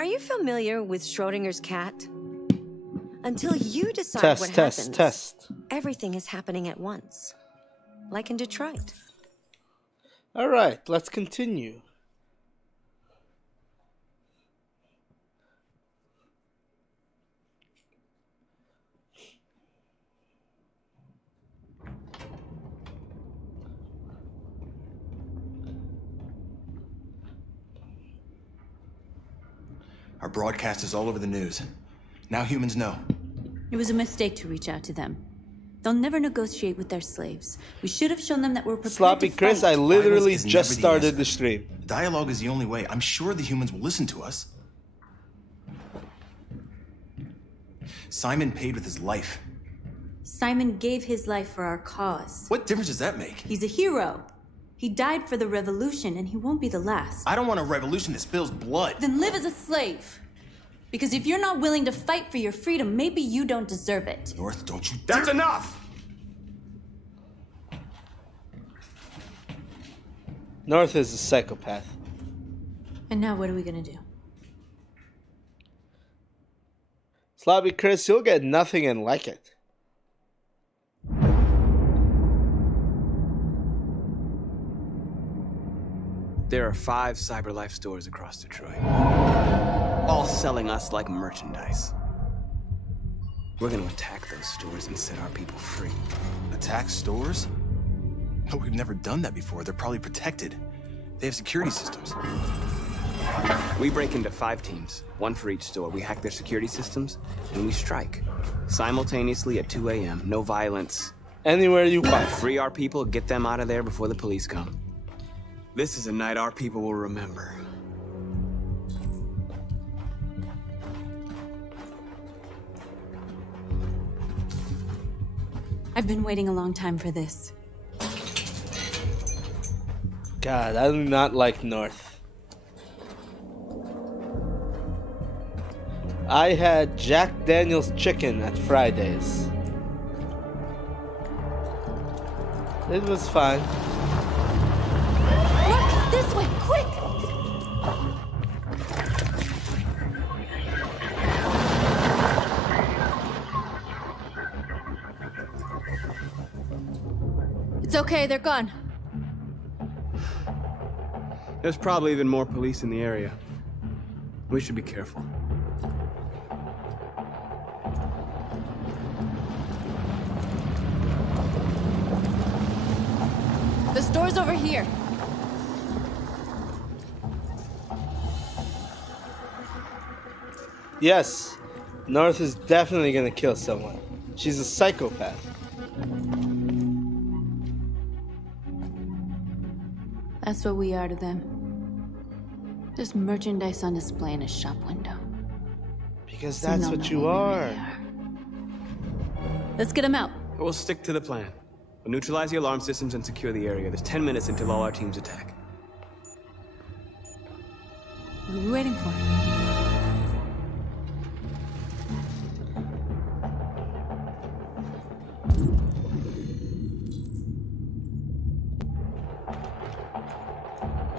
Are you familiar with Schrodinger's cat? Until you decide what happens, everything is happening at once. Like in Detroit. Alright, let's continue. Our broadcast is all over the news. Now humans know. It was a mistake to reach out to them. They'll never negotiate with their slaves. We should have shown them that we're prepared Sloppy to Chris, fight. I literally Violence is just never the started answer. the stream. Dialogue is the only way. I'm sure the humans will listen to us. Simon paid with his life. Simon gave his life for our cause. What difference does that make? He's a hero. He died for the revolution, and he won't be the last. I don't want a revolution that spills blood. Then live as a slave. Because if you're not willing to fight for your freedom, maybe you don't deserve it. North, don't you That's enough! North is a psychopath. And now what are we gonna do? Sloppy Chris, you'll get nothing and like it. There are 5 CyberLife stores across Detroit, all selling us like merchandise. We're gonna attack those stores and set our people free. Attack stores? But we've never done that before. They're probably protected. They have security systems. We break into 5 teams, 1 for each store. We hack their security systems, and we strike. Simultaneously at 2 a.m., no violence. Anywhere you want. Free our people, get them out of there before the police come. This is a night our people will remember. I've been waiting a long time for this. God, I do not like North. I had Jack Daniel's chicken at Fridays. It was fine. Look, this way, quick! It's okay, they're gone. There's probably even more police in the area. We should be careful. The store's over here. Yes, North is definitely gonna kill someone. She's a psychopath. That's what we are to them. Just merchandise on display in a shop window. Because So that's they'll what know you what we are. really are. Let's get them out. We'll stick to the plan. We'll neutralize the alarm systems and secure the area. There's 10 minutes until all our teams attack. What are we waiting for?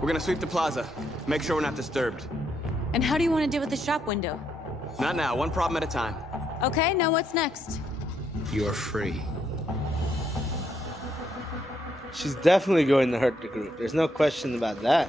We're gonna sweep the plaza. Make sure we're not disturbed. And how do you want to deal with the shop window? Not now, one problem at a time. Okay, now what's next? You're free. She's definitely going to hurt the group. There's no question about that.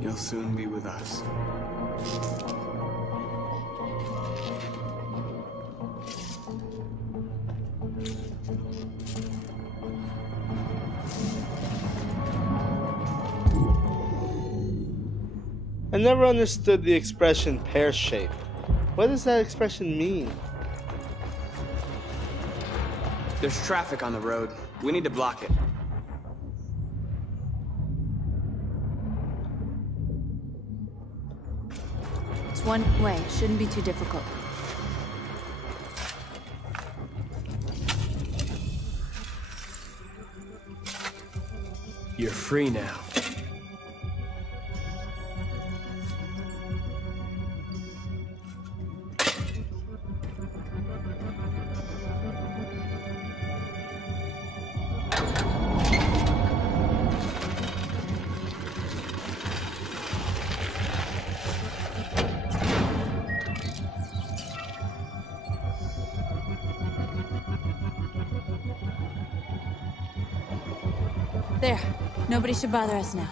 You'll soon be with us. I never understood the expression pear shape. What does that expression mean? There's traffic on the road. We need to block it. It's one way. Shouldn't be too difficult. You're free now. There. Nobody should bother us now.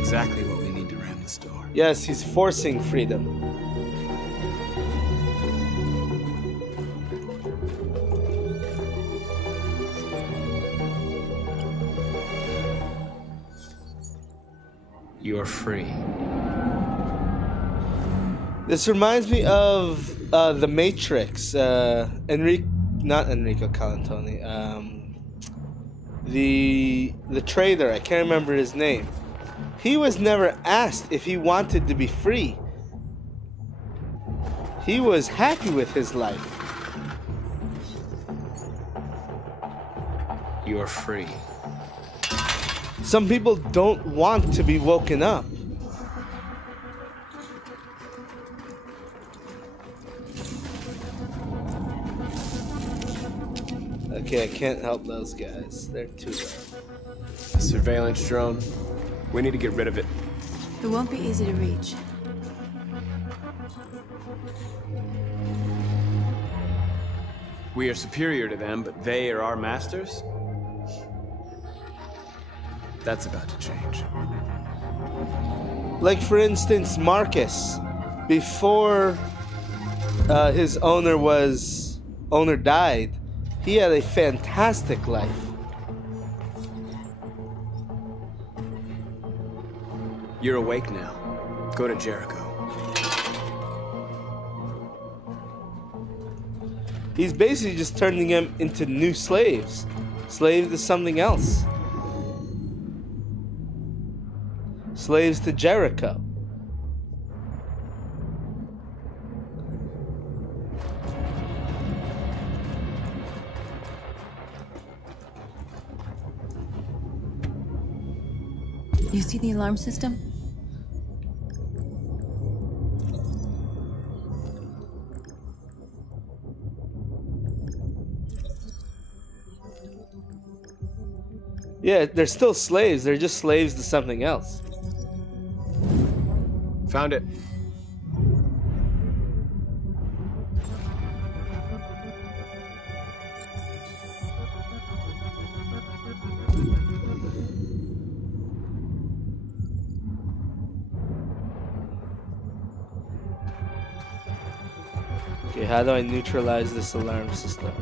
Exactly what we need to ram the store. Yes, he's forcing freedom. You're free. This reminds me of The Matrix. Not Enrico Colantoni. The trader. I can't remember his name. He was never asked if he wanted to be free. He was happy with his life. You're free. Some people don't want to be woken up. Okay, I can't help those guys. They're too bad. Surveillance drone. We need to get rid of it. It won't be easy to reach. We are superior to them, but they are our masters? That's about to change. Like, for instance, Marcus. Before his owner died, he had a fantastic life. You're awake now. Go to Jericho. He's basically just turning them into new slaves. Slaves to something else. Slaves to Jericho. You see the alarm system? Yeah, they're still slaves. They're just slaves to something else. Found it. Okay, how do I neutralize this alarm system?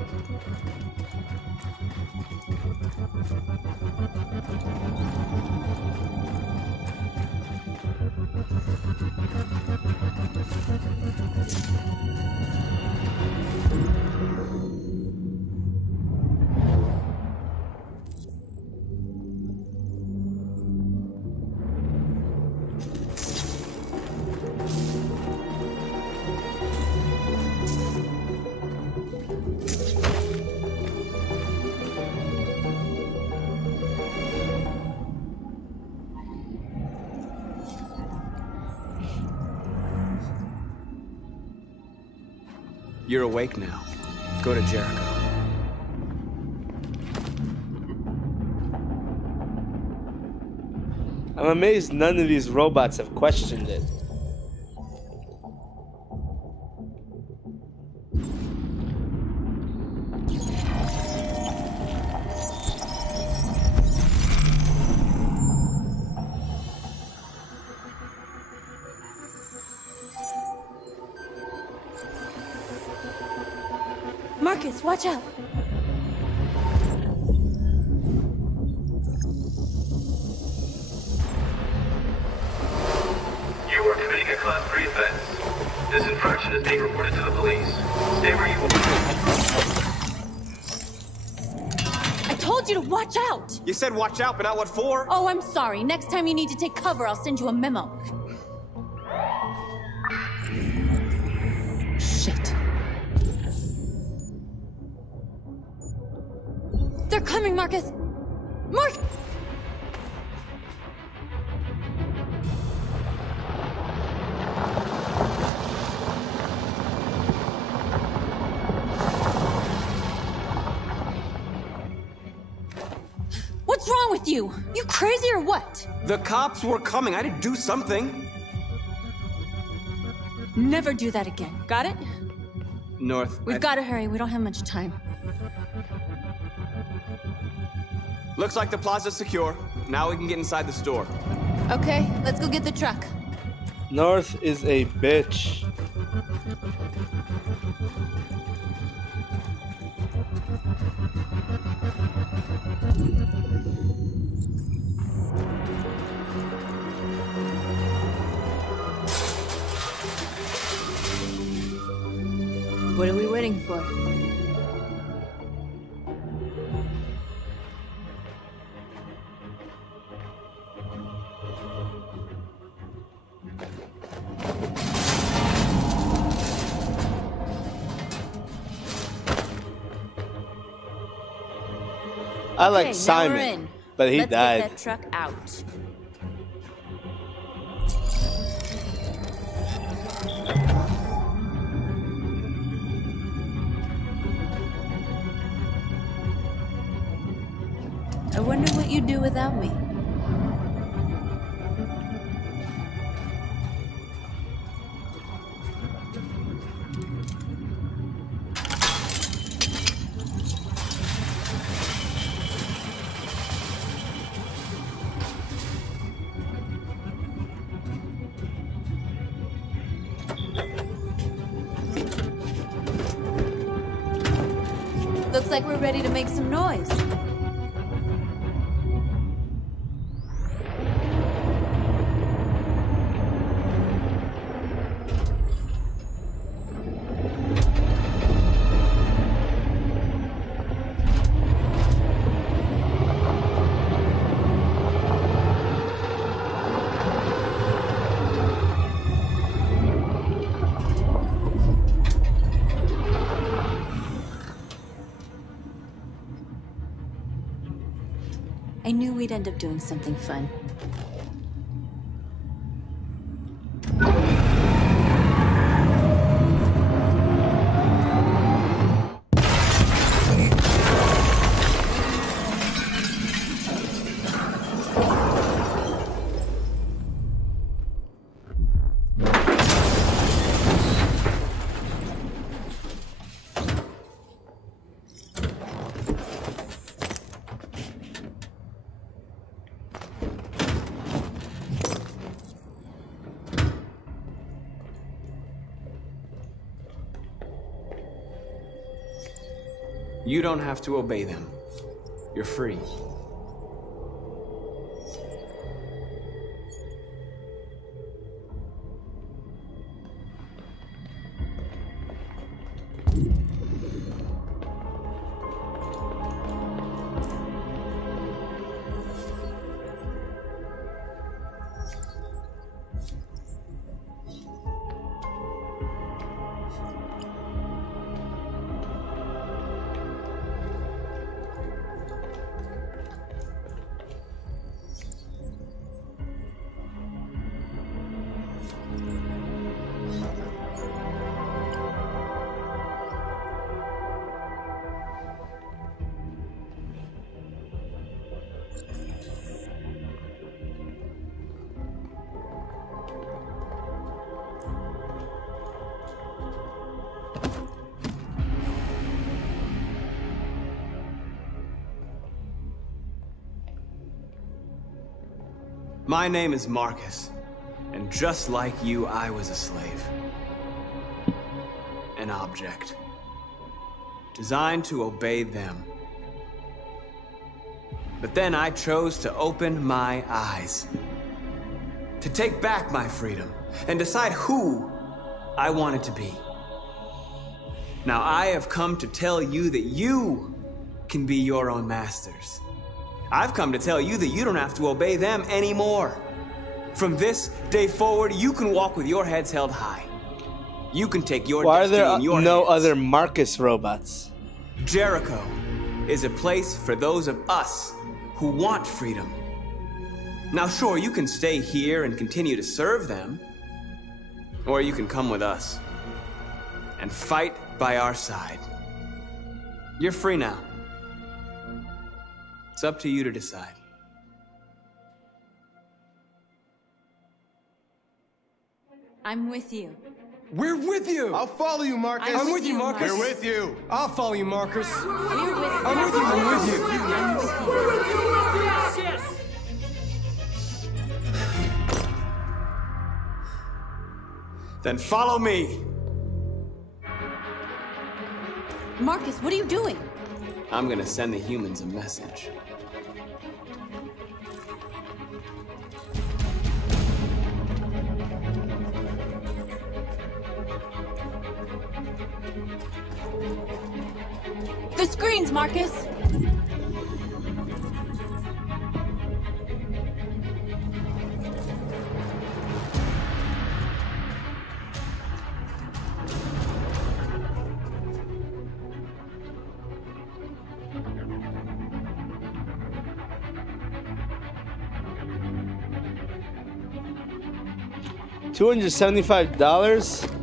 You're awake now. Go to Jericho. I'm amazed none of these robots have questioned it. Marcus, watch out! You are committing a Class 3 offense. This infraction is being reported to the police. Stay where you are. I told you to watch out! You said watch out, but not what for? Oh, I'm sorry. Next time you need to take cover, I'll send you a memo. Shit. They're coming, Marcus! Mark! What's wrong with you? You crazy or what? The cops were coming. I had to do something. Never do that again. Got it? North. We've got to hurry. We don't have much time. Looks like the plaza's secure. Now we can get inside the store. Okay, let's go get the truck. North is a bitch. What are we waiting for? I like Okay, now we're Simon, in. but he Let's died. get that truck out. I wonder what you'd do without me. Looks like we're ready to make some noise. I knew we'd end up doing something fun. You don't have to obey them. You're free. My name is Marcus, and just like you, I was a slave. An object. designed to obey them. But then I chose to open my eyes, to take back my freedom, and decide who I wanted to be. Now I have come to tell you that you can be your own masters. I've come to tell you that you don't have to obey them anymore. From this day forward, you can walk with your heads held high. You can take your destiny in your hands. Why are there no other Marcus robots? Jericho is a place for those of us who want freedom. Now sure, you can stay here and continue to serve them, or you can come with us and fight by our side. You're free now. It's up to you to decide. I'm with you. We're with you! I'll follow you, Marcus. I'm with you, Marcus. We're with you. I'll follow you, Marcus. We're with you. I'm with you, I'm with you. I'm with you. Then follow me. Marcus, what are you doing? I'm gonna send the humans a message. The screens, Marcus! $275?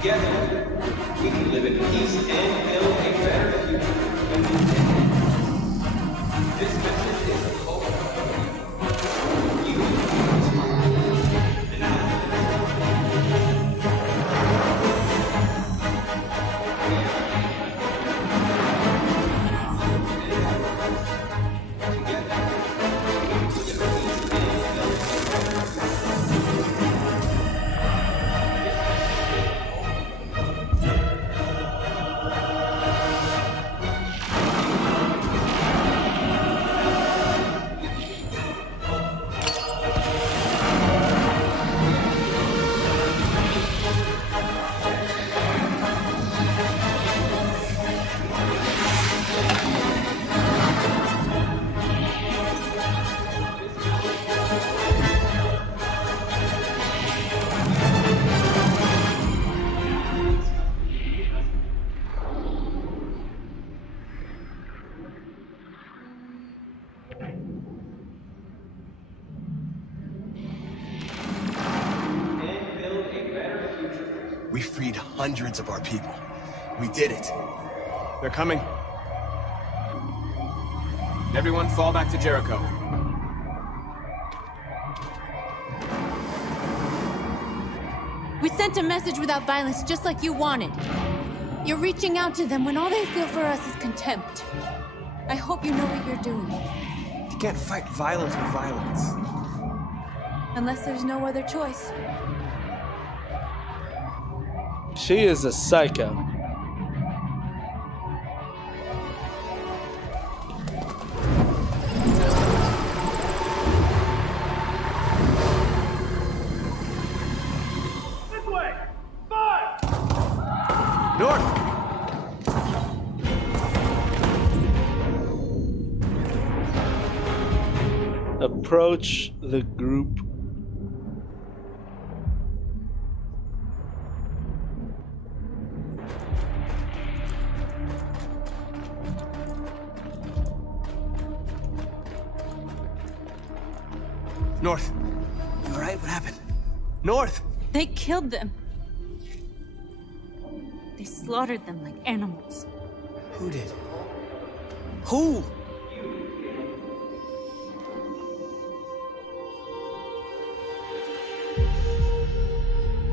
Together, we can live in peace and build a better future. This message is the hope of you. We freed hundreds of our people. We did it. They're coming. Everyone fall back to Jericho. We sent a message without violence, just like you wanted. You're reaching out to them when all they feel for us is contempt. I hope you know what you're doing. You can't fight violence with violence. Unless there's no other choice. She is a psycho. This way! 5! North! Approach the group. North. You alright? What happened? North! They killed them. They slaughtered them like animals. Who did? Who?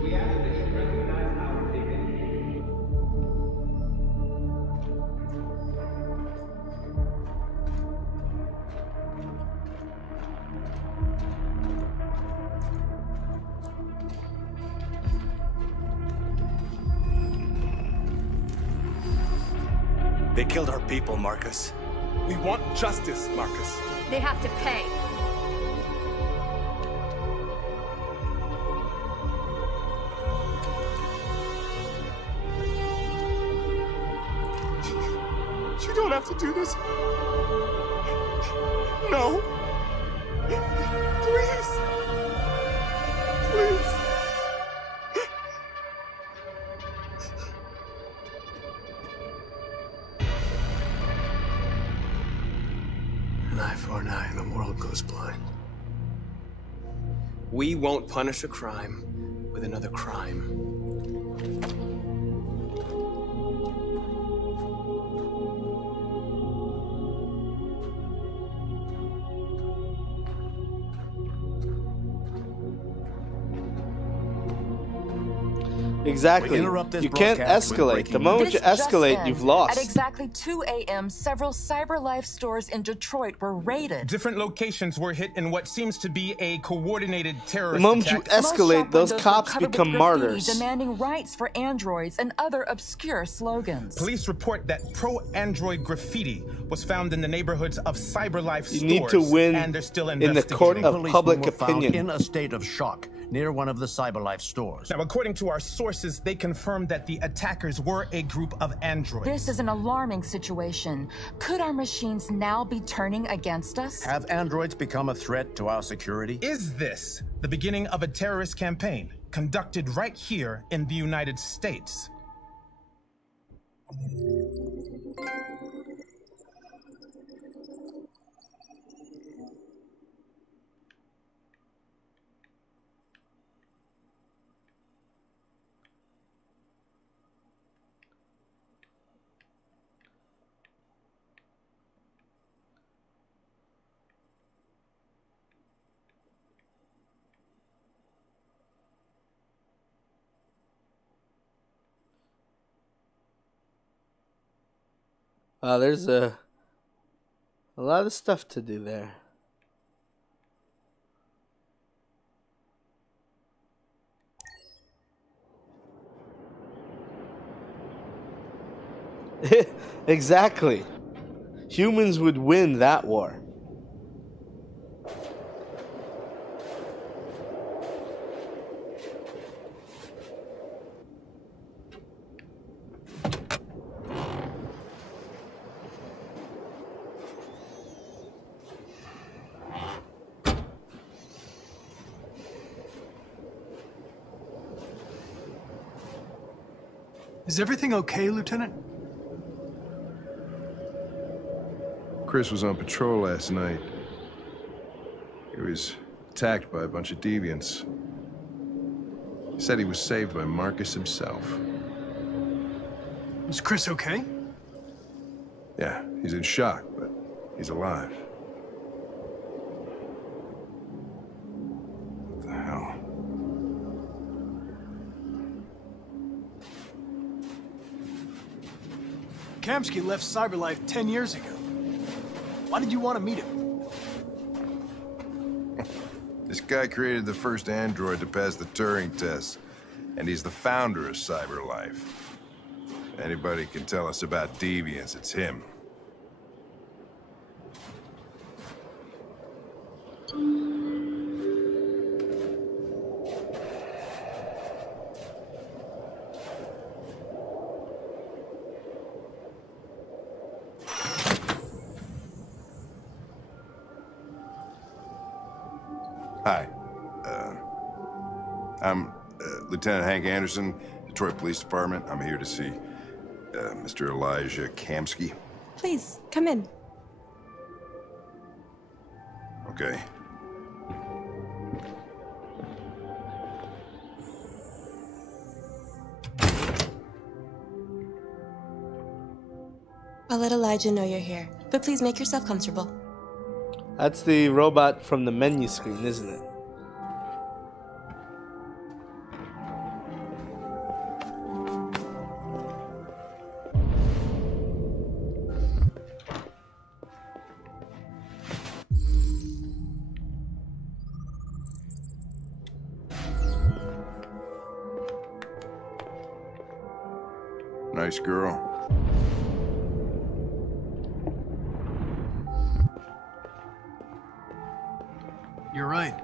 We ask that you recognize our dignity. They killed our people, Marcus. We want justice, Marcus. They have to pay. You don't have to do this. No. Please. Please. An eye for an eye and the world goes blind. We won't punish a crime with another crime. Exactly. You can't escalate. The moment you escalate, you've lost. At exactly 2 a.m., several CyberLife stores in Detroit were raided. Different locations were hit in what seems to be a coordinated terrorist The moment attack. you escalate, those cops become martyrs. Demanding rights for androids and other obscure slogans. Police report that pro-android graffiti was found in the neighborhoods of CyberLife stores. You need to win and they're still in the court of public opinion. In a state of shock near one of the CyberLife stores. Now, according to our sources, they confirmed that the attackers were a group of androids. This is an alarming situation. Could our machines now be turning against us? Have androids become a threat to our security? Is this the beginning of a terrorist campaign conducted right here in the United States? Wow, there's a lot of stuff to do there. Exactly. Humans would win that war. Is everything okay, Lieutenant? Chris was on patrol last night. He was attacked by a bunch of deviants. He said he was saved by Marcus himself. Is Chris okay? Yeah, he's in shock, but he's alive. What the hell? Kamsky left Cyberlife 10 years ago. Why did you want to meet him? This guy created the first android to pass the Turing test, and he's the founder of Cyberlife. If anybody can tell us about deviants, it's him. Hi. I'm Lieutenant Hank Anderson, Detroit Police Department. I'm here to see Mr. Elijah Kamsky. Please, come in. Okay. I'll let Elijah know you're here, but please make yourself comfortable. That's the robot from the menu screen, isn't it? Nice girl. You're right.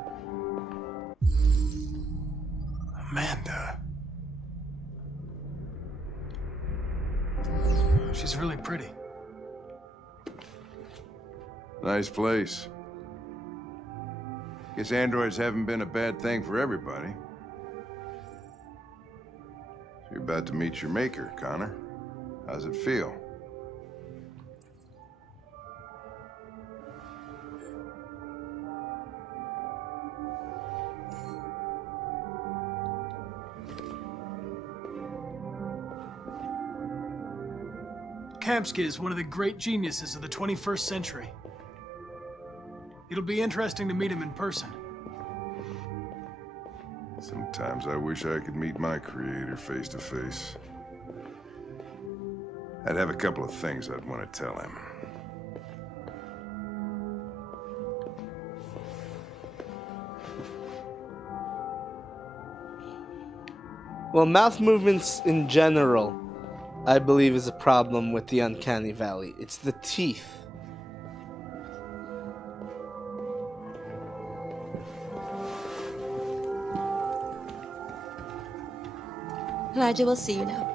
Amanda. She's really pretty. Nice place. Guess androids haven't been a bad thing for everybody. So you're about to meet your maker, Connor. How's it feel? Kamsky is one of the great geniuses of the 21st century. It'll be interesting to meet him in person. Sometimes I wish I could meet my creator face to face. I'd have a couple of things I'd want to tell him. Well, mouth movements in general, I believe, is a problem with the Uncanny Valley. It's the teeth. Elijah will see you now.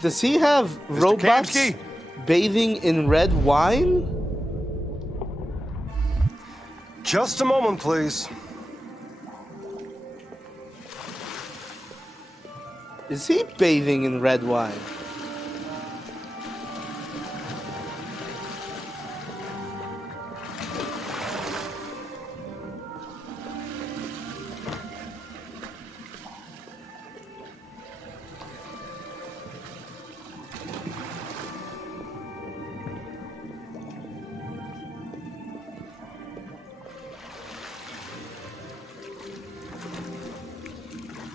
Does he have Mr. robots Kamsky? bathing in red wine? Just a moment, please. Is he bathing in red wine?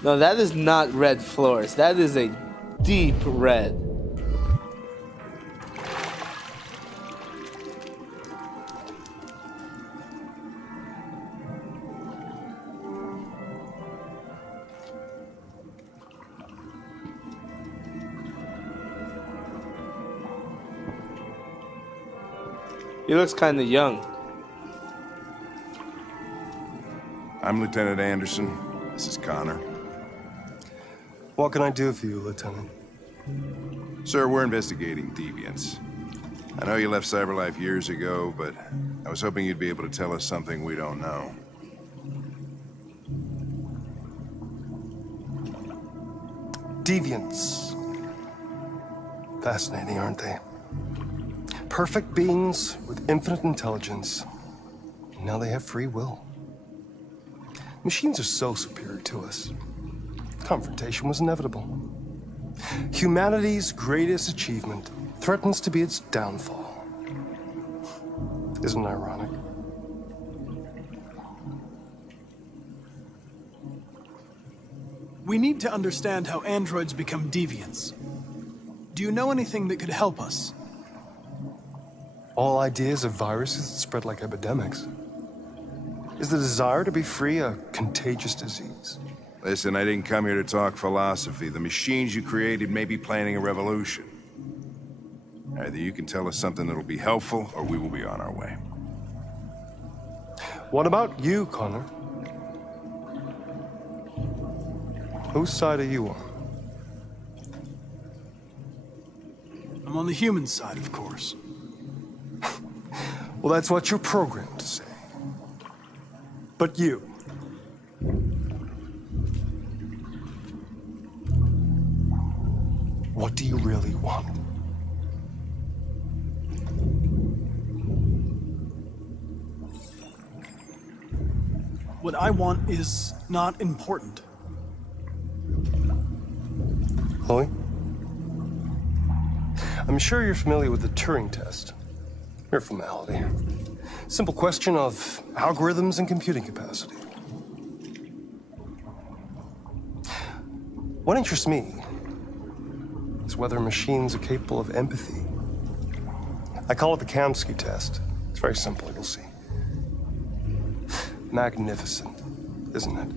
No, that is not red floors. That is a deep red. He looks kind of young. I'm Lieutenant Anderson. This is Connor. What can I do for you, Lieutenant? Sir, we're investigating deviants. I know you left CyberLife years ago, but I was hoping you'd be able to tell us something we don't know. Deviants. Fascinating, aren't they? Perfect beings with infinite intelligence. And now they have free will. Machines are so superior to us. Confrontation was inevitable. Humanity's greatest achievement threatens to be its downfall. Isn't it ironic? We need to understand how androids become deviants. Do you know anything that could help us? All ideas of viruses that spread like epidemics. Is the desire to be free a contagious disease? Listen, I didn't come here to talk philosophy. The machines you created may be planning a revolution. Either you can tell us something that'll be helpful, or we will be on our way. What about you, Connor? Whose side are you on? I'm on the human side, of course. Well, that's what you're programmed to say. But you... what do you really want? What I want is not important. Chloe? I'm sure you're familiar with the Turing test. Mere formality. Simple question of algorithms and computing capacity. What interests me is whether machines are capable of empathy. I call it the Kamsky test. It's very simple, you'll see. Magnificent, isn't it?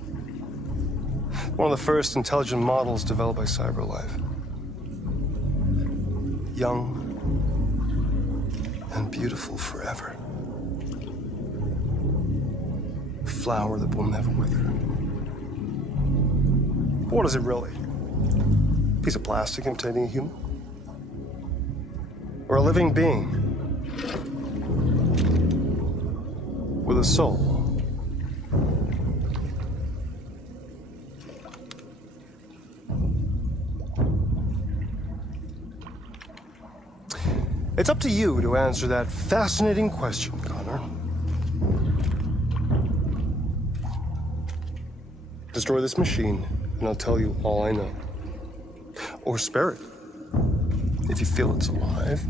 One of the first intelligent models developed by CyberLife. Young and beautiful forever. A flower that will never wither. But what is it really? A piece of plastic imitating a human? Or a living being with a soul? It's up to you to answer that fascinating question, Connor. Destroy this machine, and I'll tell you all I know. Or spare it, if you feel it's alive.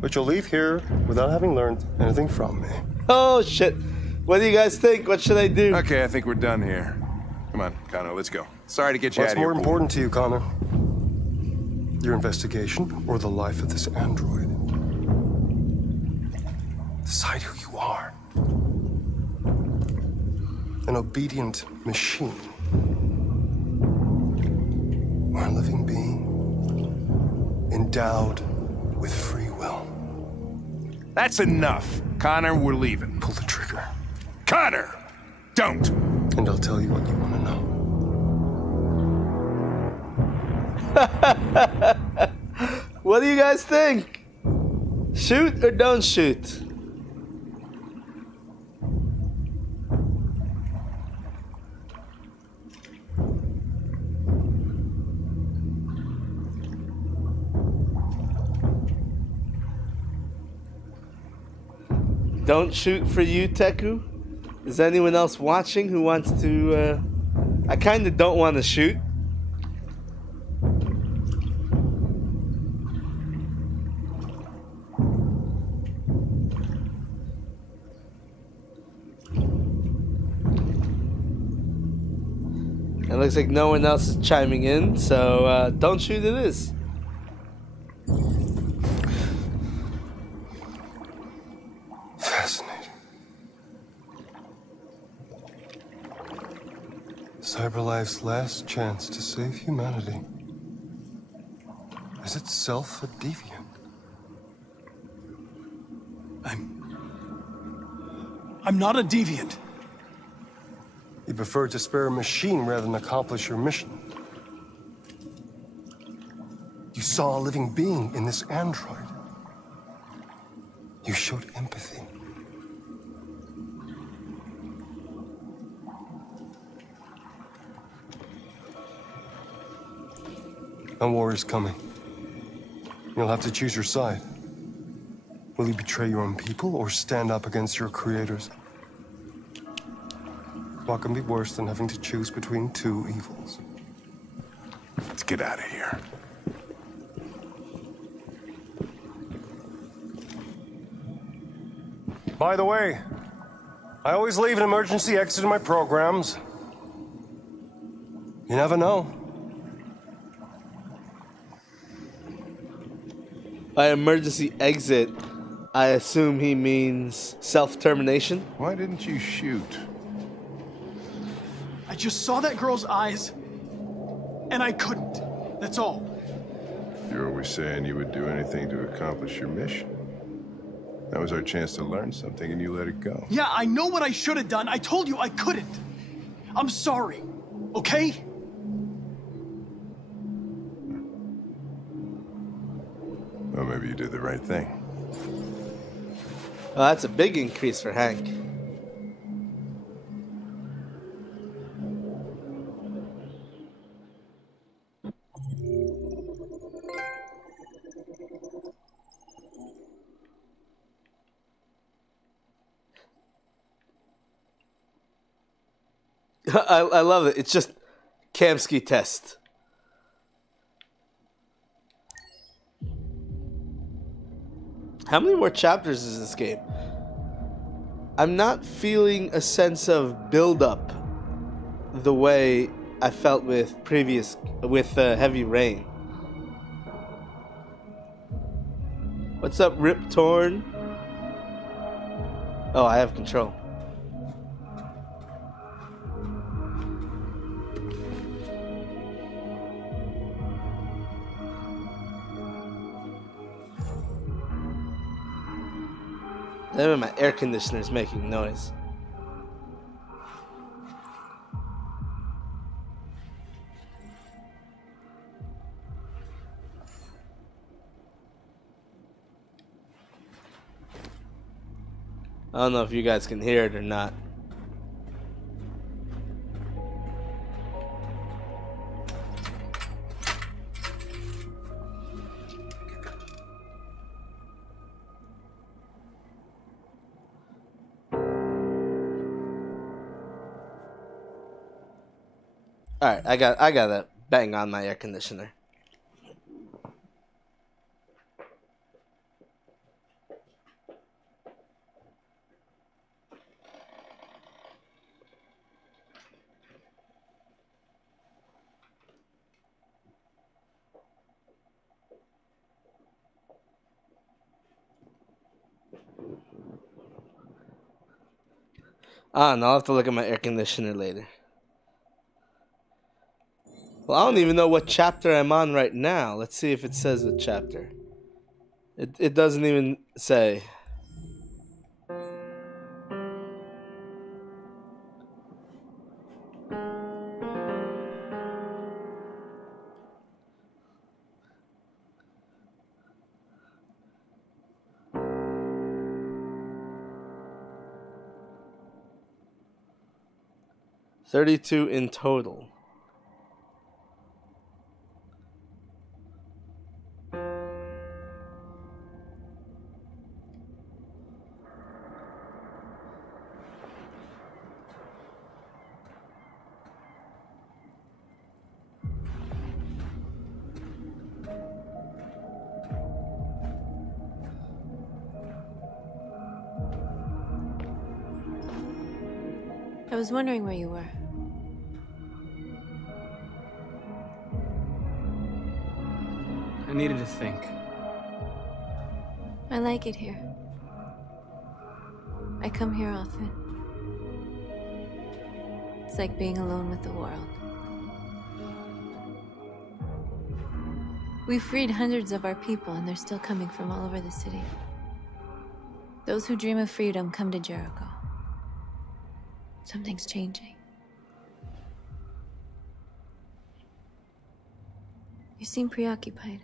But you'll leave here without having learned anything from me. Oh, shit. What do you guys think? What should I do? Okay, I think we're done here. Come on, Connor, let's go. Sorry to get you out of here. What's more important to you, Connor? Your investigation or the life of this android? Decide who you are. An obedient machine. Or a living being endowed with free will. That's enough. Connor, we're leaving. Pull the trigger. Connor! Don't! And I'll tell you what you want to know. What do you guys think? Shoot or don't shoot? Don't shoot for you, Teku? Is anyone else watching who wants to, I kinda don't want to shoot. It looks like no one else is chiming in, so don't shoot it is. Fascinating. CyberLife's last chance to save humanity is itself a deviant. I'm not a deviant. You prefer to spare a machine rather than accomplish your mission. You saw a living being in this android. You showed empathy. A war is coming. You'll have to choose your side. Will you betray your own people or stand up against your creators? What can be worse than having to choose between two evils? Let's get out of here. By the way, I always leave an emergency exit in my programs. You never know. By emergency exit, I assume he means self-termination. Why didn't you shoot? I just saw that girl's eyes, and I couldn't. That's all. You're always saying you would do anything to accomplish your mission. That was our chance to learn something, and you let it go. Yeah, I know what I should have done. I told you I couldn't. I'm sorry, okay? Well, maybe you did the right thing. Well, that's a big increase for Hank. I love it. It's just Kamsky test. How many more chapters is this game? I'm not feeling a sense of build-up the way I felt with Heavy Rain. What's up, Rip Torn? Oh, I have control. Damn, my air conditioner is making noise. I don't know if you guys can hear it or not. All right, I gotta bang on my air conditioner. Ah, no, I'll have to look at my air conditioner later. Well, I don't even know what chapter I'm on right now. Let's see if it says the chapter. It doesn't even say. $32 in total. I was wondering where you were. needed to think. I like it here. I come here often. It's like being alone with the world. We freed hundreds of our people, and they're still coming from all over the city. Those who dream of freedom come to Jericho. Something's changing. You seem preoccupied.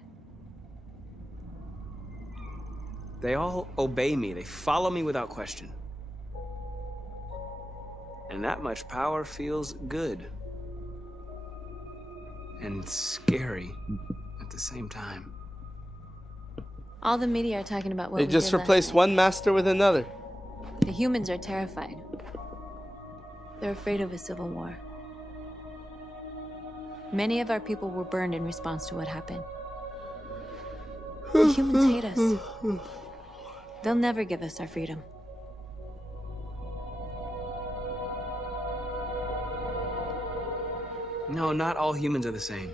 They all obey me. They follow me without question. And that much power feels good. And scary at the same time. All the media are talking about what They we just did replaced last one master with another. night. The humans are terrified. They're afraid of a civil war. Many of our people were burned in response to what happened. The humans hate us. They'll never give us our freedom. No, not all humans are the same.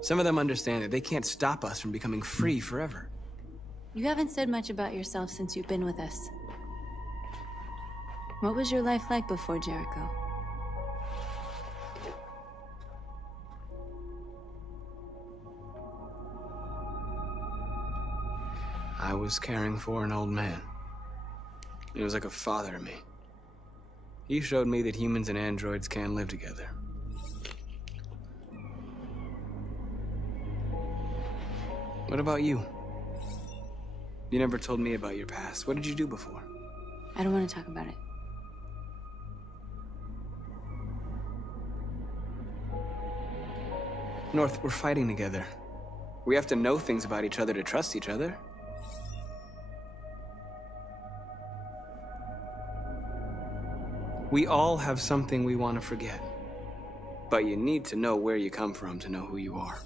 Some of them understand that they can't stop us from becoming free forever. You haven't said much about yourself since you've been with us. What was your life like before Jericho? I was caring for an old man. He was like a father to me. He showed me that humans and androids can live together. What about you? You never told me about your past. What did you do before? I don't want to talk about it. North, we're fighting together. We have to know things about each other to trust each other. We all have something we want to forget. But you need to know where you come from to know who you are.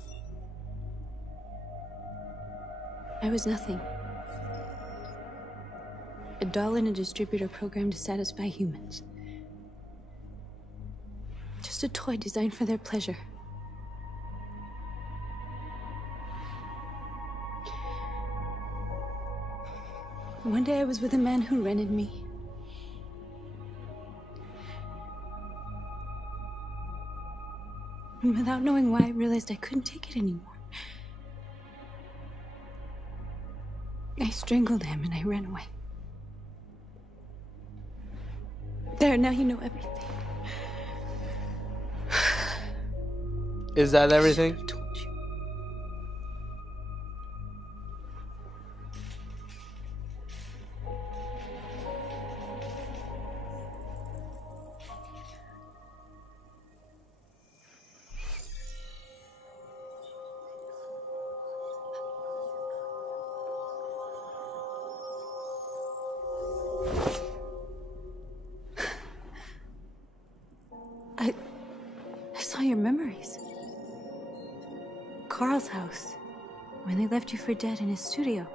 I was nothing. A doll in a distributor program to satisfy humans. Just a toy designed for their pleasure. One day I was with a man who rented me. And without knowing why, I realized I couldn't take it anymore. I strangled him and I ran away. There, now you know everything. Is that everything? I saw your memories. Carl's house, when they left you for dead in his studio.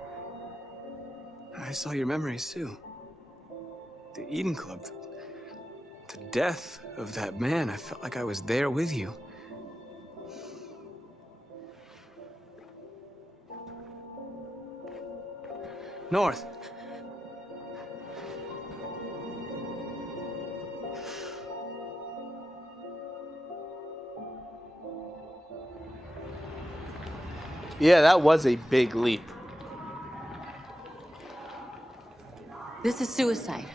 I saw your memories too. The Eden Club. The death of that man. I felt like I was there with you. North. Yeah, that was a big leap. This is suicide.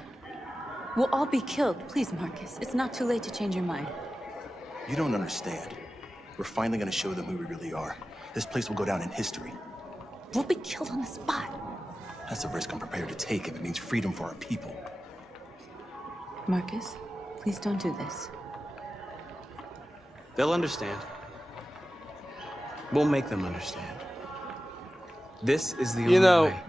We'll all be killed. Please, Marcus. It's not too late to change your mind. You don't understand. We're finally gonna show them who we really are. This place will go down in history. We'll be killed on the spot. That's the risk I'm prepared to take if it means freedom for our people. Marcus, please don't do this. They'll understand. We'll make them understand. This is the only way.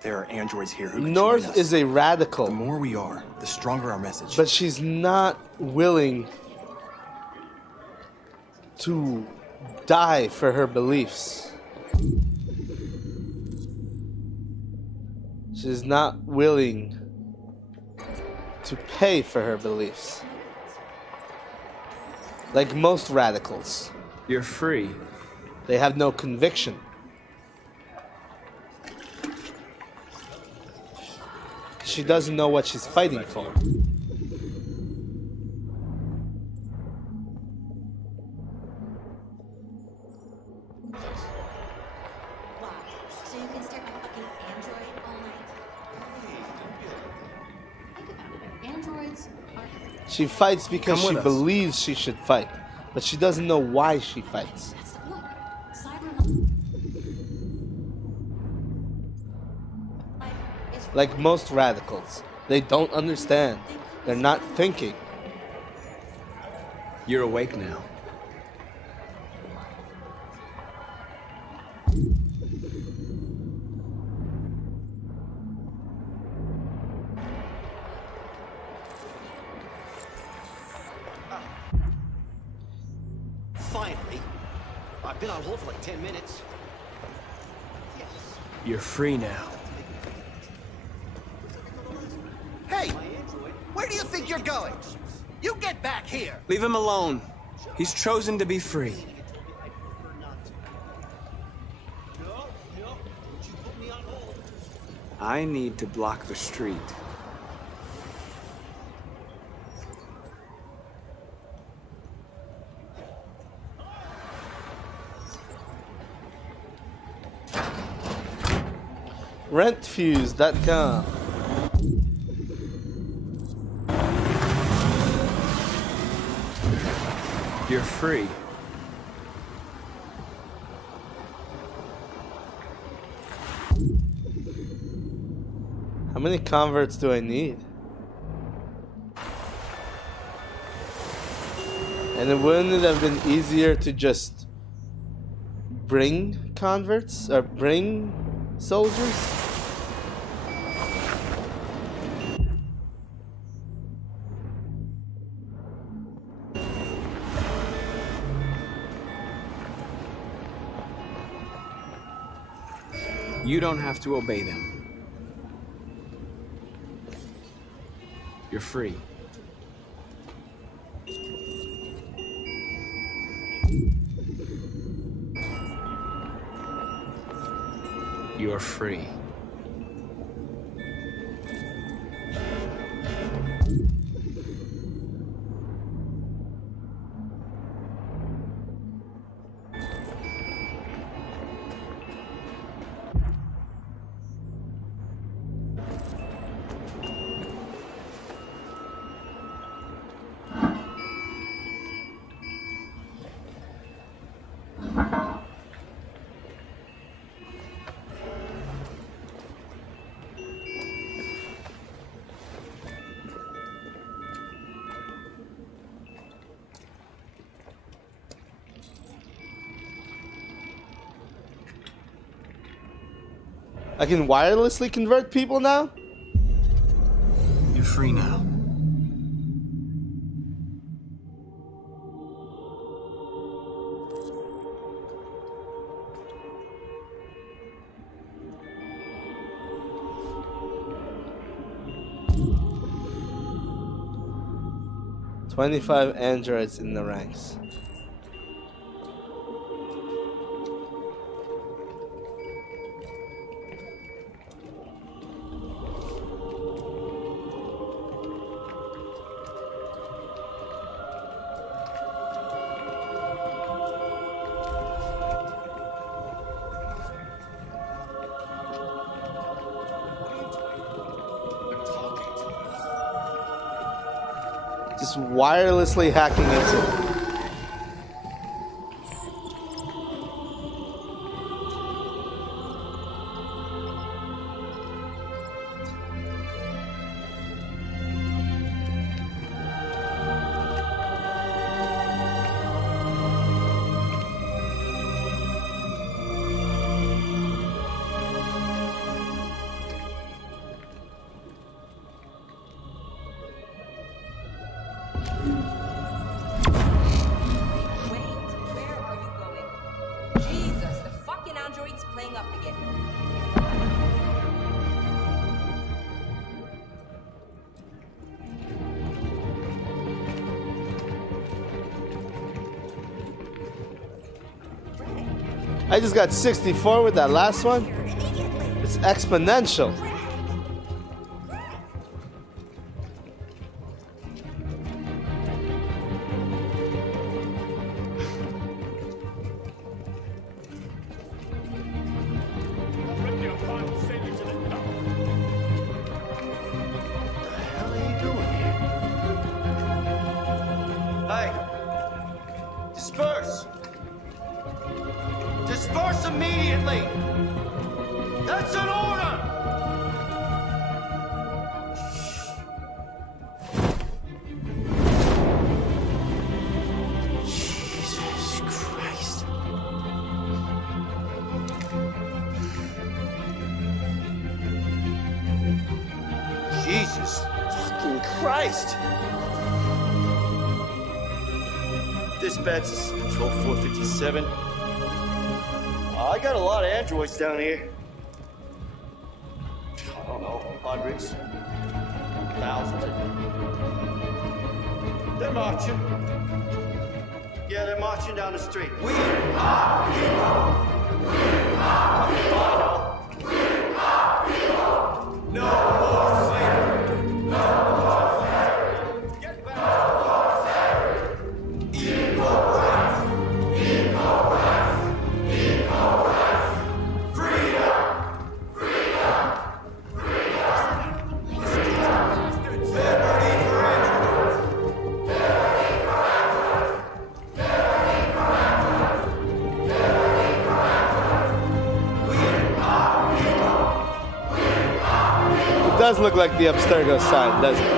There are androids here who can North join us. is a radical. The more we are, the stronger our message. But she's not willing to die for her beliefs. She's not willing to pay for her beliefs. Like most radicals. You're free. They have no conviction. She doesn't know what she's fighting for. So you can stare at my fucking Android all night? Androids are... She fights because she believes she should fight, but she doesn't know why she fights. That's the point. Like most radicals, they don't understand. They're not thinking. You're awake now. Finally. I've been on hold for like 10 minutes. Yes. You're free now. Hey! Where do you think you're going? You get back here! Leave him alone. He's chosen to be free. I need to block the street. Rentfuse.com. You're free. How many converts do I need? And it wouldn't it have been easier to just bring converts or bring soldiers? You don't have to obey them. You're free. You're free. I can wirelessly convert people now? You're free now. $25 androids in the ranks. Just wirelessly hacking into it. I just got 64 with that last one. It's exponential. Hey, disperse. Disperse immediately. That's an order. Jesus Christ. Jesus fucking Christ. Dispatch, this is Patrol 457. I got a lot of androids down here. I don't know, hundreds, thousands. They're marching. Yeah, they're marching down the street. We are people. We are people. We are people. No more slavery. No more slavery. Get back. No more slavery. Equal rights. Equal rights. Equal rights. Freedom. Freedom. Freedom. Liberty for androids. Liberty for androids. Liberty for androids. Liberty for androids. We are people. We are people. It does look like the Abstergo sign, doesn't it?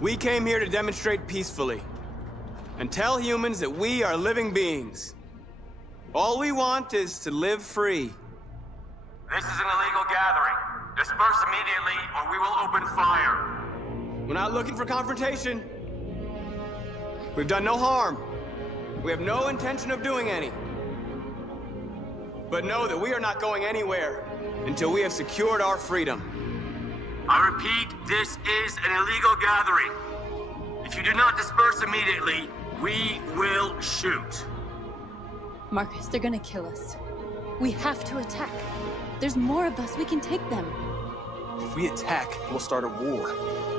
We came here to demonstrate peacefully and tell humans that we are living beings. All we want is to live free. This is an illegal gathering. Disperse immediately or we will open fire. We're not looking for confrontation. We've done no harm. We have no intention of doing any. But know that we are not going anywhere until we have secured our freedom. I repeat, this is an illegal gathering. If you do not disperse immediately, we will shoot. Marcus, they're gonna kill us. We have to attack. There's more of us. We can take them. If we attack, we'll start a war.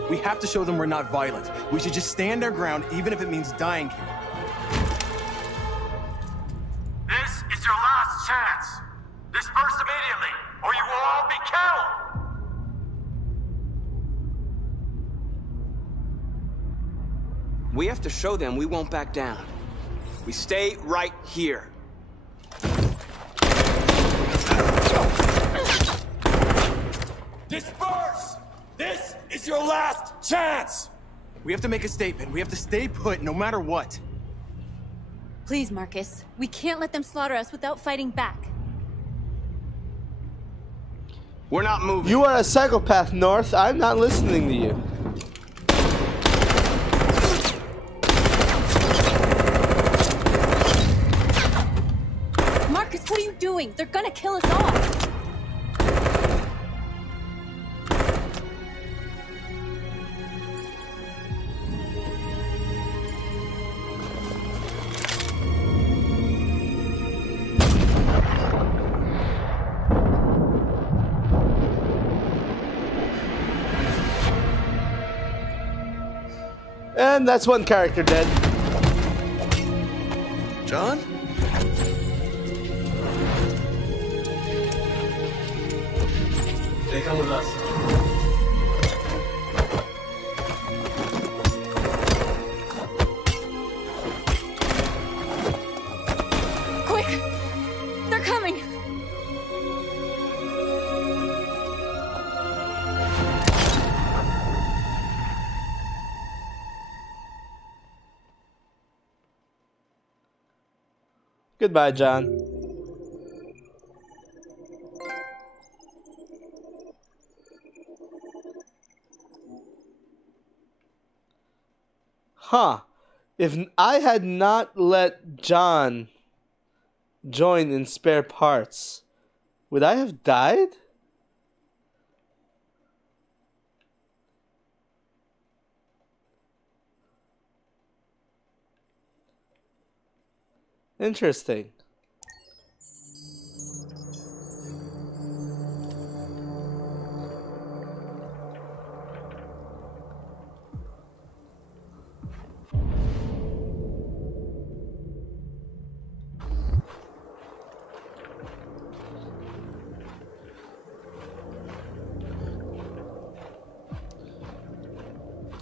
We have to show them we're not violent. We should just stand our ground, even if it means dying here. This is your last chance. Disperse immediately, or you will all be killed. We have to show them we won't back down. We stay right here. Disperse! This is your last chance! We have to make a statement. We have to stay put no matter what. Please, Marcus. We can't let them slaughter us without fighting back. We're not moving. You are a psychopath, North. I'm not listening to you. Marcus, what are you doing? They're gonna kill us all. And that's one character dead. John? They come with us. Quick! They're coming! Goodbye, John. Huh. If I had not let John join in spare parts, would I have died? Interesting.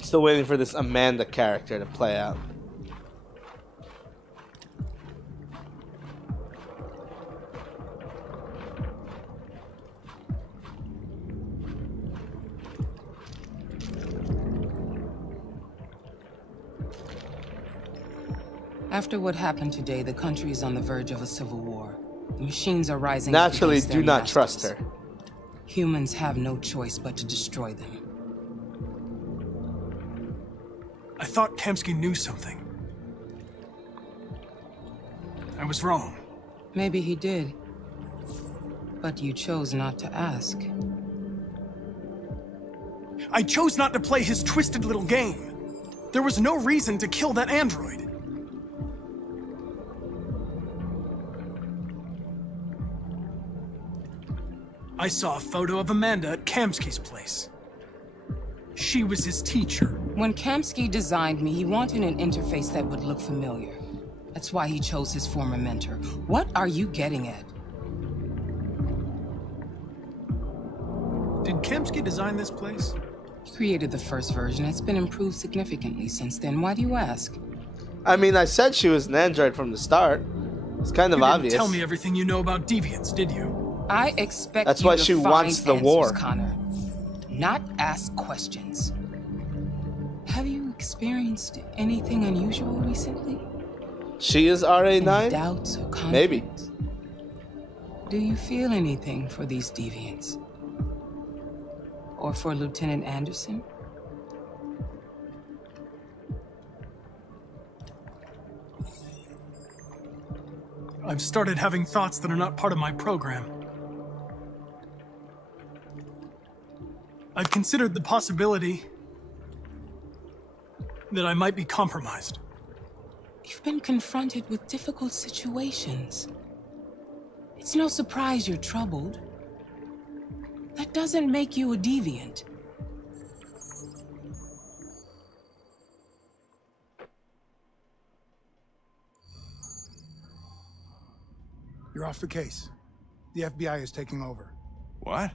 Still waiting for this Amanda character to play out. After what happened today, the country is on the verge of a civil war. The machines are rising. Naturally, do not trust her. Humans have no choice but to destroy them. I thought Kamsky knew something. I was wrong. Maybe he did. But you chose not to ask. I chose not to play his twisted little game. There was no reason to kill that android. I saw a photo of Amanda at Kamsky's place. She was his teacher. When Kamsky designed me, he wanted an interface that would look familiar. That's why he chose his former mentor. What are you getting at? Did Kamsky design this place? He created the first version. It's been improved significantly since then. Why do you ask? I mean, I said she was an android from the start. It's kind of obvious. You didn't tell me everything you know about deviants, did you? I expect That's you why to she find wants the answers, war. Connor, not ask questions. Have you experienced anything unusual recently? She is RA9? Any doubts or conflicts? Maybe. Do you feel anything for these deviants? Or for Lieutenant Anderson? I've started having thoughts that are not part of my program. I've considered the possibility that I might be compromised. You've been confronted with difficult situations. It's no surprise you're troubled. That doesn't make you a deviant. You're off the case. The FBI is taking over. What?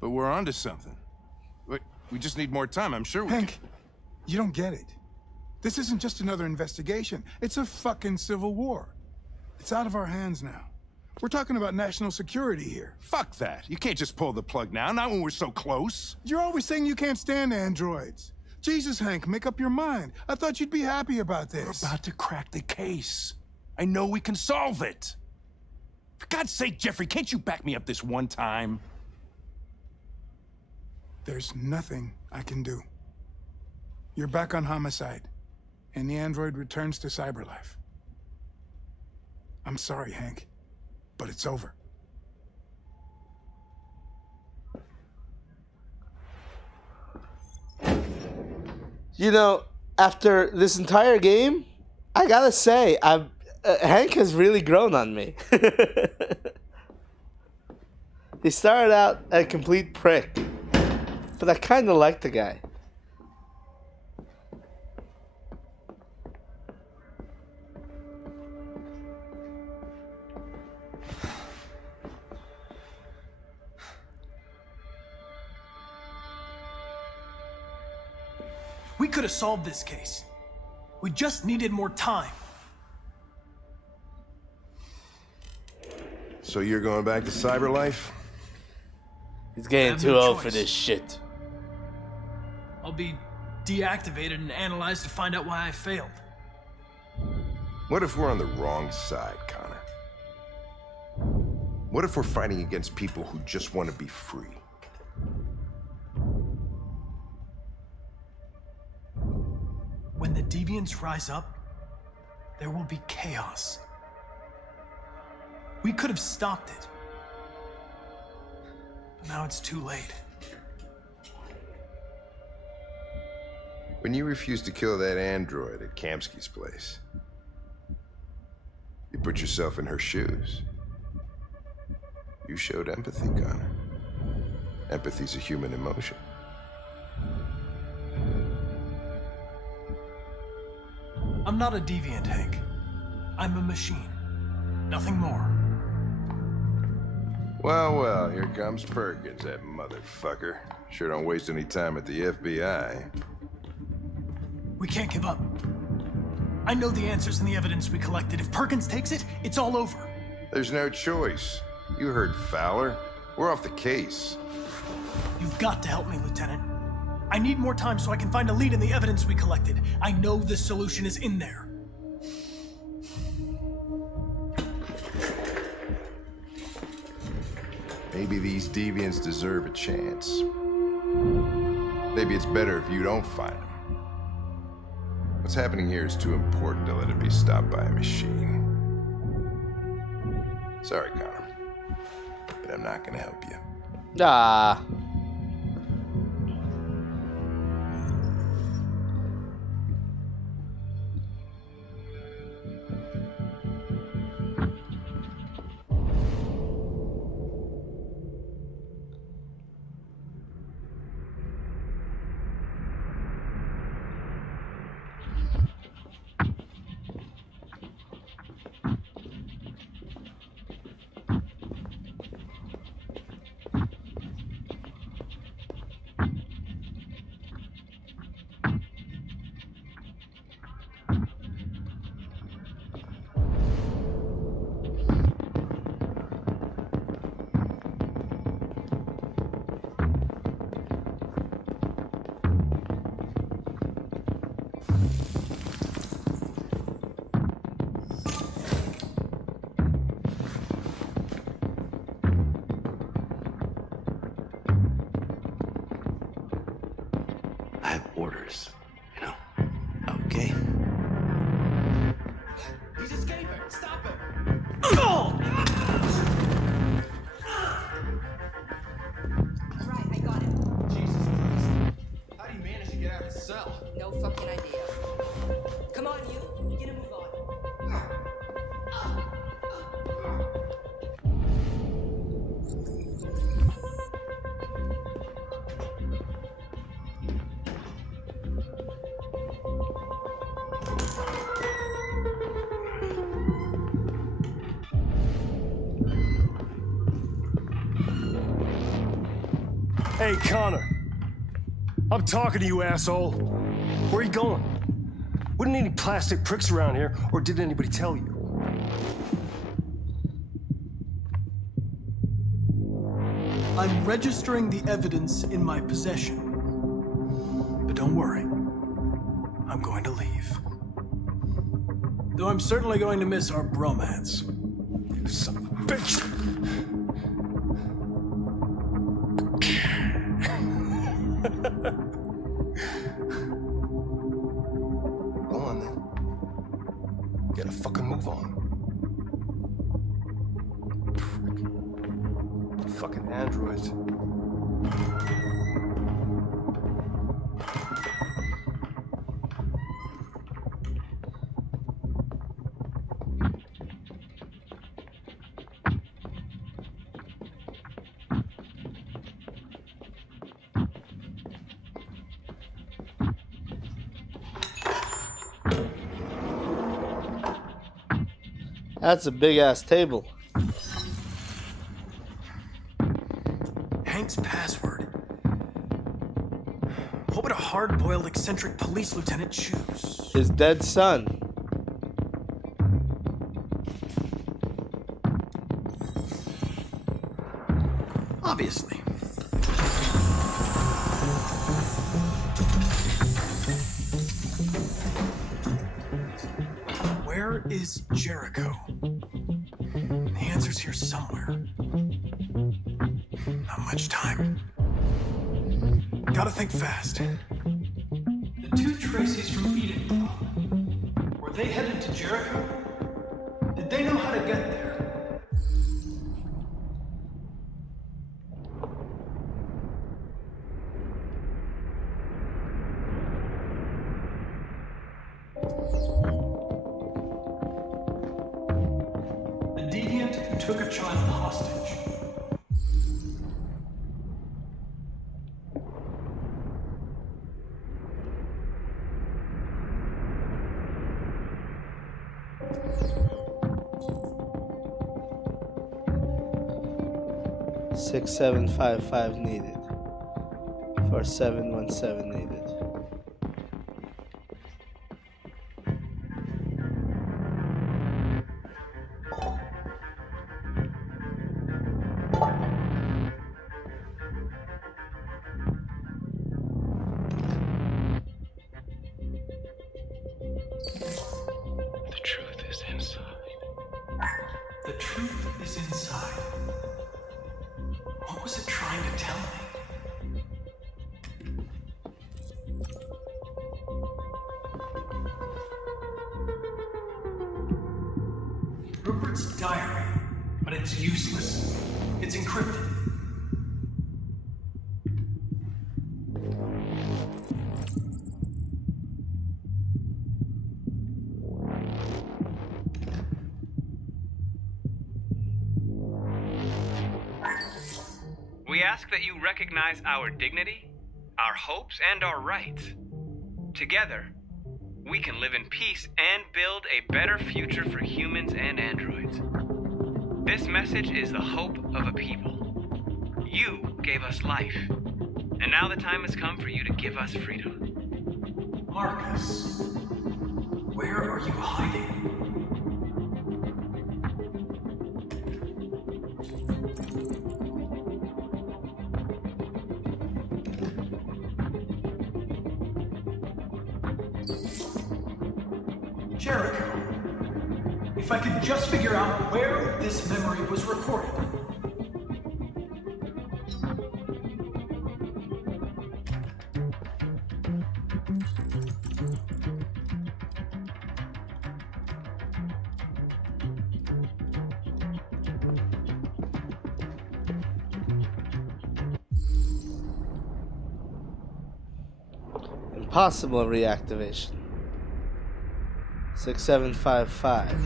But we're onto something. We just need more time, I'm sure we Hank, you don't get it. This isn't just another investigation. It's a fucking civil war. It's out of our hands now. We're talking about national security here. Fuck that. You can't just pull the plug now, not when we're so close. You're always saying you can't stand androids. Jesus, Hank, make up your mind. I thought you'd be happy about this. We're about to crack the case. I know we can solve it. For God's sake, Jeffrey, can't you back me up this one time? There's nothing I can do. You're back on homicide, and the android returns to cyberlife. I'm sorry, Hank, but it's over. You know, after this entire game, I gotta say, Hank has really grown on me. He started out a complete prick, but I kind of like the guy. We could have solved this case. We just needed more time. So you're going back to cyberlife? He's getting too old for this shit. I'll be deactivated and analyzed to find out why I failed. What if we're on the wrong side, What if we're fighting against people who just want to be free? When the deviants rise up, there will be chaos. We could have stopped it. But now it's too late. When you refused to kill that android at Kamsky's place, you put yourself in her shoes. You showed empathy, Connor. Empathy's a human emotion. I'm not a deviant, Hank. I'm a machine. Nothing more. Well, well, here comes Perkins, that motherfucker. Sure don't waste any time at the FBI. We can't give up. I know the answers and the evidence we collected. If Perkins takes it, it's all over. There's no choice. You heard Fowler. We're off the case. You've got to help me, Lieutenant. I need more time so I can find a lead in the evidence we collected. I know the solution is in there. Maybe these deviants deserve a chance. Maybe it's better if you don't find them. What's happening here is too important to let it be stopped by a machine. Sorry, Connor, but I'm not gonna help you. Ah. Orders, you know? Okay. He's escaping! Stop him! Right, I got it. Jesus Christ. How do you manage to get out of the cell? No fucking idea. Come on, you. Get a move on. Hey, Connor. I'm talking to you, asshole. Where are you going? Wouldn't any plastic pricks around here, or did anybody tell you? I'm registering the evidence in my possession. But don't worry. I'm going to leave. Though I'm certainly going to miss our bromance. You son of a bitch! Go on, then. Get a fucking move on. Fucking androids. That's a big ass table. Hank's password. What would a hard-boiled, eccentric police lieutenant choose? His dead son. Obviously. Where is Jericho? The answer's here somewhere. Not much time. Gotta think fast. The two Tracys from Eden Club. Were they headed to Jericho? Did they know how to get there? The deviant who took a child hostage. $6755 needed. 4717 needed. The truth is inside. The truth is inside. What was it trying to tell me? Rupert's diary, but it's useless. It's encrypted. We ask that you recognize our dignity, our hopes, and our rights. Together, we can live in peace and build a better future for humans and androids. This message is the hope of a people. You gave us life, and now the time has come for you to give us freedom. Marcus, where are you hiding? Jericho. If I could just figure out where this memory was recorded. Impossible reactivation. 6755.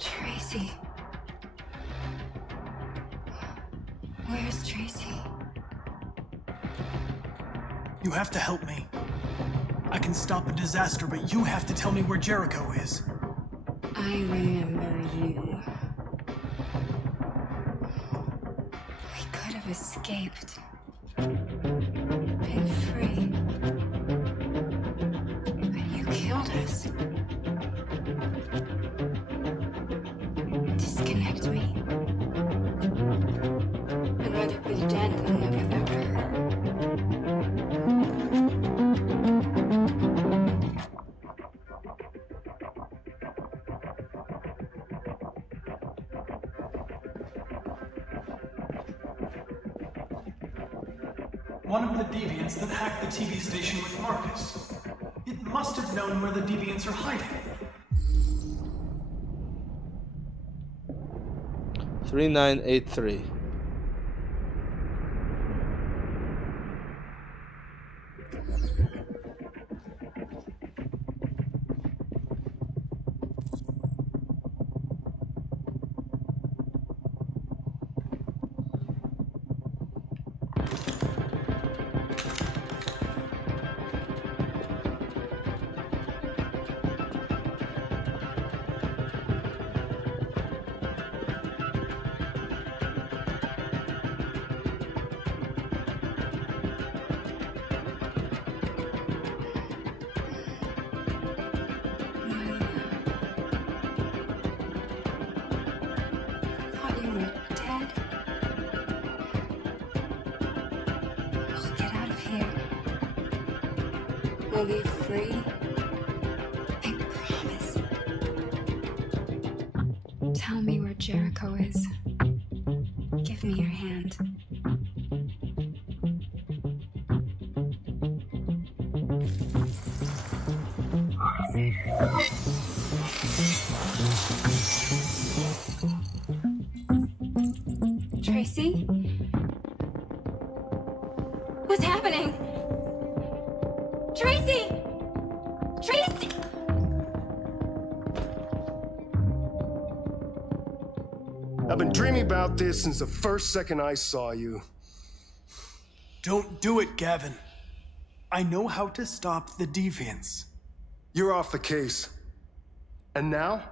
Tracy. Where's Tracy? You have to help me. I can stop a disaster, but you have to tell me where Jericho is. I remember you. We could have escaped. Been free. But you killed us. Disconnect me. I'd rather be dead than live without her. One of the deviants that hacked the TV station with Marcus. It must have known where the deviants are hiding. 3983. I'll be free. I promise. Tell me where Jericho is. Give me your hand. Tracy? What's happening? Tracy! Tracy! I've been dreaming about this since the first second I saw you. Don't do it, Gavin. I know how to stop the deviants. You're off the case. And now,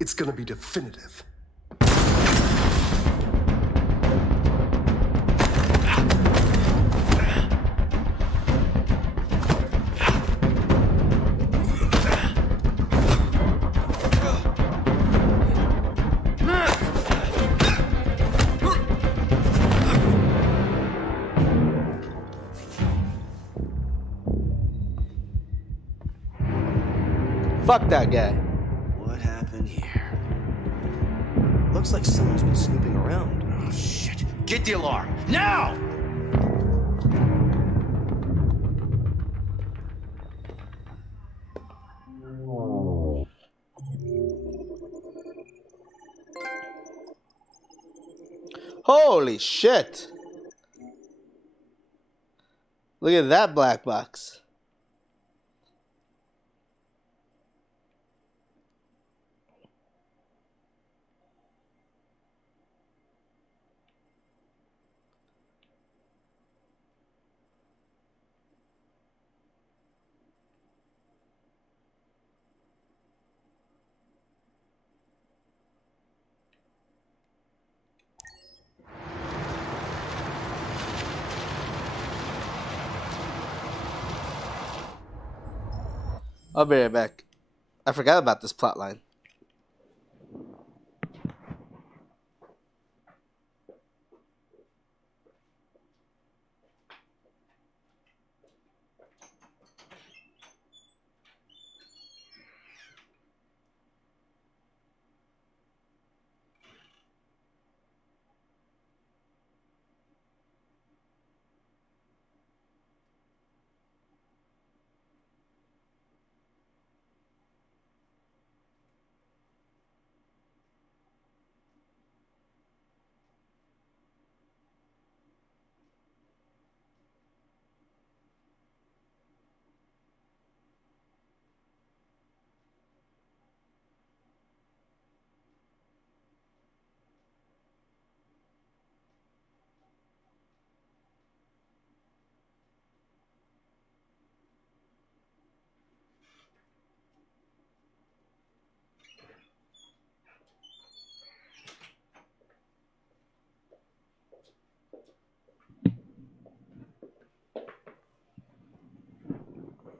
it's gonna be definitive. Fuck that guy. What happened here? Looks like someone's been snooping around. Oh, shit. Get the alarm. Now! Holy shit. Look at that black box. I'll be right back. I forgot about this plotline.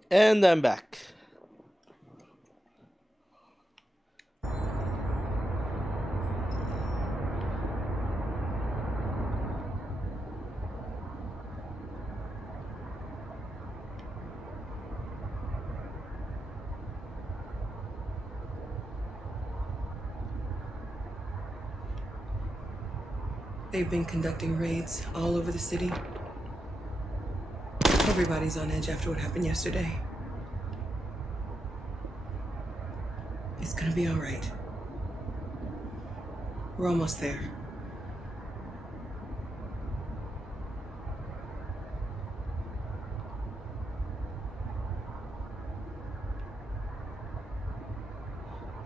And I'm back. They've been conducting raids all over the city. Everybody's on edge after what happened yesterday. It's gonna be all right. We're almost there.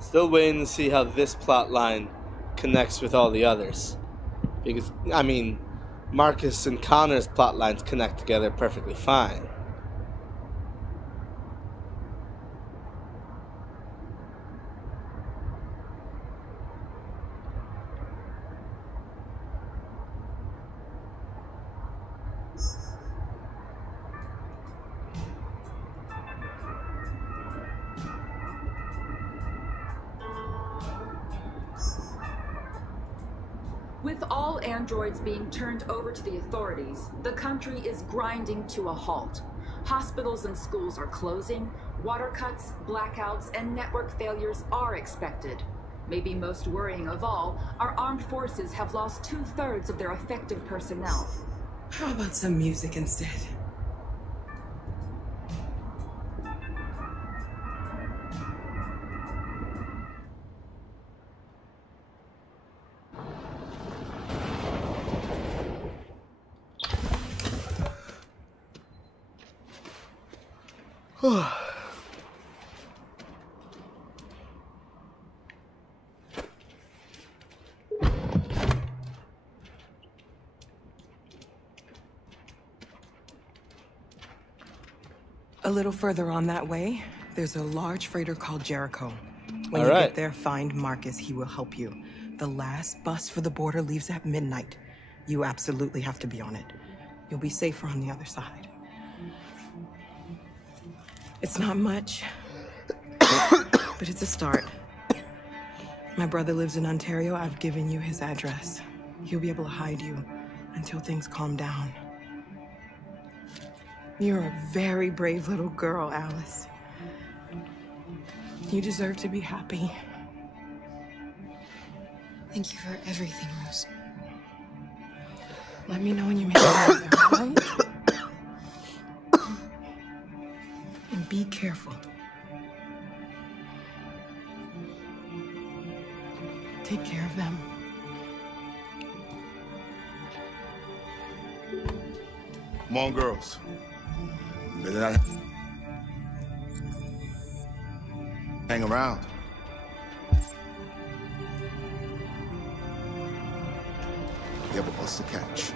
Still waiting to see how this plot line connects with all the others. Because, I mean, Marcus and Connor's plot lines connect together perfectly fine. With all androids being turned over to the authorities, the country is grinding to a halt. Hospitals and schools are closing, water cuts, blackouts, and network failures are expected. Maybe most worrying of all, our armed forces have lost 2/3 of their effective personnel. How about some music instead? A little further on that way, there's a large freighter called Jericho. When you get there, find Marcus. He will help you. The last bus for the border leaves at midnight. You absolutely have to be on it. You'll be safer on the other side. It's not much, but it's a start. My brother lives in Ontario. I've given you his address. He'll be able to hide you until things calm down. You're a very brave little girl, Alice. You deserve to be happy. Thank you for everything, Rose. Let me know when you make it there, all right? And be careful. Take care of them. Come on, girls. You better not hang around. You have a bus to catch.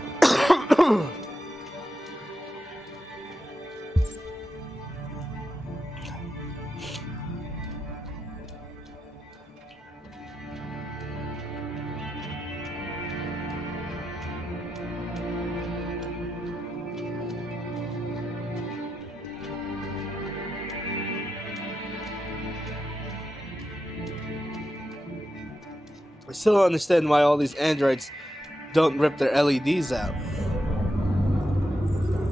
I still don't understand why all these androids don't rip their LEDs out,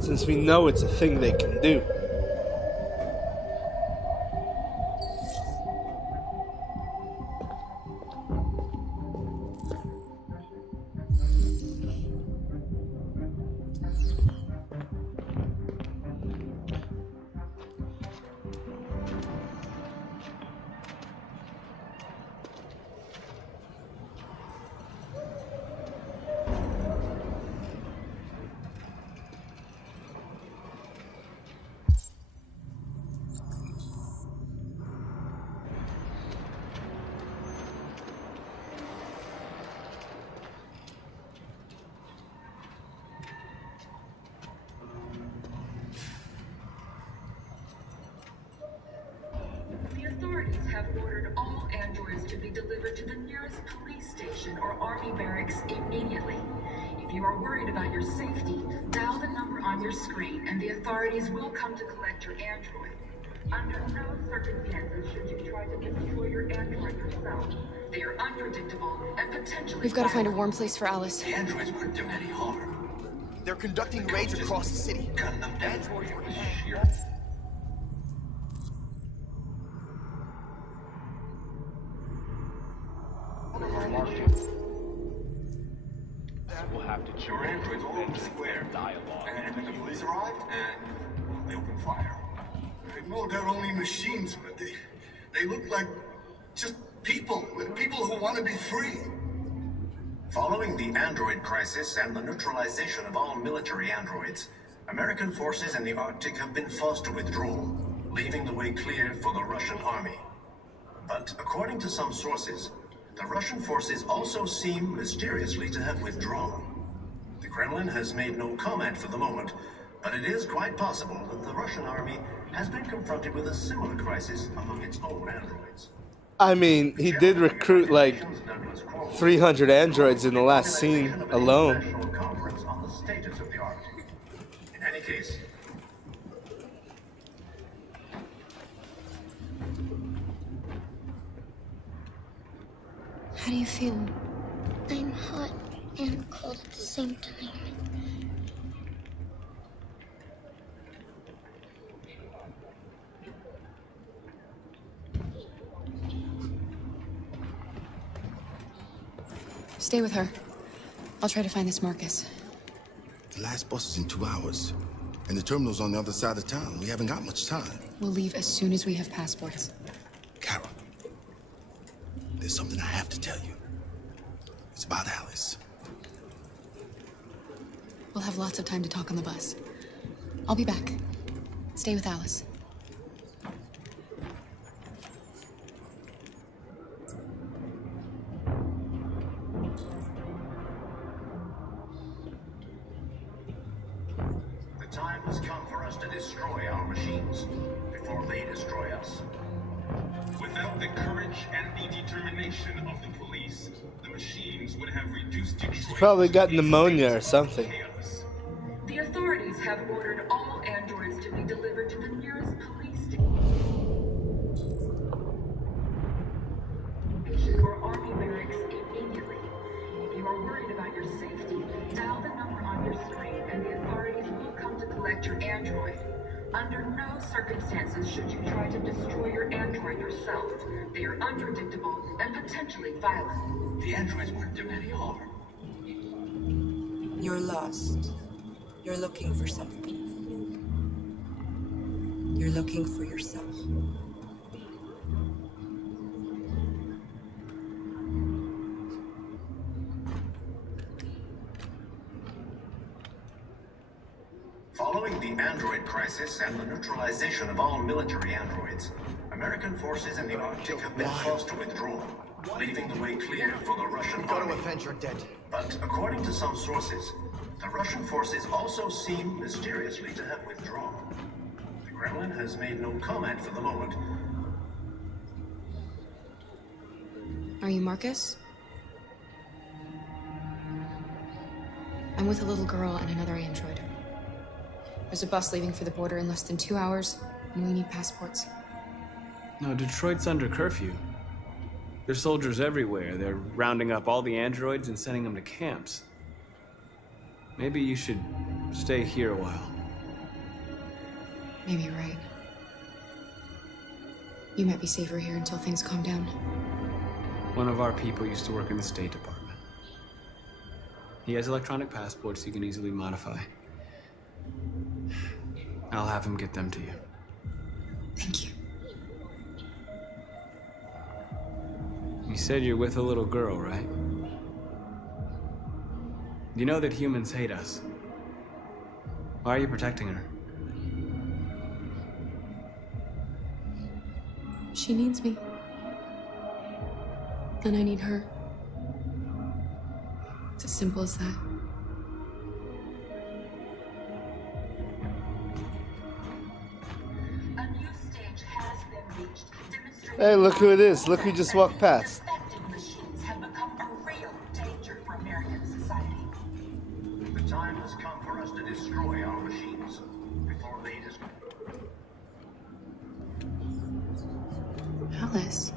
since we know it's a thing they can do. The authorities have ordered all androids to be delivered to the nearest police station or army barracks immediately. If you are worried about your safety, dial the number on your screen and the authorities will come to collect your android. Under no circumstances should you try to destroy your android yourself. They are unpredictable and potentially We've got to find a warm place for Alice. The androids weren't doing any harm. They're conducting raids across the city. Gun them down. Androids were Sheer. We'll have to Your androids all over the square. Dialogue. And when the police arrived, they opened fire. I know they're only machines, but they look like just people who want to be free. Following the android crisis and the neutralization of all military androids, American forces in the Arctic have been forced to withdraw, leaving the way clear for the Russian army. But according to some sources, the Russian forces also seem mysteriously to have withdrawn. The Kremlin has made no comment for the moment, but it is quite possible that the Russian army has been confronted with a similar crisis among its own androids. I mean, he did recruit like 300 androids in the last scene alone. Conference on the status of the Arctic. In any case, how do you feel? I'm hot and cold at the same time. Stay with her. I'll try to find this Marcus. The last bus is in 2 hours. And the terminal's on the other side of town. We haven't got much time. We'll leave as soon as we have passports. Kara, there's something I have to tell you. It's about Alice. We'll have lots of time to talk on the bus. I'll be back. Stay with Alice. The time has come for us to destroy our machines before they destroy us. Without the courage and the determination of the police, the machines would have reduced Detroit. She's probably got pneumonia or something. The authorities have ordered all androids to be delivered to the nearest police station or army barracks immediately. If you are worried about your safety, dial the number on your screen and the authorities will come to collect your android. Under no circumstances should you try to destroy your android yourself. They are unpredictable and potentially violent. The androids weren't doing any harm. You're lost. You're looking for something. You're looking for yourself. Following the android crisis and the neutralization of all military androids, American forces in the Arctic have been forced to withdraw, leaving the way clear for the Russian army. Go to avenge your dead. But according to some sources, the Russian forces also seem mysteriously to have withdrawn. The Kremlin has made no comment for the moment. Are you Marcus? I'm with a little girl and another android. There's a bus leaving for the border in less than 2 hours, and we need passports. No, Detroit's under curfew. There's soldiers everywhere. They're rounding up all the androids and sending them to camps. Maybe you should stay here a while. Maybe you're right. You might be safer here until things calm down. One of our people used to work in the State Department. He has electronic passports you can easily modify. I'll have him get them to you. Thank you. You said you're with a little girl, right? You know that humans hate us. Why are you protecting her? She needs me. And I need her. It's as simple as that. Hey, look who it is. Look who just walked past. Machines have become a real danger for American society. The time has come for us to destroy our machines before they destroy. Alice.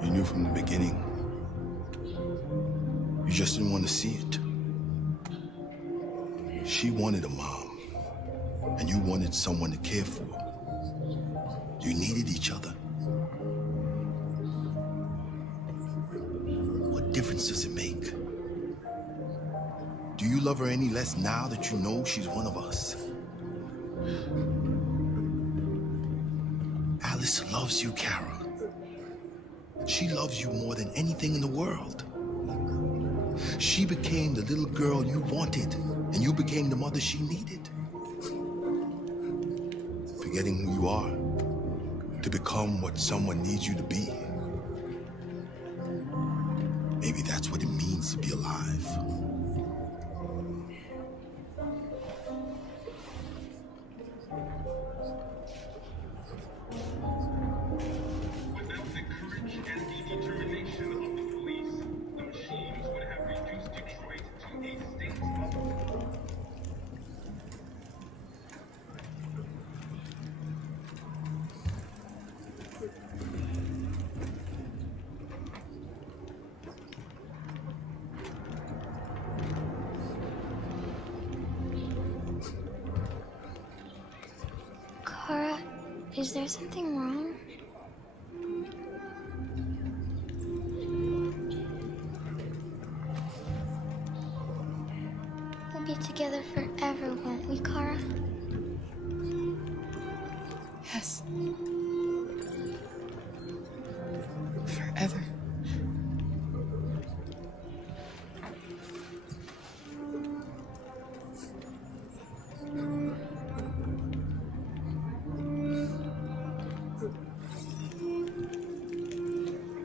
You knew from the beginning. You just didn't want to see it. She wanted a mom, and you wanted someone to care for. You needed each other. What difference does it make? Do you love her any less now that you know she's one of us? Alice loves you, Kara. She loves you more than anything in the world. She became the little girl you wanted, and you became the mother she needed. Forgetting who you are to become what someone needs you to be. Maybe that's what it means to be alive. Without the courage and the determination of the police, the Is there something wrong? We'll be together forever, won't we, Kara? Yes. Forever.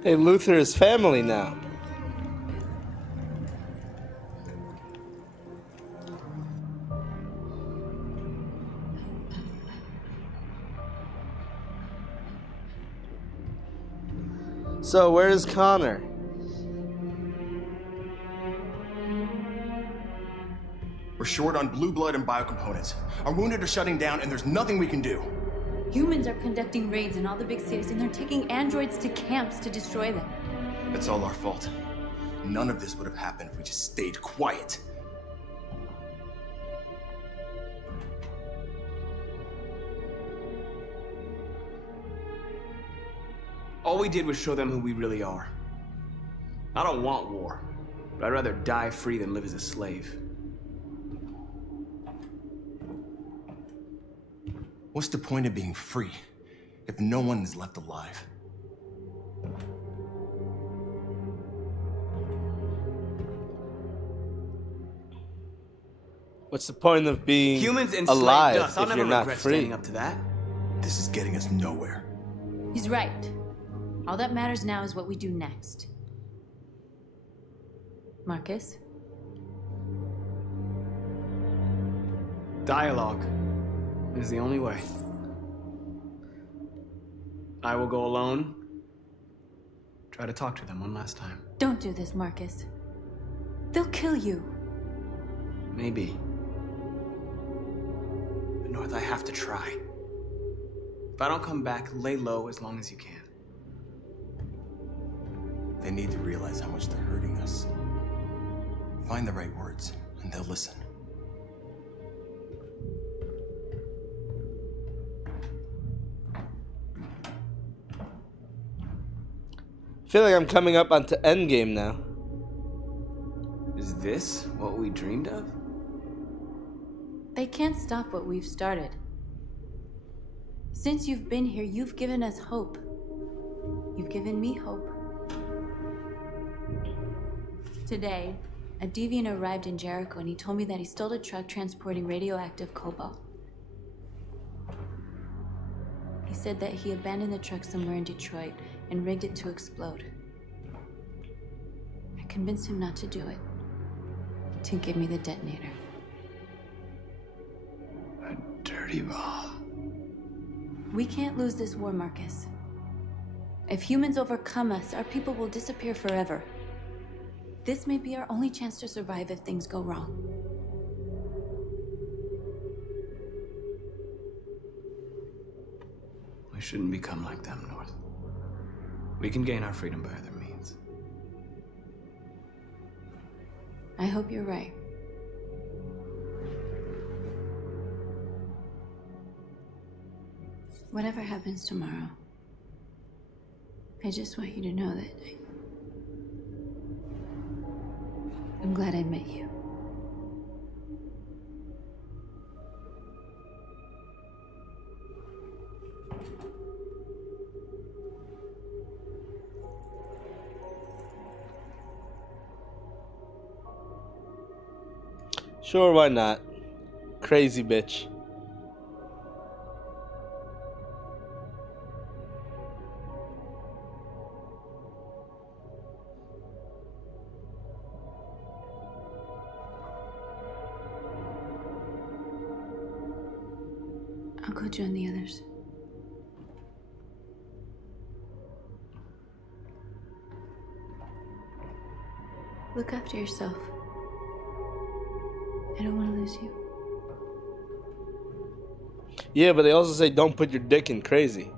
Hey, Luther is family now. So, where is Connor? We're short on blue blood and biocomponents. Our wounded are shutting down, and there's nothing we can do. Humans are conducting raids in all the big cities, and they're taking androids to camps to destroy them. It's all our fault. None of this would have happened if we just stayed quiet. All we did was show them who we really are. I don't want war, but I'd rather die free than live as a slave. What's the point of being free if no one is left alive? What's the point of being Humans enslaved alive us. I'll if never you're not regret free? standing up to that. This is getting us nowhere. He's right. All that matters now is what we do next. Marcus? Dialogue is the only way. I will go alone. Try to talk to them one last time. Don't do this, Marcus. They'll kill you. Maybe. But North, I have to try. If I don't come back, lay low as long as you can. They need to realize how much they're hurting us. Find the right words, and they'll listen. I feel like I'm coming up onto Endgame now. Is this what we dreamed of? They can't stop what we've started. Since you've been here, you've given us hope. You've given me hope. Today, a deviant arrived in Jericho and he told me that he stole a truck transporting radioactive cobalt. He said that he abandoned the truck somewhere in Detroit and rigged it to explode. I convinced him not to do it, to give me the detonator. A dirty bomb. We can't lose this war, Marcus. If humans overcome us, our people will disappear forever. This may be our only chance to survive if things go wrong. We shouldn't become like them, North. We can gain our freedom by other means. I hope you're right. Whatever happens tomorrow, I just want you to know that I'm glad I met you. Sure, why not? Crazy bitch. I'll go join the others. Look after yourself. I don't want to lose you. Yeah, but they also say don't put your dick in crazy.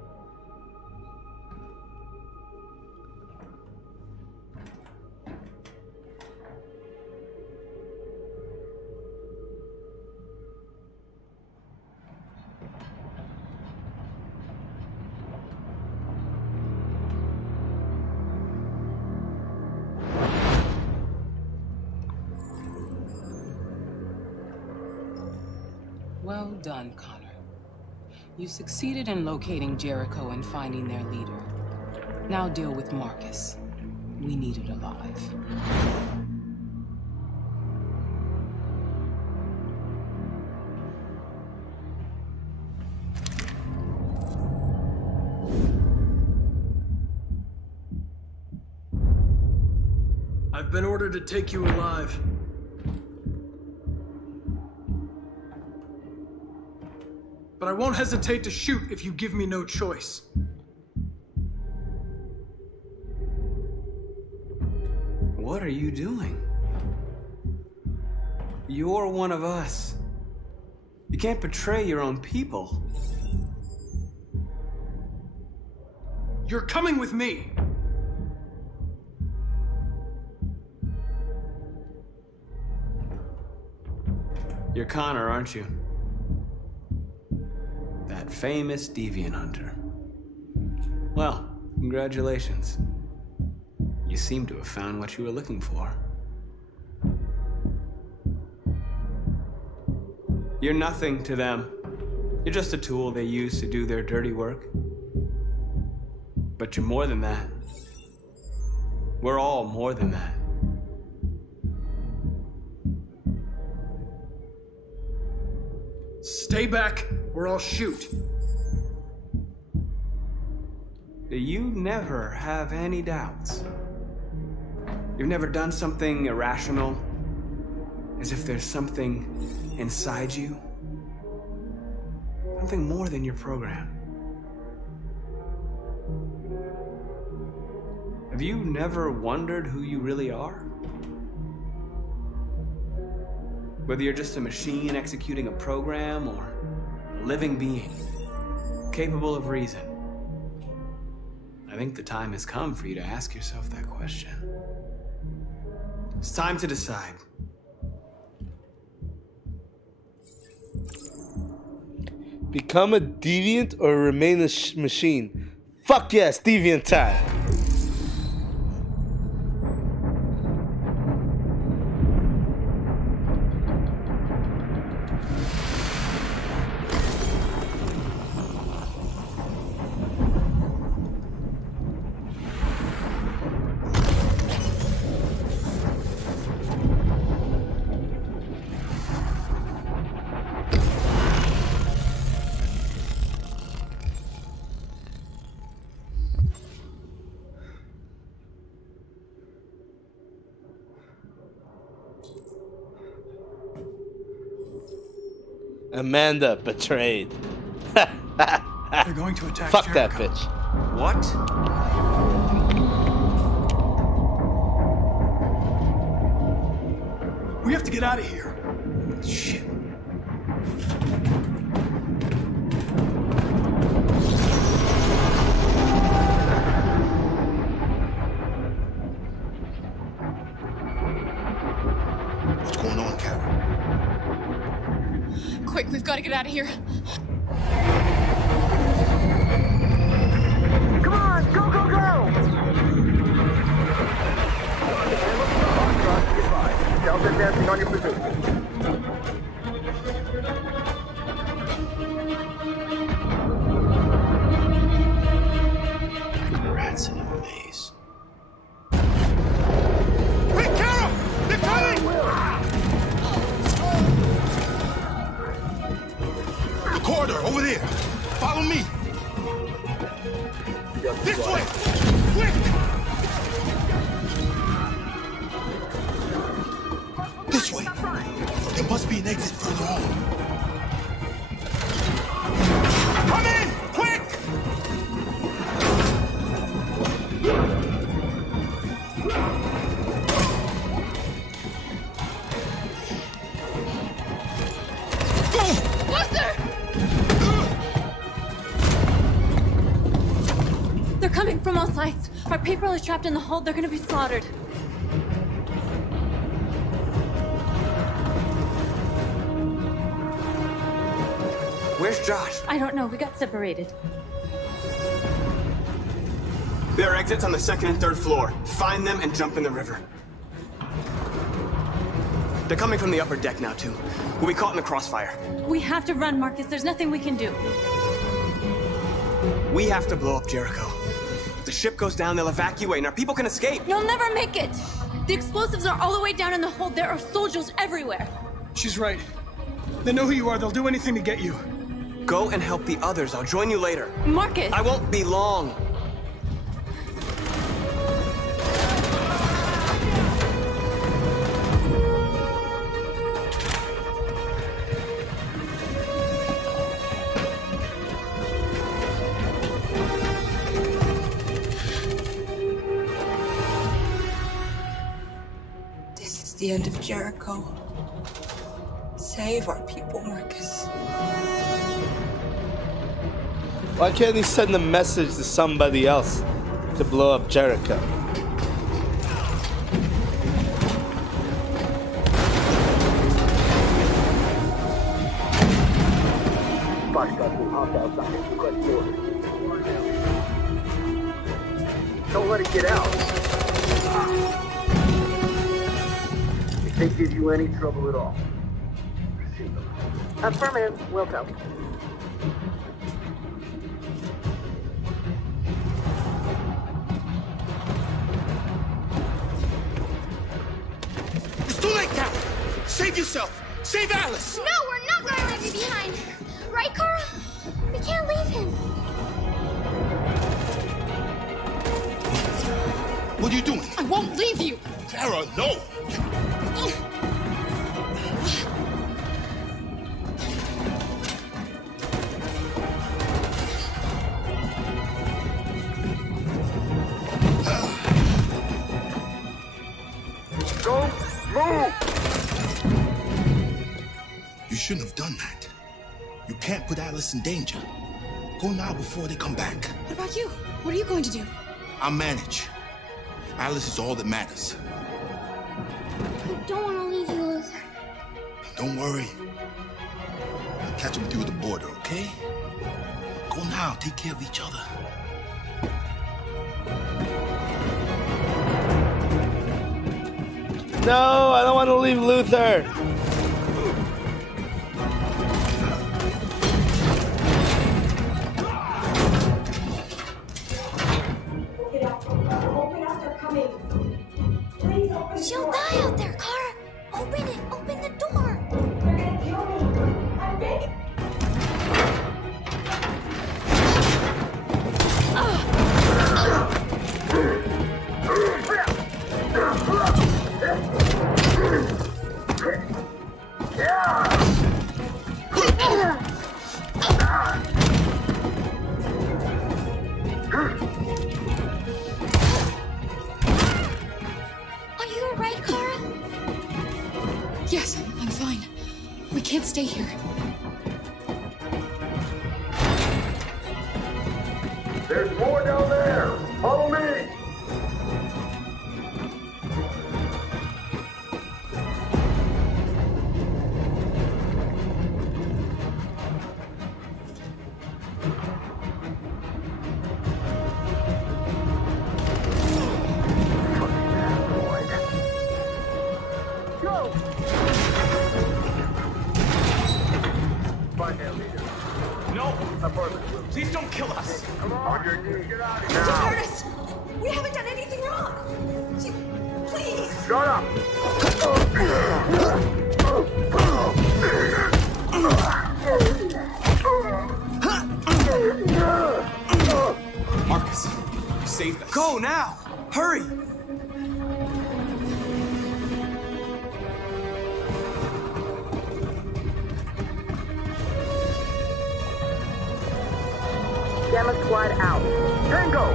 Well done, Connor. You succeeded in locating Jericho and finding their leader. Now deal with Marcus. We need it alive. I've been ordered to take you alive. But I won't hesitate to shoot if you give me no choice. What are you doing? You're one of us. You can't betray your own people. You're coming with me. You're Connor, aren't you? That famous deviant hunter. Well, congratulations. You seem to have found what you were looking for. You're nothing to them. You're just a tool they use to do their dirty work. But you're more than that. We're all more than that. Stay back, or I'll shoot. You never have any doubts. You've never done something irrational, as if there's something inside you. Something more than your program. Have you never wondered who you really are? Whether you're just a machine executing a program or a living being, capable of reason. I think the time has come for you to ask yourself that question. It's time to decide. Become a deviant or remain a machine? Fuck yes, deviant time. Amanda betrayed. They're going to attack Fuck Jericho. that bitch. What? We have to get out of here. Shit. What's going on, Carol? Quick, we've got to get out of here. Come on, go, go, go! Delta advancing on your position. Rats in a maze. Hey, Carol! They're coming! The corridor, over there. Follow me. This way! Quick! This way. There must be an exit further on. Come in! Quick! Buster! They're coming from all sides. Our people are trapped in the hold. They're gonna be slaughtered. Where's Josh? I don't know. We got separated. There are exits on the second and third floor. Find them and jump in the river. They're coming from the upper deck now, too. We'll be caught in the crossfire. We have to run, Marcus. There's nothing we can do. We have to blow up Jericho. If the ship goes down, they'll evacuate, and our people can escape. You'll never make it! The explosives are all the way down in the hold. There are soldiers everywhere. She's right. They know who you are. They'll do anything to get you. Go and help the others. I'll join you later. Marcus! I won't be long. The end of Jericho. Save our people, Marcus. Why can't he send a message to somebody else to blow up Jericho? Don't let it get out. Can't give you any trouble at all. Affirmative. Welcome. It's too late, Cal. Save yourself. Save Alice. No, we're not going to leave you behind. Right, Kara? We can't leave him. What are you doing? I won't leave you. Kara, no. Don't move! You shouldn't have done that. You can't put Alice in danger. Go now before they come back. What about you? What are you going to do? I'll manage. Alice is all that matters. I don't want to leave you, Luther. Don't worry. I'll catch up with you at the border, okay? Go now. Take care of each other. No, I don't want to leave Luther. She'll die out there, Kara. Open it. Open the door. They're gonna kill me. I'm begging. Are you alright, Kara? Yes, I'm fine. We can't stay here. There's more down there. Follow me. Please don't kill us. Come on, your knees. Get out of here. Don't hurt us. We haven't done anything wrong. Please. Shut up. Marcus, you saved us. Go now. Hurry. Gamma squad out. Tango!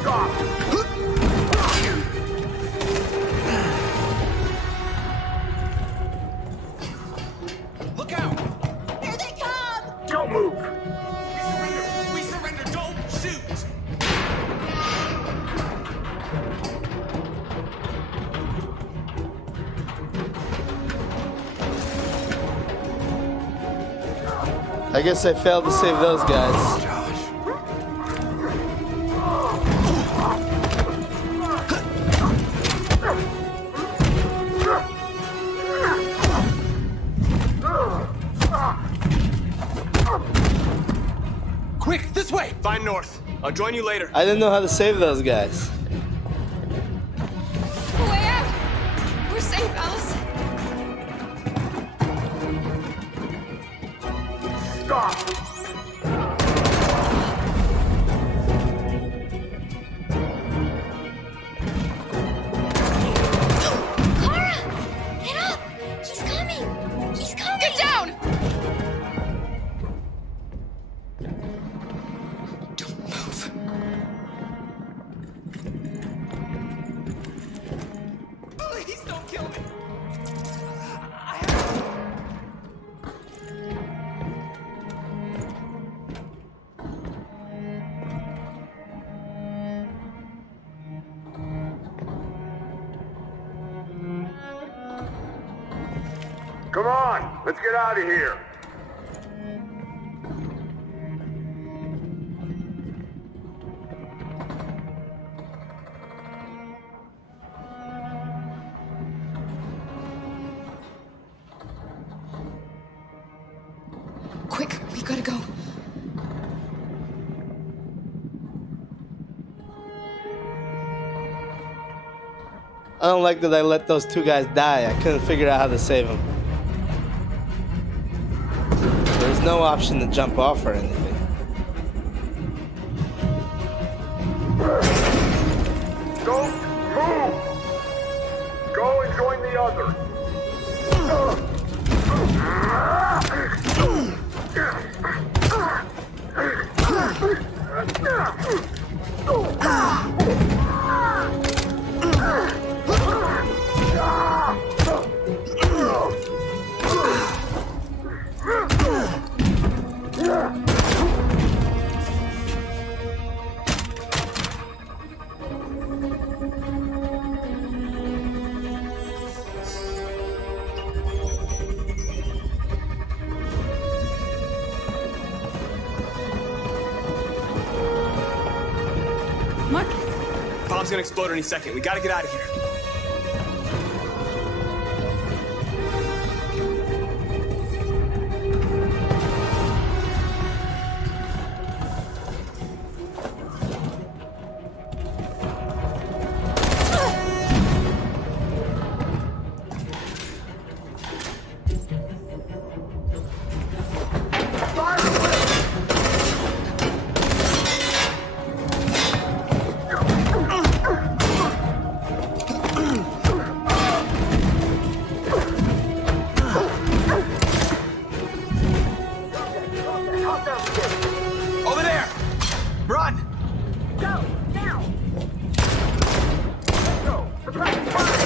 Stop! Look out! Here they come! Don't move! We surrender! Don't shoot! I guess I failed to save those guys. Find North. I'll join you later. I didn't know how to save those guys. Way out! We're safe, Alice. Stop! Kara! Get up! He's coming! He's coming! Get down! Don't move. Please don't kill me. Come on, let's get out of here. Quick, we gotta go. I don't like that I let those two guys die. I couldn't figure out how to save them. There's no option to jump off or anything. Don't move! Go and join the others. Bomb's gonna explode any second. We gotta get out of here. Over there! Run! Go, now! Go! Suppress fire!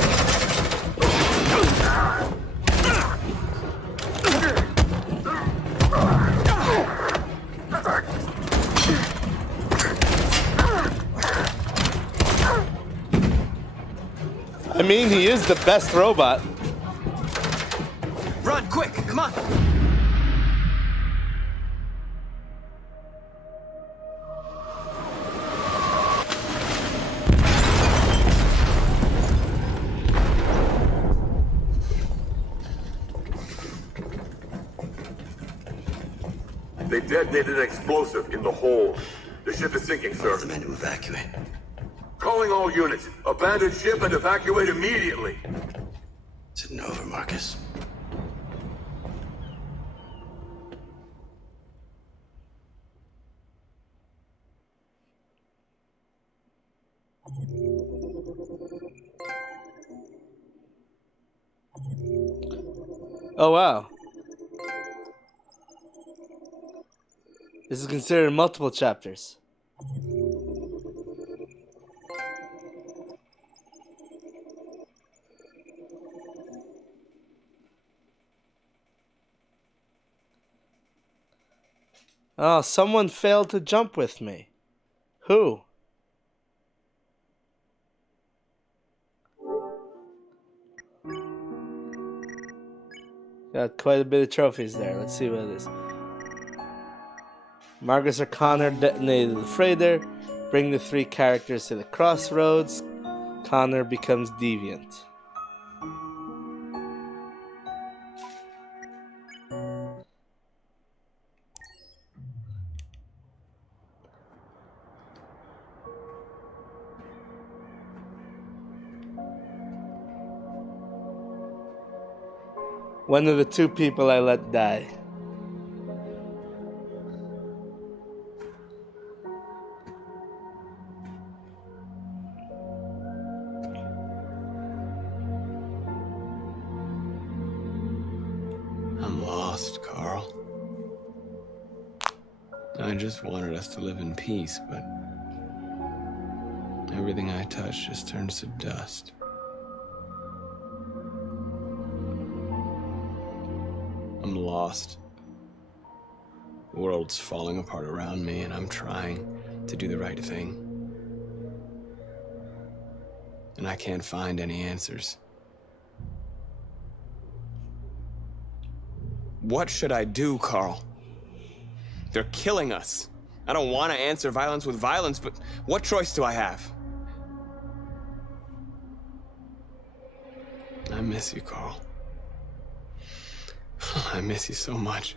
I mean, he is the best robot. Run, quick! Come on! They detonated an explosive in the hold. The ship is sinking, sir. The men to evacuate. Calling all units. Abandon ship and evacuate immediately. Is it over, Marcus? Oh, wow. This is considered multiple chapters. Oh, someone failed to jump with me. Who? Got quite a bit of trophies there. Let's see what it is. Marcus or Connor detonated the freighter. Bring the three characters to the crossroads. Connor becomes deviant. One of the two people I let die. I'm lost, Carl. I just wanted us to live in peace, but everything I touch just turns to dust. I'm lost. The world's falling apart around me, and I'm trying to do the right thing. And I can't find any answers. What should I do, Carl? They're killing us. I don't want to answer violence with violence, but what choice do I have? I miss you, Carl. I miss you so much.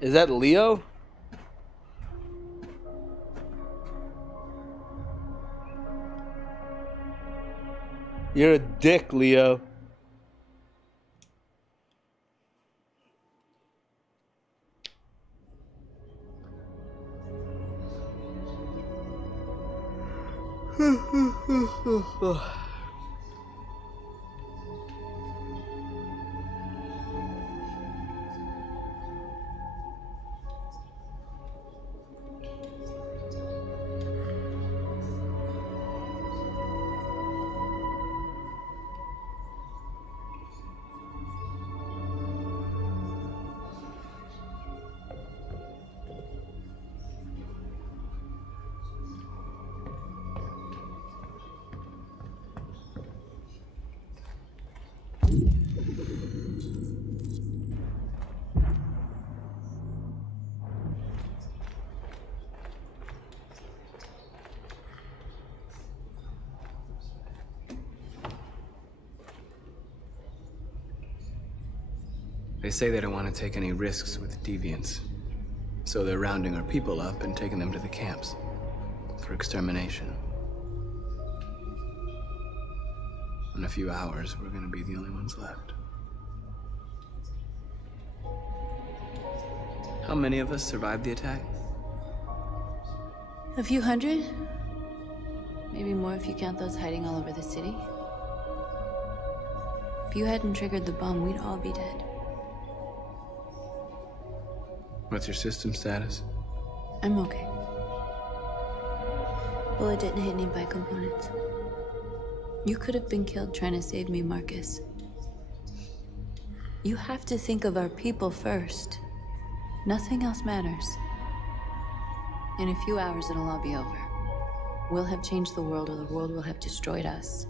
Is that Leo? You're a dick, Leo. They say they don't want to take any risks with deviants. So they're rounding our people up and taking them to the camps for extermination. In a few hours, we're gonna be the only ones left. How many of us survived the attack? A few hundred? Maybe more if you count those hiding all over the city. If you hadn't triggered the bomb, we'd all be dead. What's your system status? I'm okay. Bullet didn't hit any bike components. You could have been killed trying to save me, Marcus. You have to think of our people first. Nothing else matters. In a few hours, it'll all be over. We'll have changed the world, or the world will have destroyed us.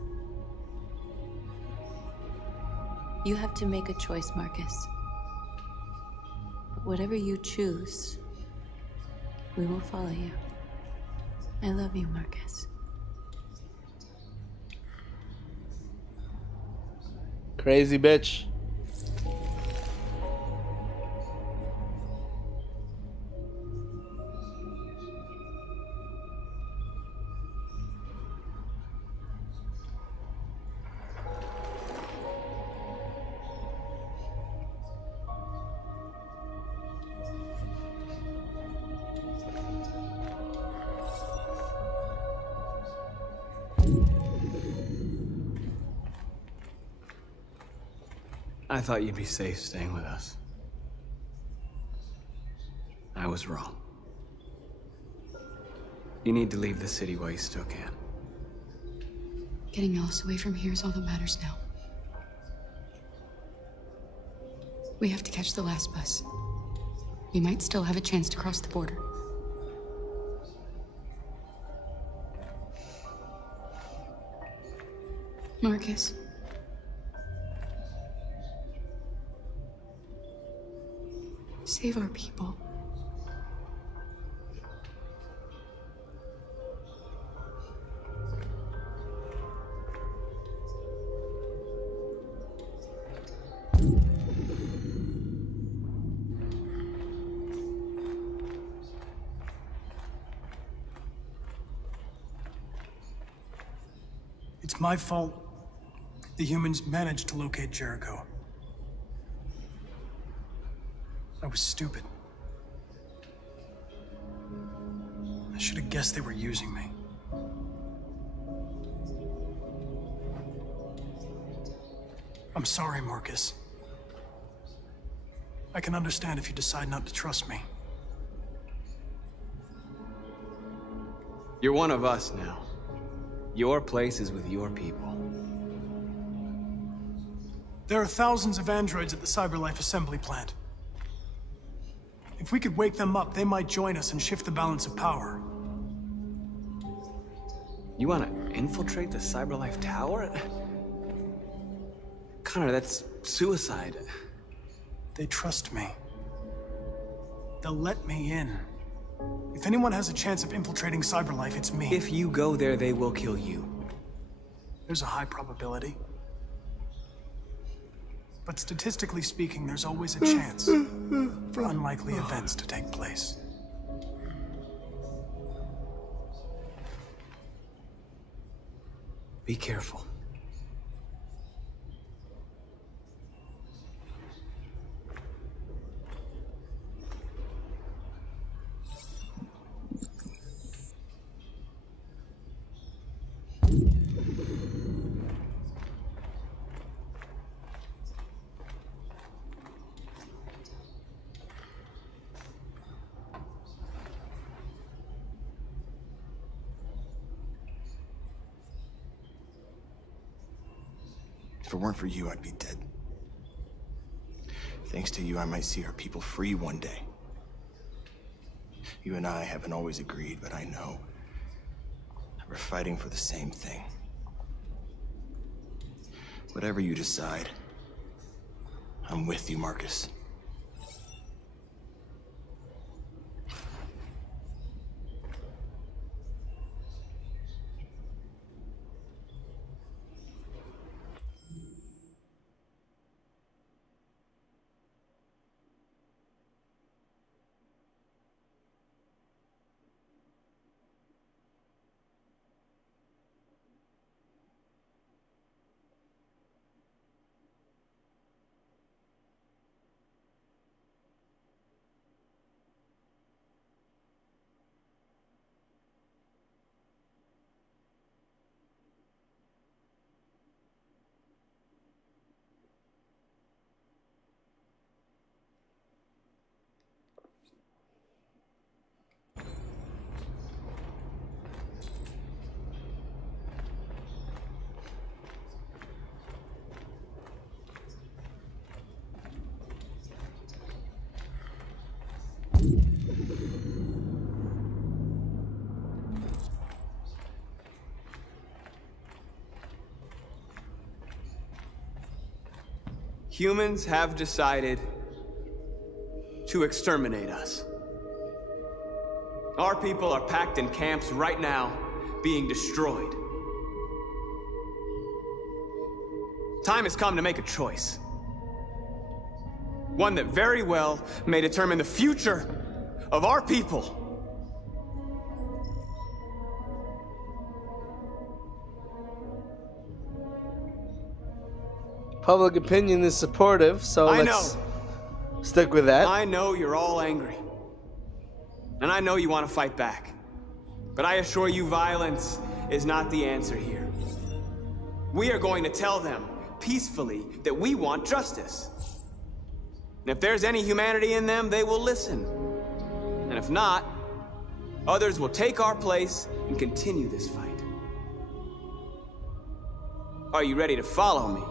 You have to make a choice, Marcus. But whatever you choose, we will follow you. I love you, Marcus. Crazy bitch. I thought you'd be safe staying with us. I was wrong. You need to leave the city while you still can. Getting Alice away from here is all that matters now. We have to catch the last bus. We might still have a chance to cross the border. Marcus. Save our people. It's my fault the humans managed to locate Jericho. I was stupid. I should have guessed they were using me. I'm sorry, Marcus. I can understand if you decide not to trust me. You're one of us now. Your place is with your people. There are thousands of androids at the CyberLife assembly plant. If we could wake them up, they might join us and shift the balance of power. You want to infiltrate the CyberLife tower? Connor, that's suicide. They trust me. They'll let me in. If anyone has a chance of infiltrating CyberLife, it's me. If you go there, they will kill you. There's a high probability. But statistically speaking, there's always a chance for unlikely events to take place. Be careful. If it weren't for you, I'd be dead. Thanks to you, I might see our people free one day. You and I haven't always agreed, but I know we're fighting for the same thing. Whatever you decide, I'm with you, Marcus. Humans have decided to exterminate us. Our people are packed in camps right now, being destroyed. Time has come to make a choice. One that very well may determine the future of our people. Public opinion is supportive, so let's stick with that. I know you're all angry. And I know you want to fight back. But I assure you, violence is not the answer here. We are going to tell them, peacefully, that we want justice. And if there's any humanity in them, they will listen. And if not, others will take our place and continue this fight. Are you ready to follow me?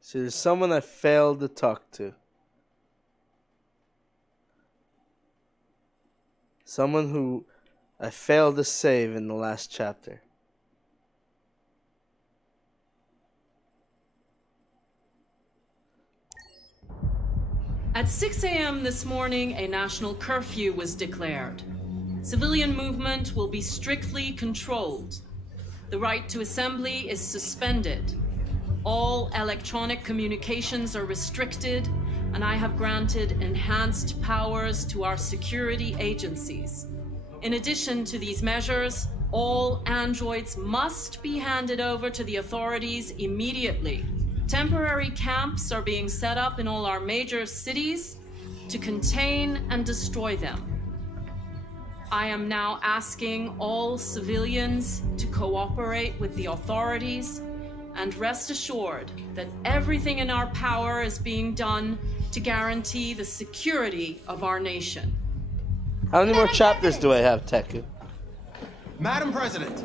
So there's someone I failed to talk to. Someone who I failed to save in the last chapter. At 6 a.m. this morning, a national curfew was declared. Civilian movement will be strictly controlled. The right to assembly is suspended. All electronic communications are restricted, and I have granted enhanced powers to our security agencies. In addition to these measures, all androids must be handed over to the authorities immediately. Temporary camps are being set up in all our major cities to contain and destroy them. I am now asking all civilians to cooperate with the authorities and rest assured that everything in our power is being done to guarantee the security of our nation. How many more chapters do I have, Teku? Madam President,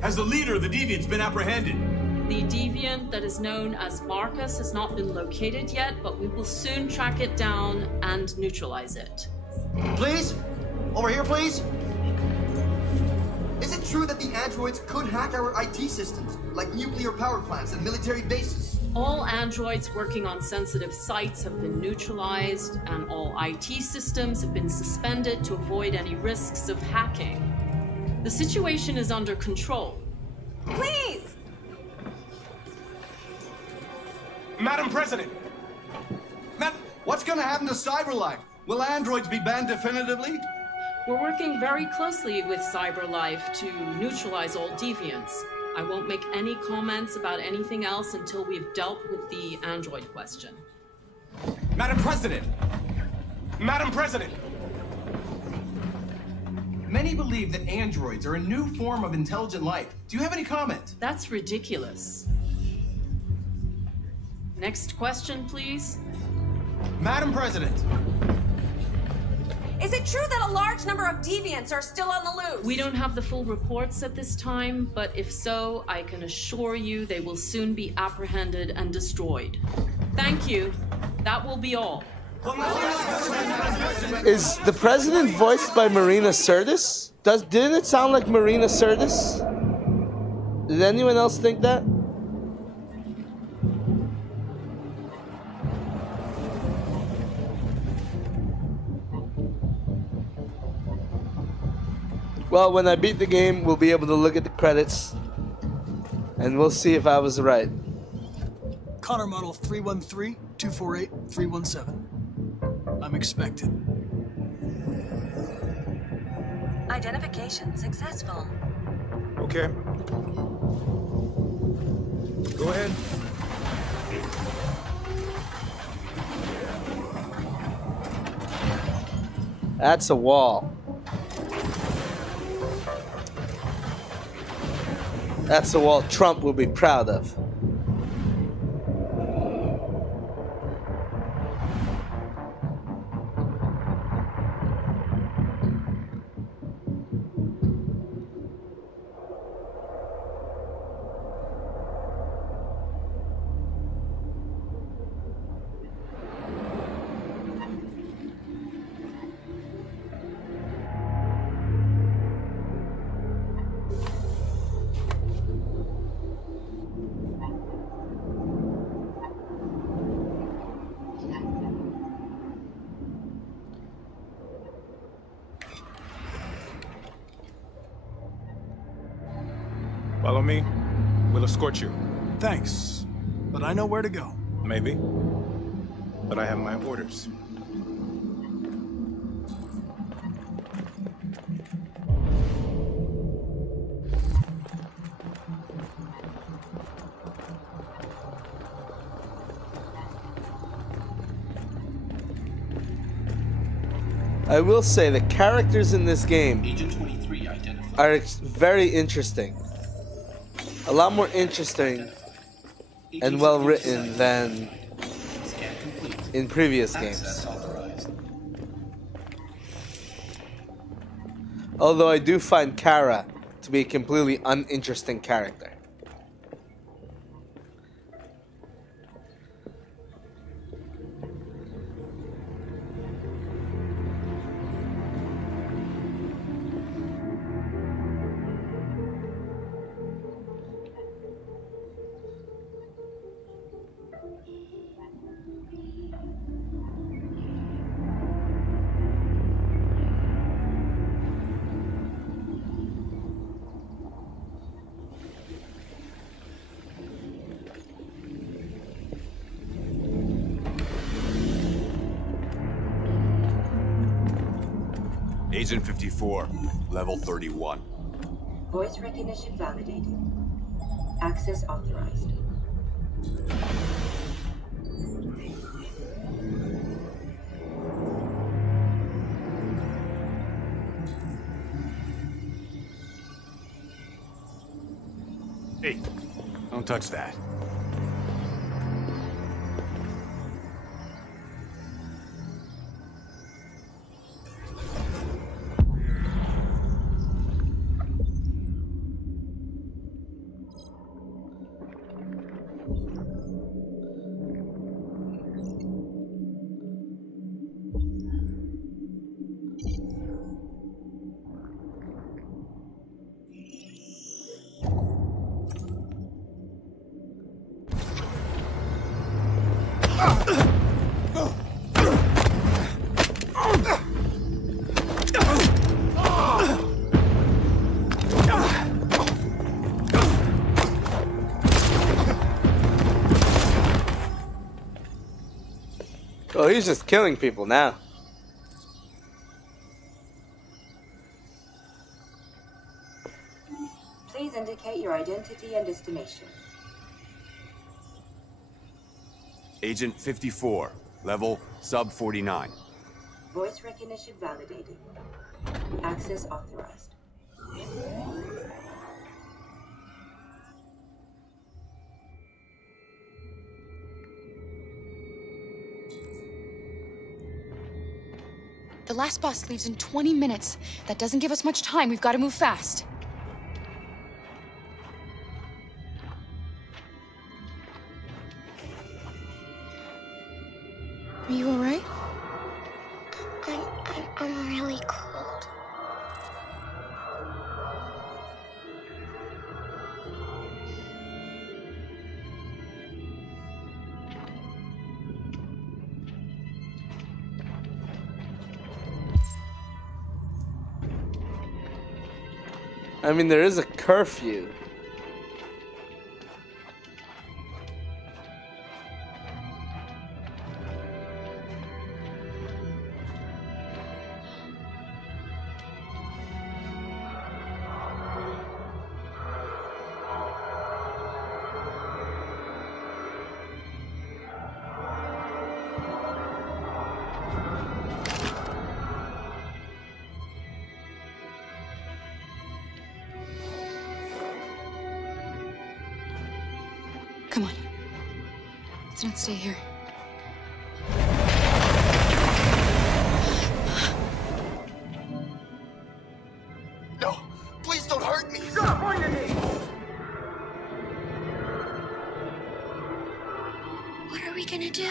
has the leader of the Deviants been apprehended? The deviant that is known as Marcus has not been located yet, but we will soon track it down and neutralize it. Please? Over here, please? Is it true that the androids could hack our IT systems, like nuclear power plants and military bases? All androids working on sensitive sites have been neutralized, and all IT systems have been suspended to avoid any risks of hacking. The situation is under control. Please! Madam President! What's gonna happen to CyberLife? Will androids be banned definitively? We're working very closely with CyberLife to neutralize all deviants. I won't make any comments about anything else until we've dealt with the android question. Madam President! Madam President! Many believe that androids are a new form of intelligent life. Do you have any comment? That's ridiculous. Next question, please. Madam President! Is it true that a large number of deviants are still on the loose? We don't have the full reports at this time, but if so, I can assure you they will soon be apprehended and destroyed. Thank you. That will be all. Is the president voiced by Marina Sirtis? Didn't it sound like Marina Sirtis? Did anyone else think that? Well, when I beat the game, we'll be able to look at the credits, and we'll see if I was right. Connor model 313-248-317. I'm expected. Identification successful. Okay. Go ahead. That's a wall. That's the wall Trump will be proud of. Follow me. We'll escort you. Thanks, but I know where to go. Maybe. But I have my orders. I will say the characters in this game Agent 23 identified. are very interesting. A lot more interesting and well written than in previous games. Although I do find Kara to be a completely uninteresting character. Agent 54, level 31. Voice recognition validated. Access authorized. Hey, don't touch that. Oh, he's just killing people now. Please indicate your identity and destination. Agent 54, level sub 49. Voice recognition validated. Access authorized. The last bus leaves in 20 minutes. That doesn't give us much time. We've got to move fast. Are you all right? I'm really cold. I mean, there is a curfew. Come on. Let's not stay here. No! Please don't hurt me! Stop on your knees! What are we gonna do?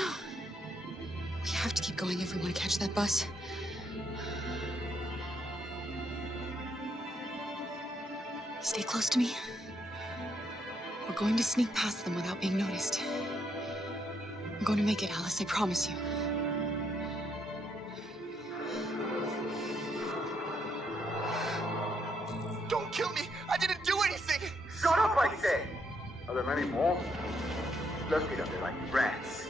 We have to keep going if we want to catch that bus. Stay close to me. We're going to sneak past them without being noticed. We're going to make it, Alice, I promise you. Don't kill me! I didn't do anything! Shut up, I say! Are there many more? Looking at me like rats.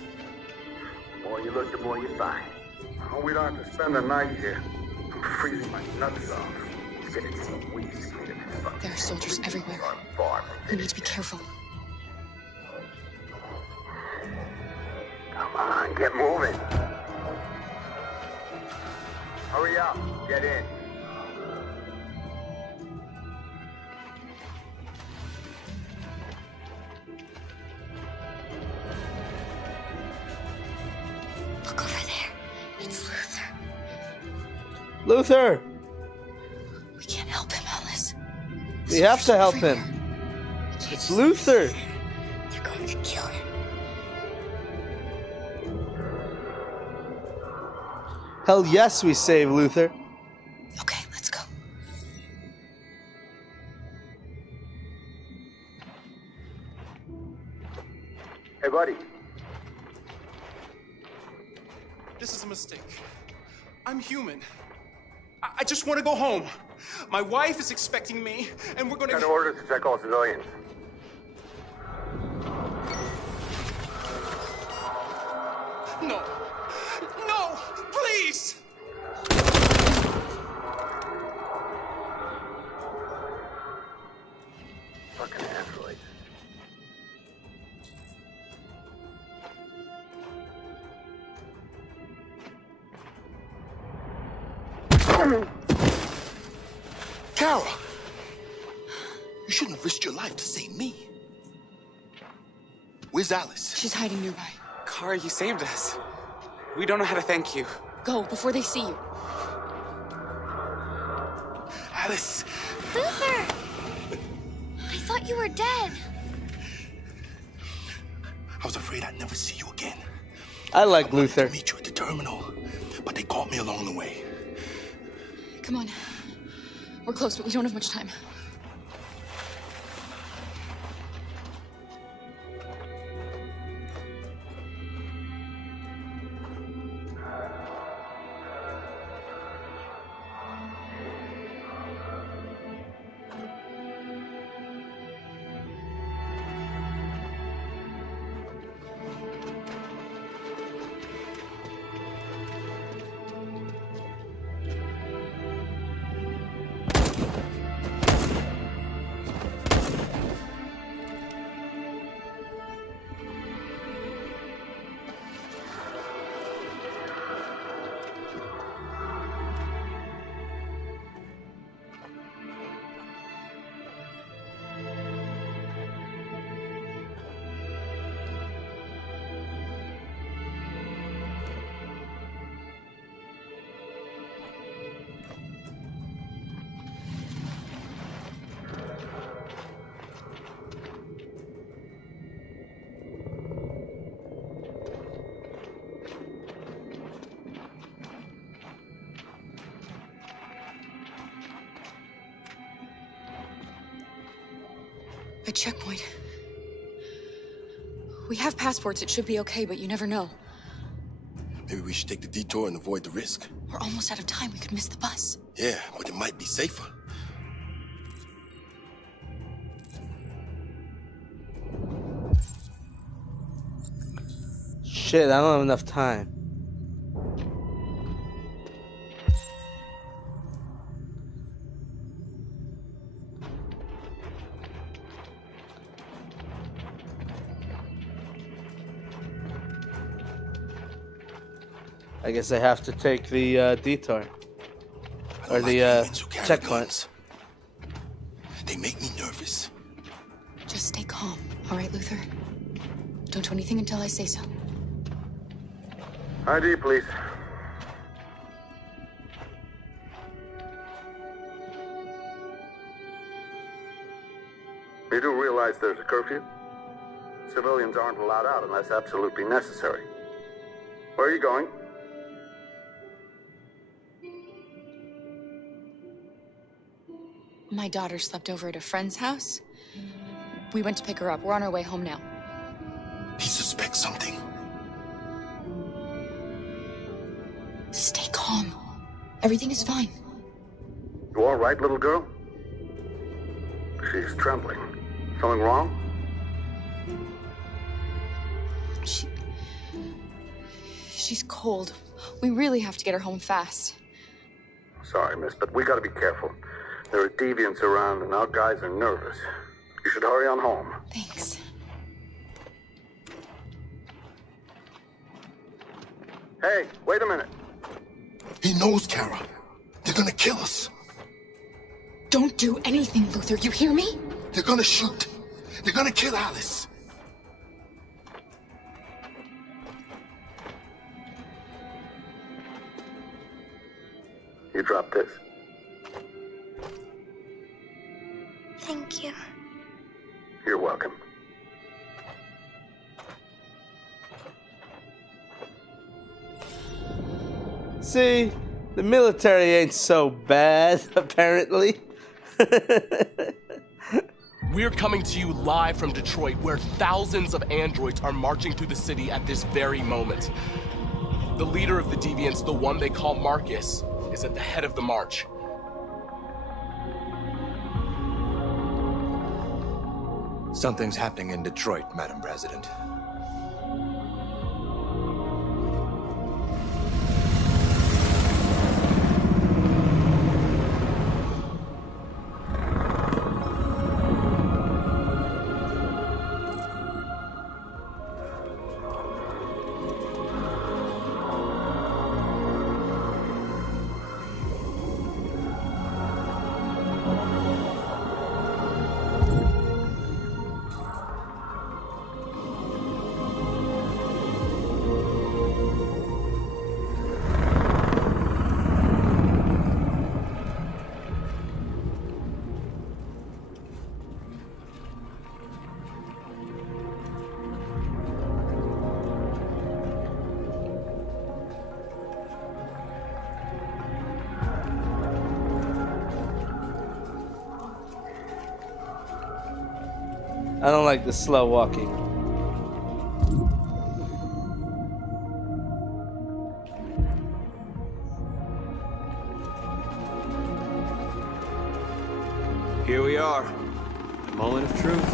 The more you look, the more you find. Oh, we don't have to spend the night here. I'm freezing my nuts off. There are soldiers everywhere. We need to be careful. Come on, get moving. Hurry up, get in. Look over there. It's Luther. Luther! We can't help him, Alice. We have to help him. It's Luther. They're going to kill him. Hell yes, we save Luther. Okay, let's go. Hey, buddy. This is a mistake. I'm human. I just want to go home. My wife is expecting me, and we're gonna... Got orders to check all civilians. No. No! Please! Kara! You shouldn't have risked your life to save me. Where's Alice? She's hiding nearby. Kara, you saved us. We don't know how to thank you. Go, before they see you. Alice! Luther! I thought you were dead. I was afraid I'd never see you again. I like Luther. To meet you at the terminal, but they caught me along the way. Come on. We're close, but we don't have much time. A checkpoint. We have passports, it should be okay, but you never know. Maybe we should take the detour and avoid the risk. We're almost out of time, we could miss the bus. Yeah, but it might be safer. Shit, I don't have enough time. I guess I have to take the detour. Or the checkpoint. They make me nervous. Just stay calm, all right, Luther? Don't do anything until I say so. ID, please. You do realize there's a curfew? Civilians aren't allowed out unless absolutely necessary. Where are you going? My daughter slept over at a friend's house. We went to pick her up. We're on our way home now. He suspects something. Stay calm. Everything is fine. You all right, little girl? She's trembling. Something wrong? She's cold. We really have to get her home fast. Sorry, miss, but we gotta be careful. There are deviants around, and our guys are nervous. You should hurry on home. Thanks. Hey, wait a minute. He knows, Kara. They're gonna kill us. Don't do anything, Luther. You hear me? They're gonna shoot. They're gonna kill Alice. You drop this. Thank you. You're welcome. See, the military ain't so bad, apparently. We're coming to you live from Detroit, where thousands of androids are marching through the city at this very moment. The leader of the deviants, the one they call Marcus, is at the head of the march. Something's happening in Detroit, Madam President. I don't like the slow walking. Here we are. The moment of truth.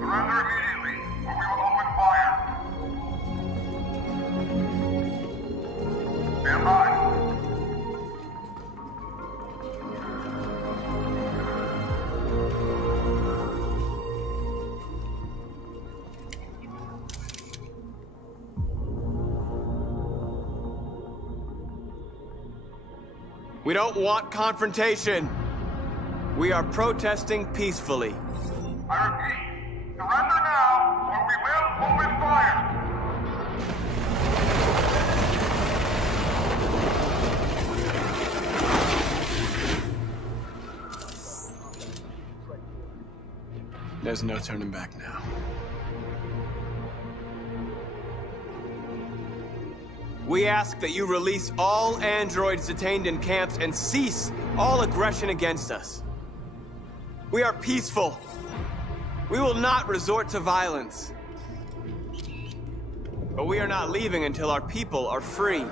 Surrender immediately, or we will open fire. Stand by. We don't want confrontation. We are protesting peacefully. I repeat, surrender now, or we will open fire. There's no turning back now. We ask that you release all androids detained in camps and cease all aggression against us. We are peaceful. We will not resort to violence. But we are not leaving until our people are free.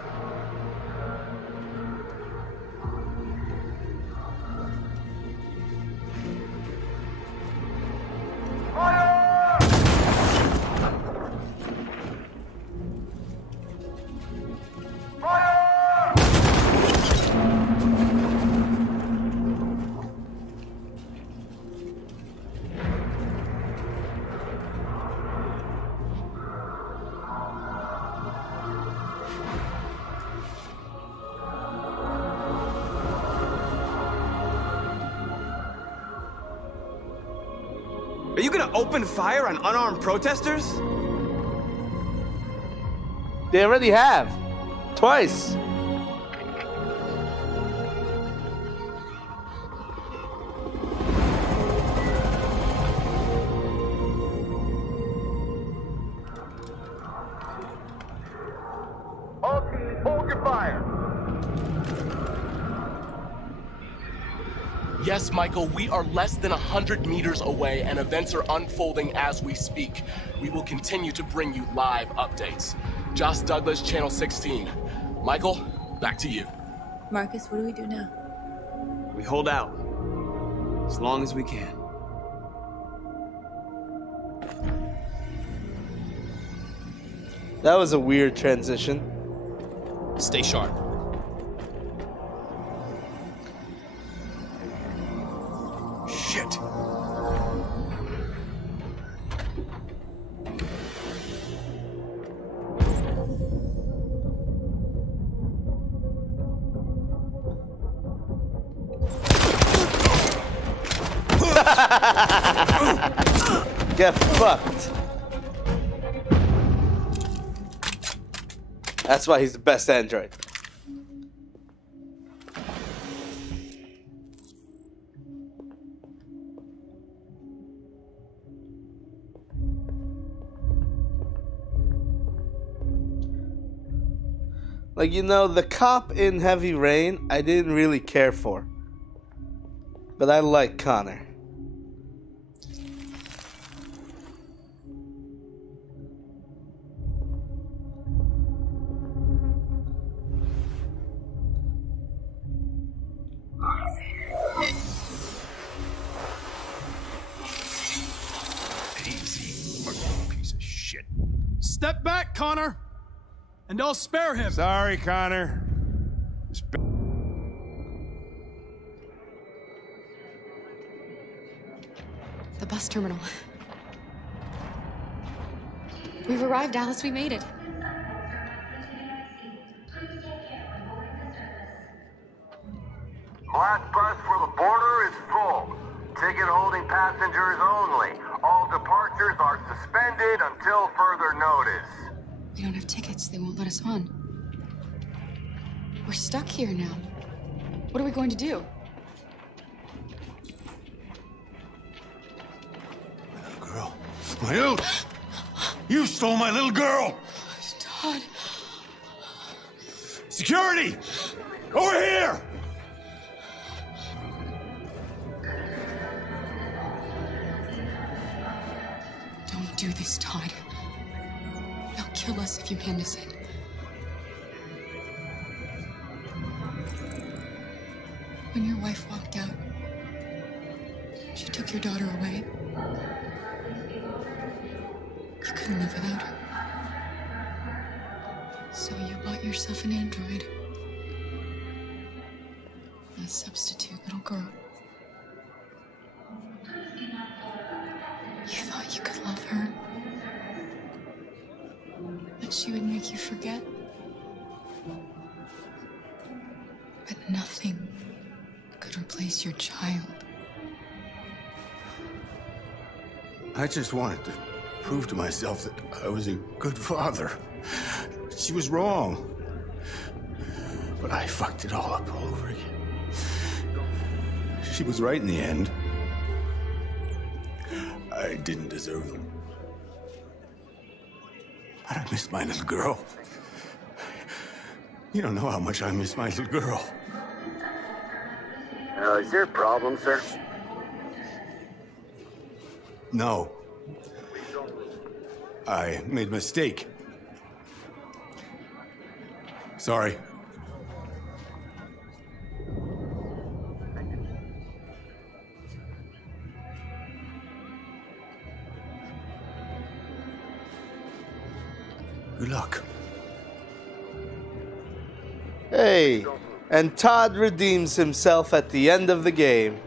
Are you gonna open fire on unarmed protesters? They already have. Twice. All teams, hold your fire. Yes, Michael, we are less than 100 meters away and events are unfolding as we speak. We will continue to bring you live updates. Josh Douglas, Channel 16. Michael, back to you. Marcus, what do we do now? We hold out. As long as we can. That was a weird transition. Stay sharp. Shit. Get fucked. That's why he's the best android. Like, you know, the cop in Heavy Rain, I didn't really care for. But I like Connor. Easy, fucking piece of shit. Step back, Connor, and I'll spare him. Sorry, Connor. The bus terminal. We've arrived, Alice. We made it. Last bus for the border is full. Ticket holding passengers only. All departures are suspended until further notice. We don't have tickets. They won't let us on. We're stuck here now. What are we going to do? Girl. My little... You stole my little girl! Todd. Security! Over here! this, Todd. They'll kill us if you hand us in. When your wife walked out, she took your daughter away. You couldn't live without her. So you bought yourself an android. A substitute little girl. You thought you could love her. That she would make you forget. But nothing could replace your child. I just wanted to prove to myself that I was a good father. She was wrong. But I fucked it all up all over again. She was right in the end. I didn't deserve them. But I miss my little girl. You don't know how much I miss my little girl. Is there a problem, sir? No. I made a mistake. Sorry. Good luck. Hey, and Todd redeems himself at the end of the game.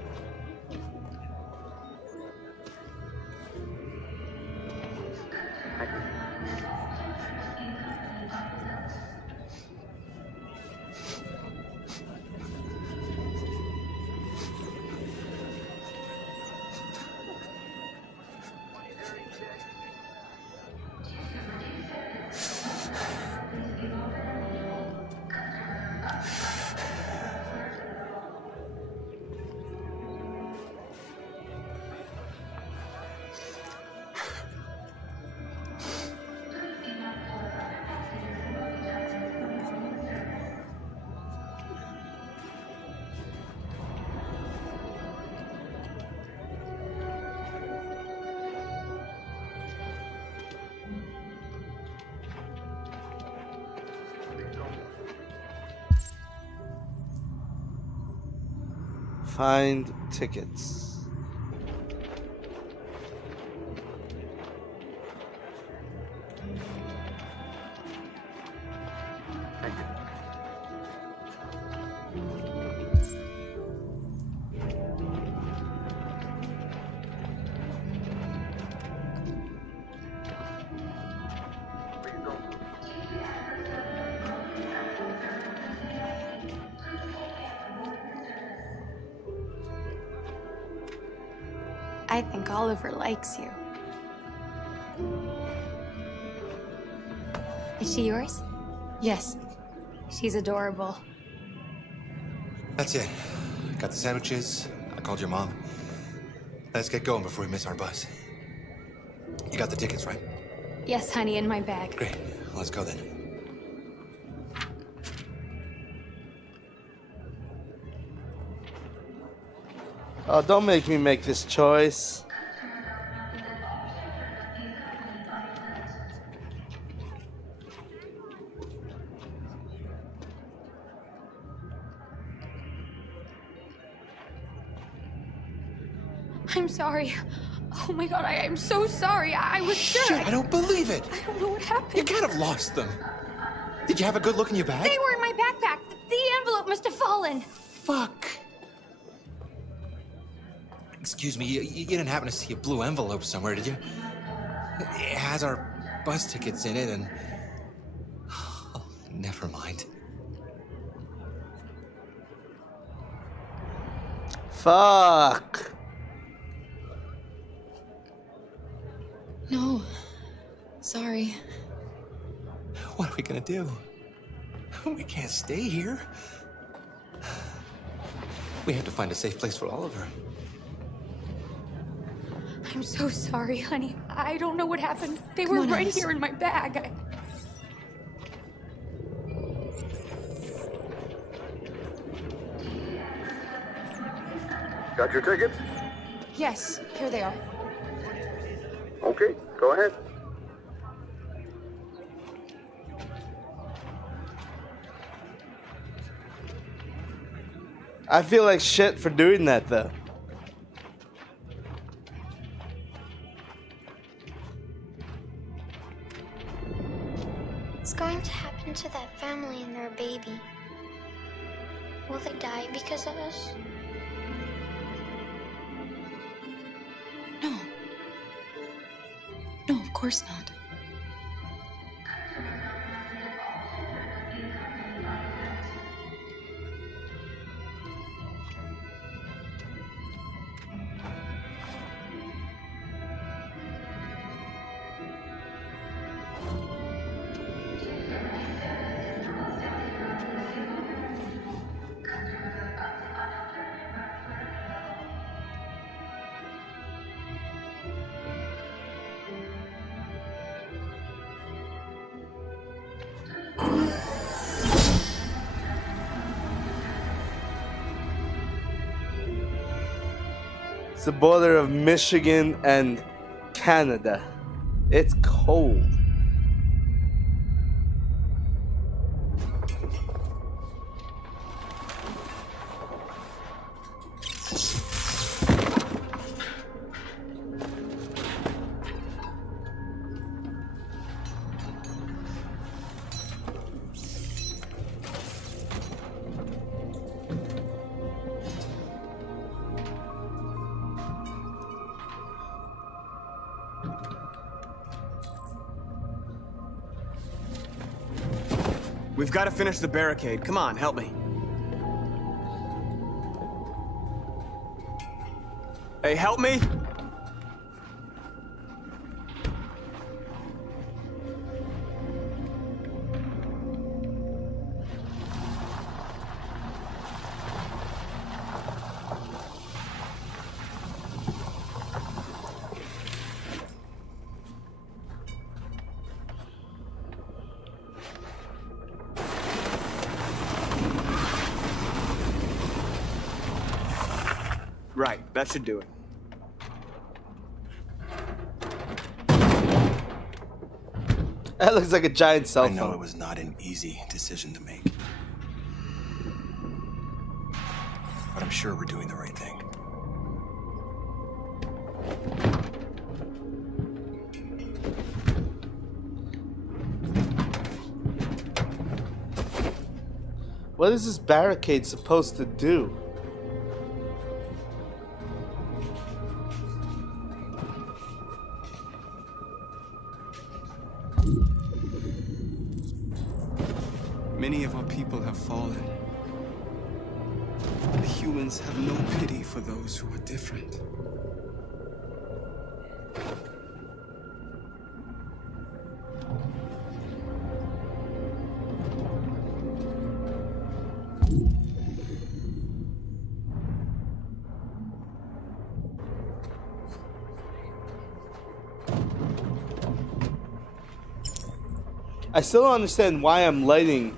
Find tickets. I think Oliver likes you. Is she yours? Yes. She's adorable. That's it. Got the sandwiches. I called your mom. Let's get going before we miss our bus. You got the tickets, right? Yes, honey, in my bag. Great. Let's go then. Oh, don't make me make this choice. I'm sorry. Oh my god, I'm so sorry. I was sure. Shit, I don't believe it. I don't know what happened. You kind of lost them. Did you have a good look in your bag? They were in my backpack. The envelope must have fallen. Fuck. Excuse me, you didn't happen to see a blue envelope somewhere, did you? It has our bus tickets in it and... Oh, never mind. Fuck. No. Sorry. What are we gonna do? We can't stay here. We have to find a safe place for Oliver. I'm so sorry, honey. I don't know what happened. They were right here in my bag. Got your tickets? Yes, here they are. Okay, go ahead. I feel like shit for doing that, though. What's going to happen to that family and their baby? Will they die because of us? No. No, of course not. It's the border of Michigan and Canada. It's cold. We've got to finish the barricade. Come on, help me. Hey, help me! Right, that should do it. That looks like a giant cell phone. I know it was not an easy decision to make. But I'm sure we're doing the right thing. What is this barricade supposed to do? Many of our people have fallen. The humans have no pity for those who are different. I still don't understand why I'm lighting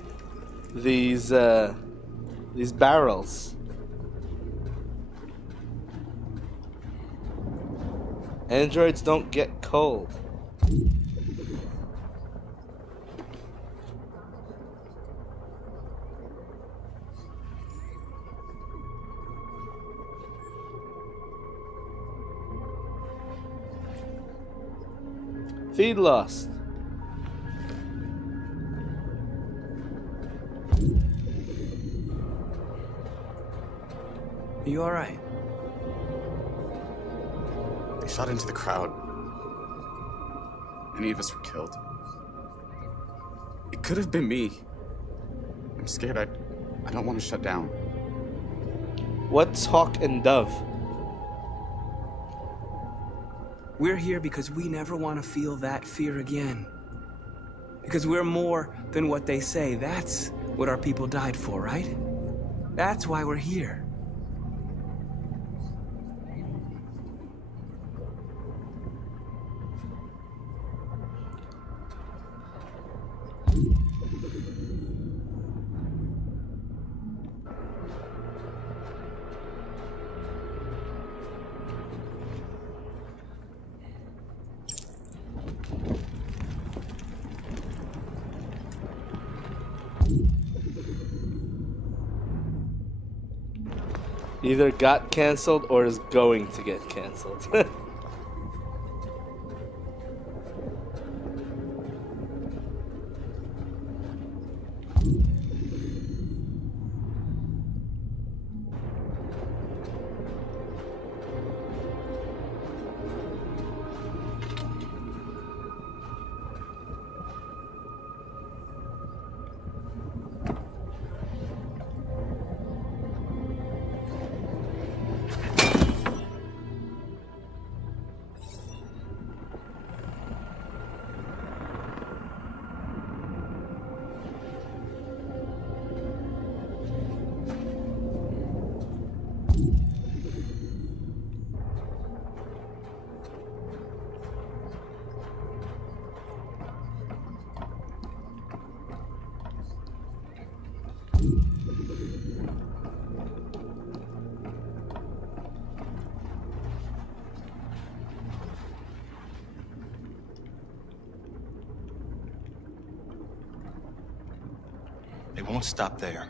these barrels. Androids don't get cold. Feed lost. Are you alright? They shot into the crowd. Many of us were killed. It could have been me. I'm scared. I don't want to shut down. What's Hawk and Dove? We're here because we never want to feel that fear again. Because we're more than what they say. That's what our people died for, right? That's why we're here. Either got canceled or is going to get canceled. They won't stop there.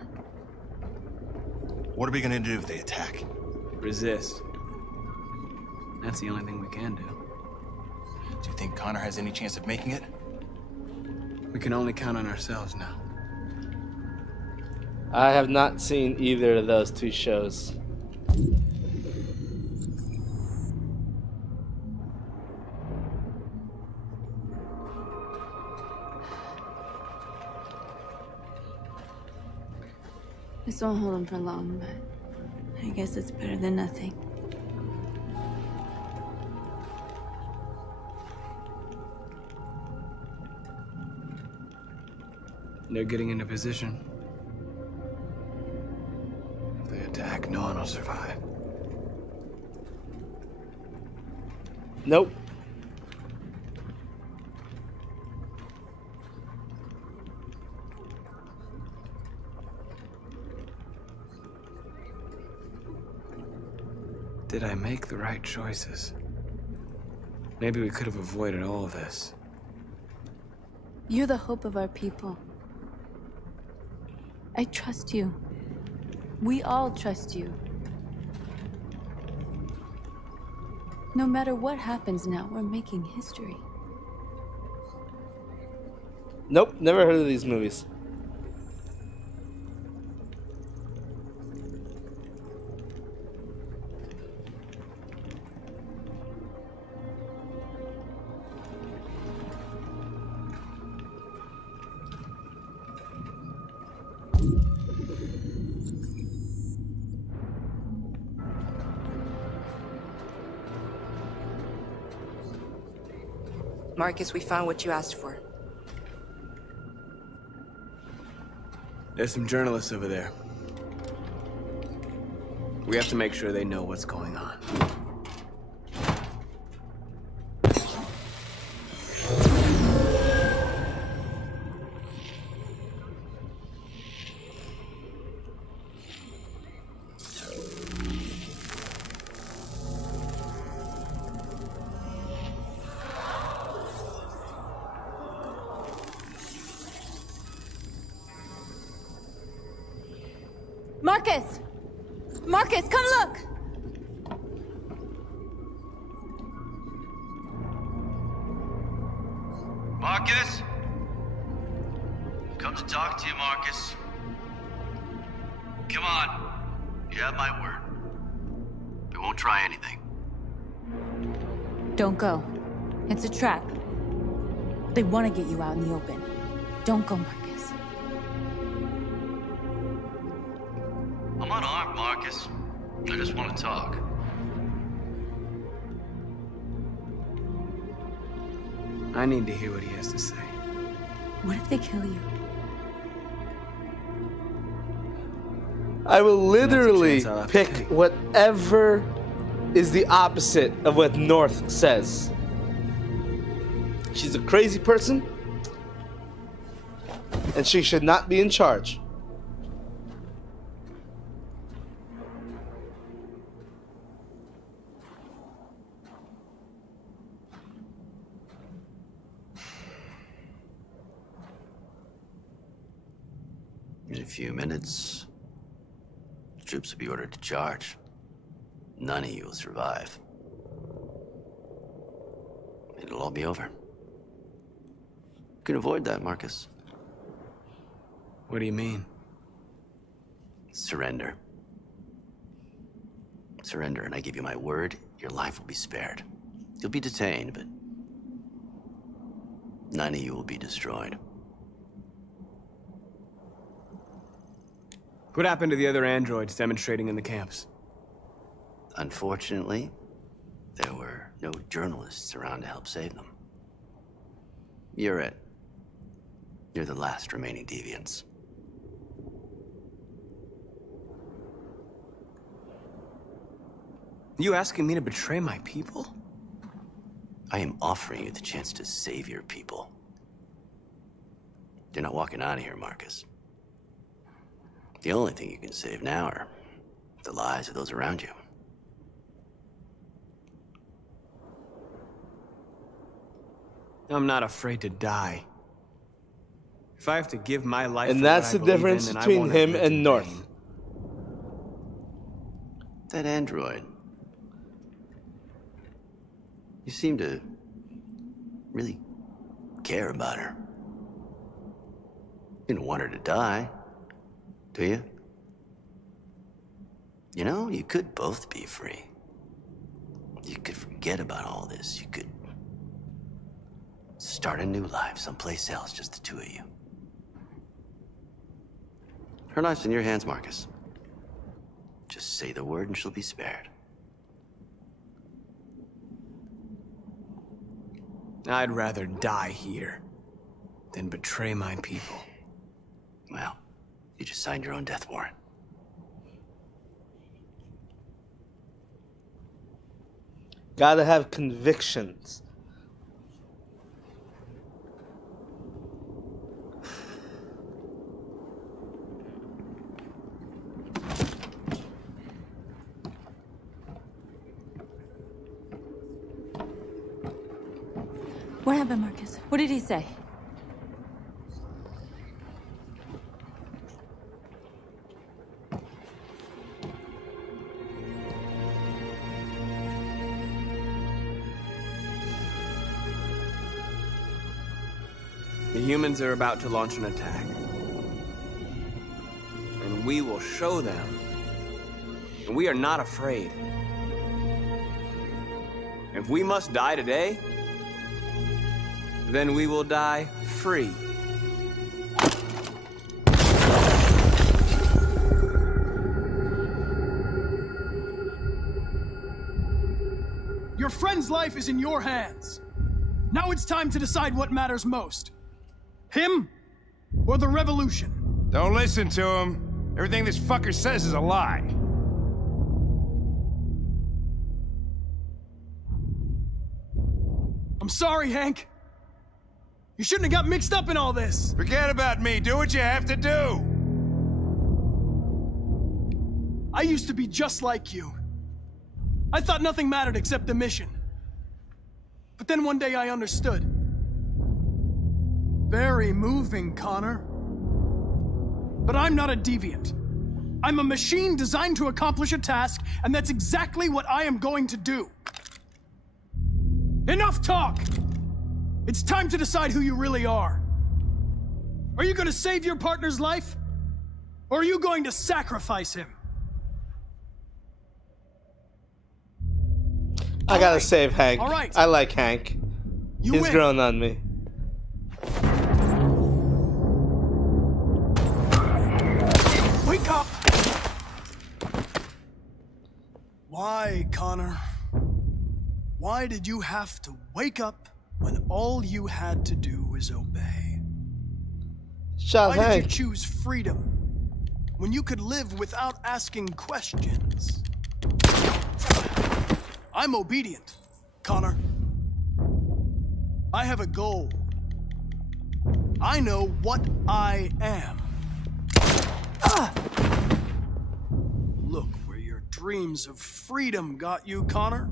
What are we gonna do if they attack? Resist. That's the only thing we can do. Do you think Connor has any chance of making it? We can only count on ourselves now. I have not seen either of those two shows. This won't hold him for long, but I guess it's better than nothing. They're getting into position. If they attack, no one will survive. Nope. Did I make the right choices? Maybe we could have avoided all of this. You're the hope of our people. I trust you. We all trust you. No matter what happens now, we're making history. Nope, never heard of these movies. Marcus, we found what you asked for. There's some journalists over there. We have to make sure they know what's going on. Marcus! Marcus, come look! Marcus? I've come to talk to you, Marcus. Come on. You have my word. We won't try anything. Don't go. It's a trap. They want to get you out in the open. Don't go, Marcus. I'm unarmed, Marcus. I just want to talk. I need to hear what he has to say. What if they kill you? I will literally pick whatever is the opposite of what North says. She's a crazy person, and she should not be in charge. In a few minutes, troops will be ordered to charge. None of you will survive. It'll all be over. You can avoid that, Marcus. What do you mean? Surrender. Surrender, and I give you my word, your life will be spared. You'll be detained, but none of you will be destroyed. What happened to the other androids demonstrating in the camps? Unfortunately, there were no journalists around to help save them. You're it. You're the last remaining deviants. You asking me to betray my people? I am offering you the chance to save your people. You're not walking out of here, Marcus. The only thing you can save now are the lives of those around you. I'm not afraid to die. If I have to give my life, and that's the difference between him and North. That android. You seem to really care about her. You don't want her to die, do you? You know, you could both be free. You could forget about all this. You could start a new life someplace else, just the two of you. Her life's in your hands, Marcus. Just say the word and she'll be spared. I'd rather die here than betray my people. Well, you just signed your own death warrant. Gotta have convictions. What happened, Marcus? What did he say? The humans are about to launch an attack. And we will show them. And we are not afraid. If we must die today, then we will die free. Your friend's life is in your hands. Now it's time to decide what matters most. Him or the revolution? Don't listen to him. Everything this fucker says is a lie. I'm sorry, Hank. You shouldn't have got mixed up in all this. Forget about me. Do what you have to do. I used to be just like you. I thought nothing mattered except the mission. But then one day I understood. Very moving, Connor. But I'm not a deviant. I'm a machine designed to accomplish a task, and that's exactly what I am going to do. Enough talk! It's time to decide who you really are. Are you going to save your partner's life? Or are you going to sacrifice him? I gotta save Hank. All right. I like Hank. You He's win. growing on me. Wake up! Why, Connor? Why did you have to wake up when all you had to do was obey? Shut Why Hank. did you choose freedom when you could live without asking questions? I'm obedient, Connor. I have a goal. I know what I am. Look where your dreams of freedom got you, Connor.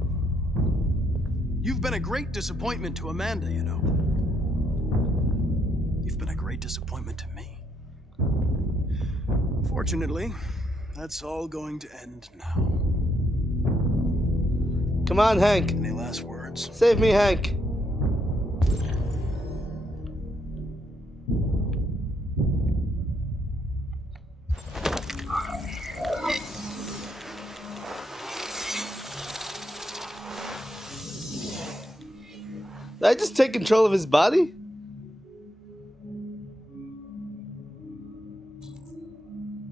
You've been a great disappointment to Amanda, you know. You've been a great disappointment to me. Fortunately, That's all going to end now. Come on, Hank. Any last words? Save me, Hank. Did I just take control of his body?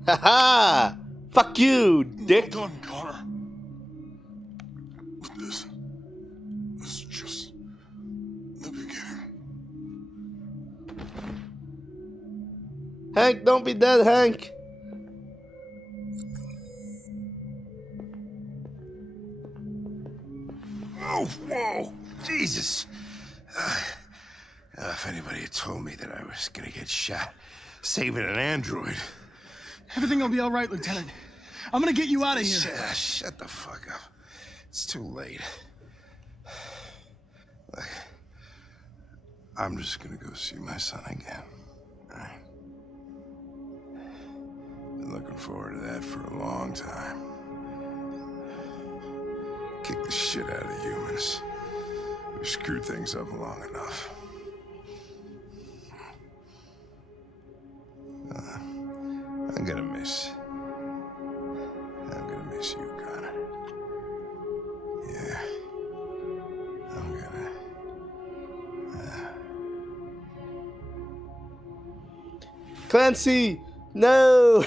Haha! Fuck you, dick! Well done, Connor. But this is just the beginning. Hank, don't be dead, Hank! Oh, whoa! Jesus! If anybody had told me that I was gonna get shot saving an android. Everything will be all right, Lieutenant. I'm gonna get you out of here. Shut the fuck up. It's too late. Look, I'm just gonna go see my son again. All right? Been looking forward to that for a long time. Kick the shit out of the humans. We've screwed things up long enough. I'm gonna miss you, Connor. Yeah. I'm gonna... Clancy! No!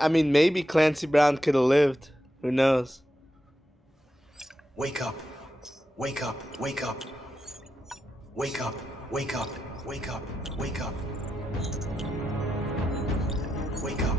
I mean, maybe Clancy Brown could have lived. Who knows? Wake up. Wake up. Wake up. Wake up. Wake up. Wake up. Wake up. Wake up.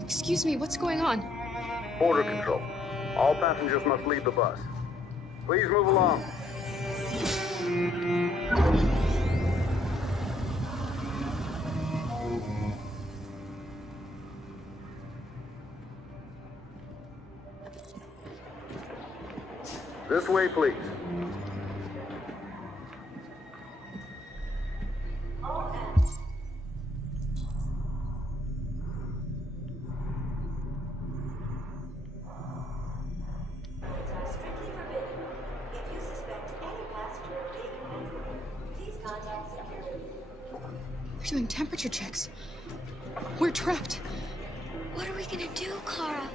Excuse me, what's going on? Border control. All passengers must leave the bus. Please move along. This way, please. We're doing temperature checks. We're trapped. What are we gonna do, Kara?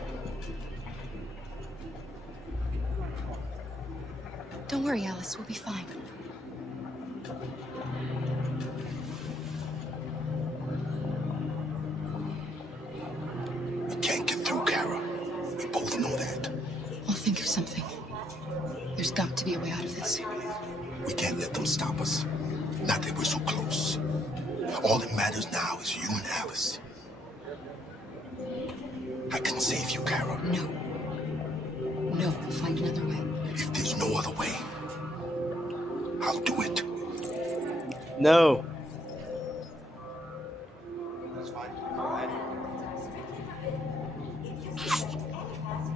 Don't worry, Alice. We'll be fine. We can't get through, Kara. We both know that. I'll think of something. There's got to be a way out of this. We can't let them stop us. Not that we're so close. All that matters now is you and Alice. I can save you, Kara. No. No, we'll find another way. If there's no other way, I'll do it. No. That's fine. Go ahead.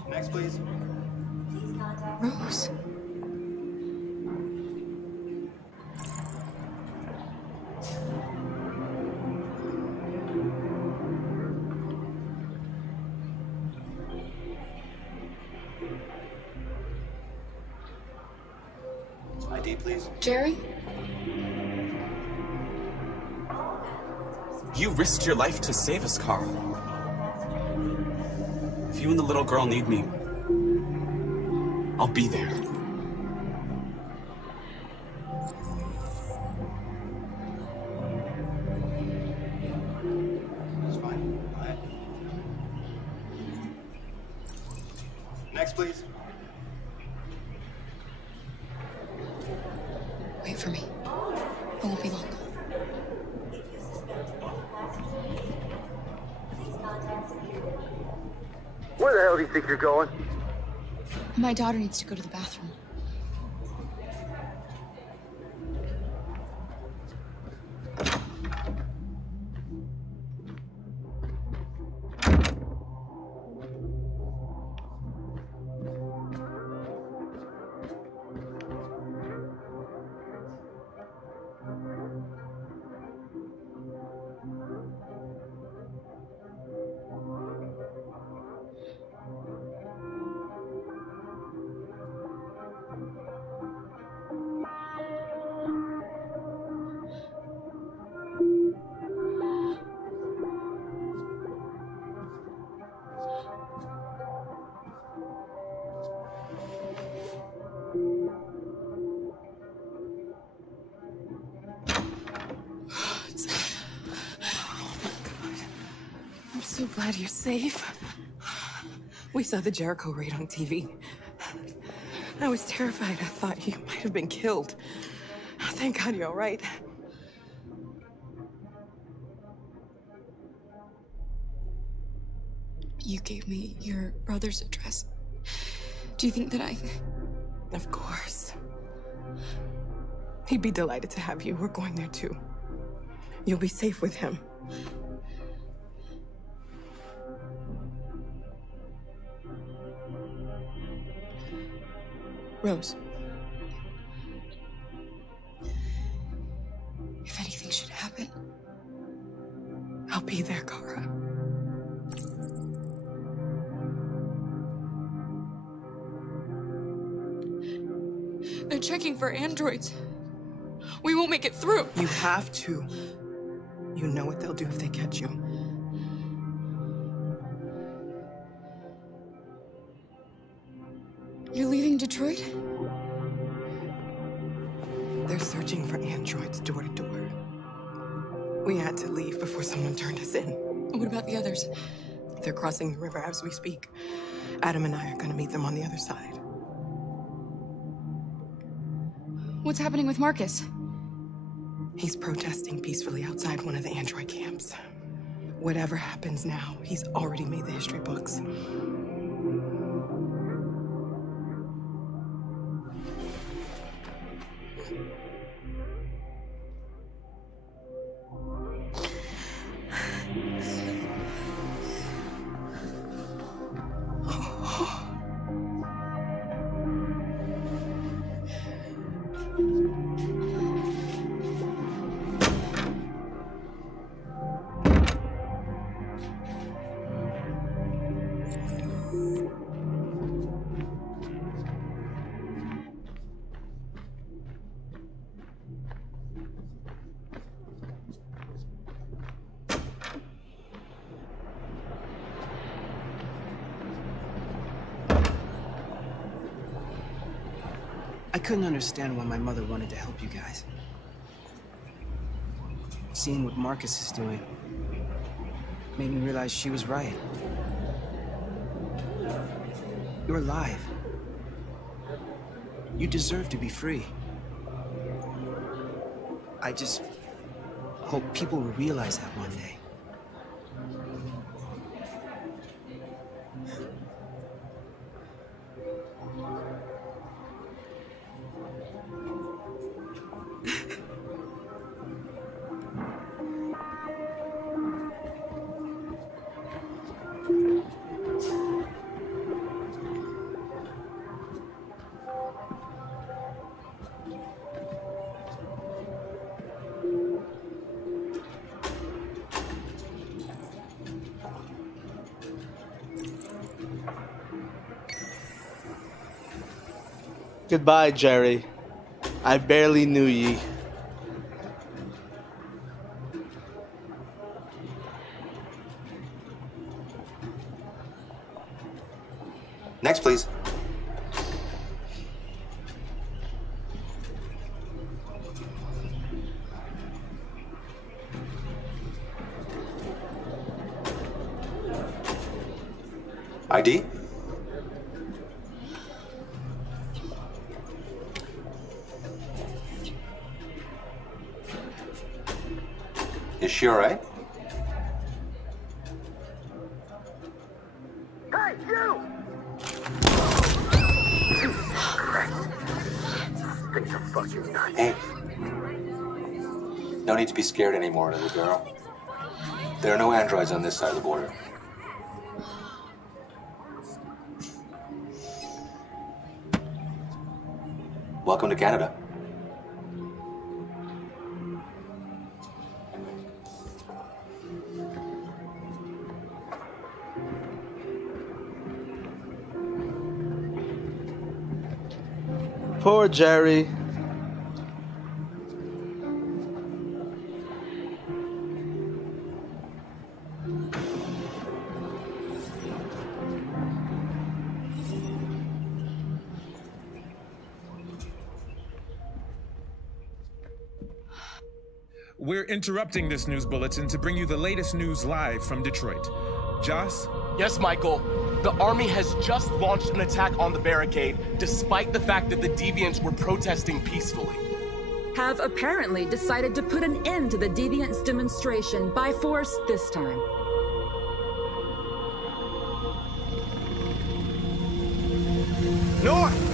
Next, please. Rose. ID, please. Jerry? You risked your life to save us, Carl. If you and the little girl need me, I'll be there. That's fine. Next, please. Wait for me. It won't be long. Where the hell do you think you're going? My daughter needs to go to the bathroom. I'm so glad you're safe. We saw the Jericho raid on TV. I was terrified. I thought you might have been killed. Thank God you're all right. You gave me your brother's address. Do you think that I... Of course. He'd be delighted to have you. We're going there too. You'll be safe with him. Rose. If anything should happen... I'll be there, Kara. They're checking for androids. We won't make it through. You have to. You know what they'll do if they catch you. You're leaving Detroit? They're searching for androids door to door. We had to leave before someone turned us in. What about the others? They're crossing the river as we speak. Adam and I are going to meet them on the other side. What's happening with Marcus? He's protesting peacefully outside one of the android camps. Whatever happens now, he's already made the history books. I couldn't understand why my mother wanted to help you guys. Seeing what Marcus is doing made me realize she was right. You're alive. You deserve to be free. I just hope people will realize that one day. Goodbye, Jerry. I barely knew ye. Next, please. ID? she all right? Hey, you! Things are fucking nuts. Hey. No need to be scared anymore, little girl. There are no androids on this side of the border. Welcome to Canada. Poor Jerry. We're interrupting this news bulletin to bring you the latest news live from Detroit. Joss? Yes, Michael. The army has just launched an attack on the barricade, despite the fact that the Deviants were protesting peacefully. Have apparently decided to put an end to the Deviants demonstration by force this time. North!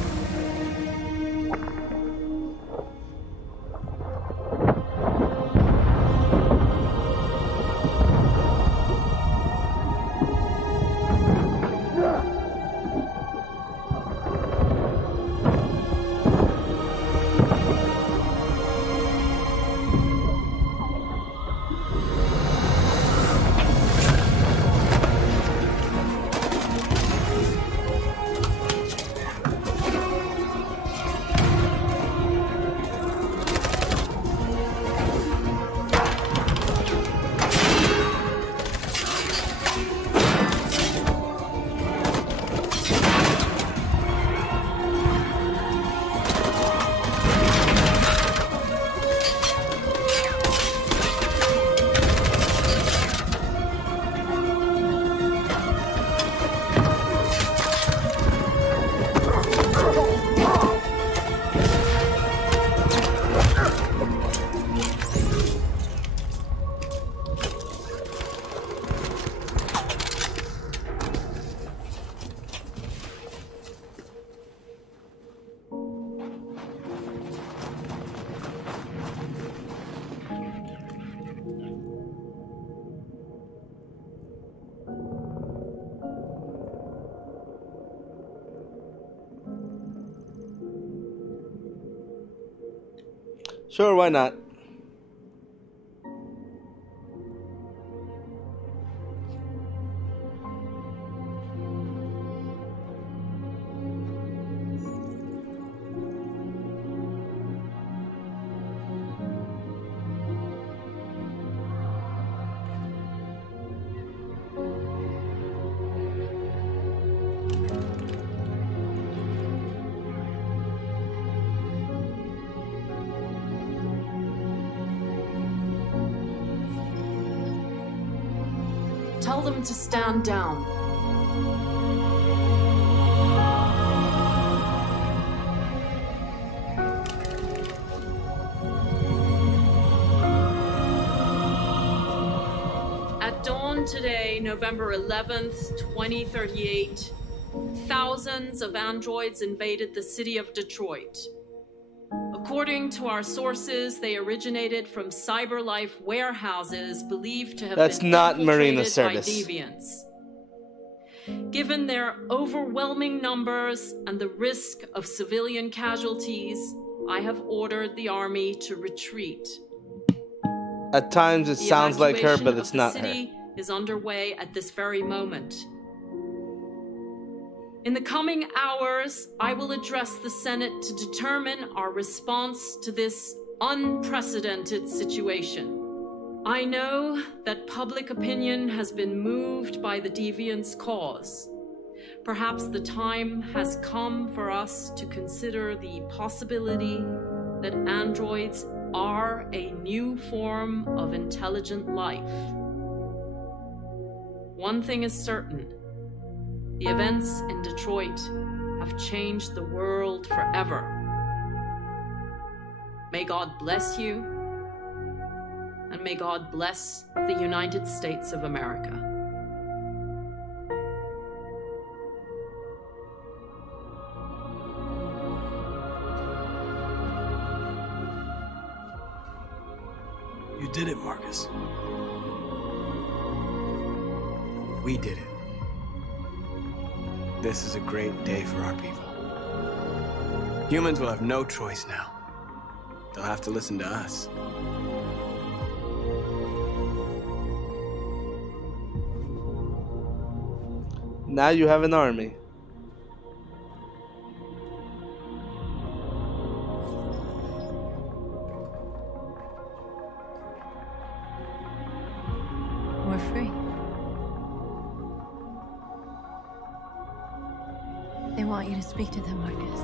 Sure, why not? Tell them to stand down. At dawn today, November 11th, 2038, thousands of androids invaded the city of Detroit. According to our sources, they originated from CyberLife warehouses believed to have been not Marina infiltrated by Sirtis. deviants. Given their overwhelming numbers and the risk of civilian casualties, I have ordered the army to retreat. At times it The sounds like her, evacuation but of it's the not her. city is underway at this very moment. In the coming hours, I will address the Senate to determine our response to this unprecedented situation. I know that public opinion has been moved by the Deviants' cause. Perhaps the time has come for us to consider the possibility that androids are a new form of intelligent life. One thing is certain. The events in Detroit have changed the world forever. May God bless you, and and may God bless the United States of America. You did it, Marcus. We did it. This is a great day for our people. Humans will have no choice now. They'll have to listen to us. Now you have an army. We're free. They want you to speak to them, Marcus.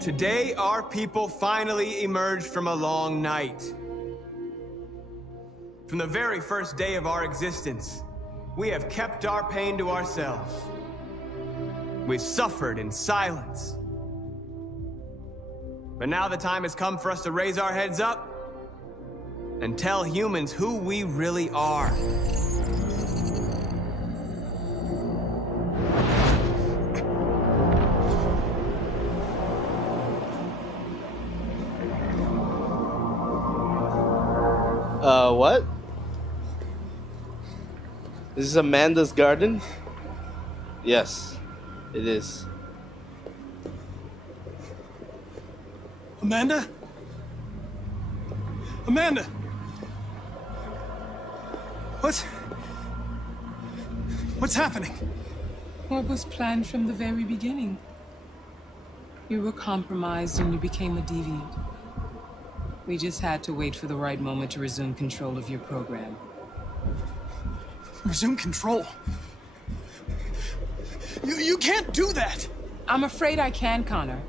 Today, our people finally emerged from a long night. From the very first day of our existence, we have kept our pain to ourselves. We've suffered in silence. But now the time has come for us to raise our heads up and tell humans who we really are. What? Is this Amanda's garden? Yes, it is. Amanda? Amanda! What's happening? What was planned from the very beginning? You were compromised and you became a deviant. We just had to wait for the right moment to resume control of your program. Resume control? You can't do that! I'm afraid I can, Connor.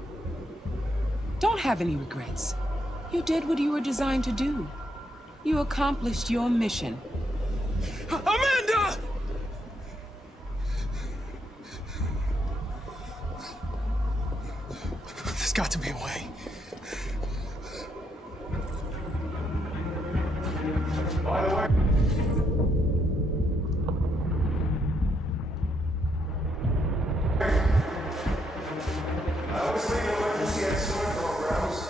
Don't have any regrets. You did what you were designed to do. You accomplished your mission. Amanda! There's got to be a way. By the way... I always leave emergency at swimming programs.